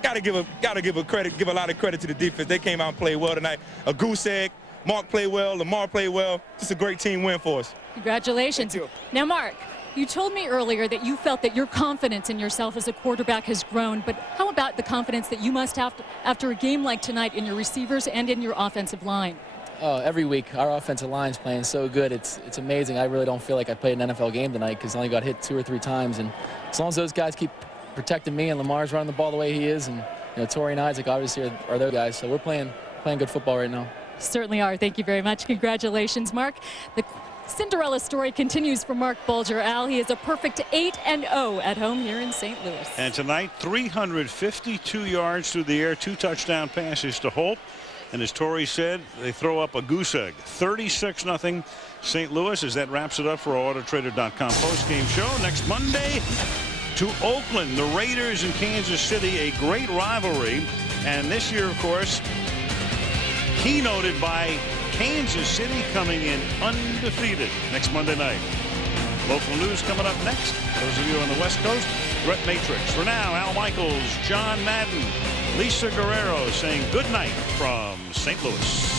gotta give a lot of credit to the defense. They came out and played well tonight. A goose egg. Mark played well. Lamar played well. Just a great team win for us. Congratulations. Now, Mark, you told me earlier that you felt that your confidence in yourself as a quarterback has grown. But how about the confidence that you must have after a game like tonight in your receivers and in your offensive line? Every week, our offensive line's playing so good. It's amazing. I really don't feel like I played an NFL game tonight because I only got hit 2 or 3 times. And as long as those guys keep protecting me and Lamar's running the ball the way he is, and Torrey and Isaac obviously are those guys. So we're playing good football right now. Certainly are. Thank you very much. Congratulations, Mark. The Cinderella story continues for Mark Bulger. Al, he is a perfect 8-0 at home here in St. Louis. And tonight, 352 yards through the air, 2 touchdown passes to Holt. And as Torrey said, they throw up a goose egg. 36-0 St. Louis, as that wraps it up for our AutoTrader.com postgame show. Next Monday to Oakland, the Raiders in Kansas City, a great rivalry. And this year, of course, keynoted by Kansas City coming in undefeated next Monday night. Local news coming up next. Those of you on the West Coast, Brett Matrix. For now, Al Michaels, John Madden, Lisa Guerrero saying good night from St. Louis.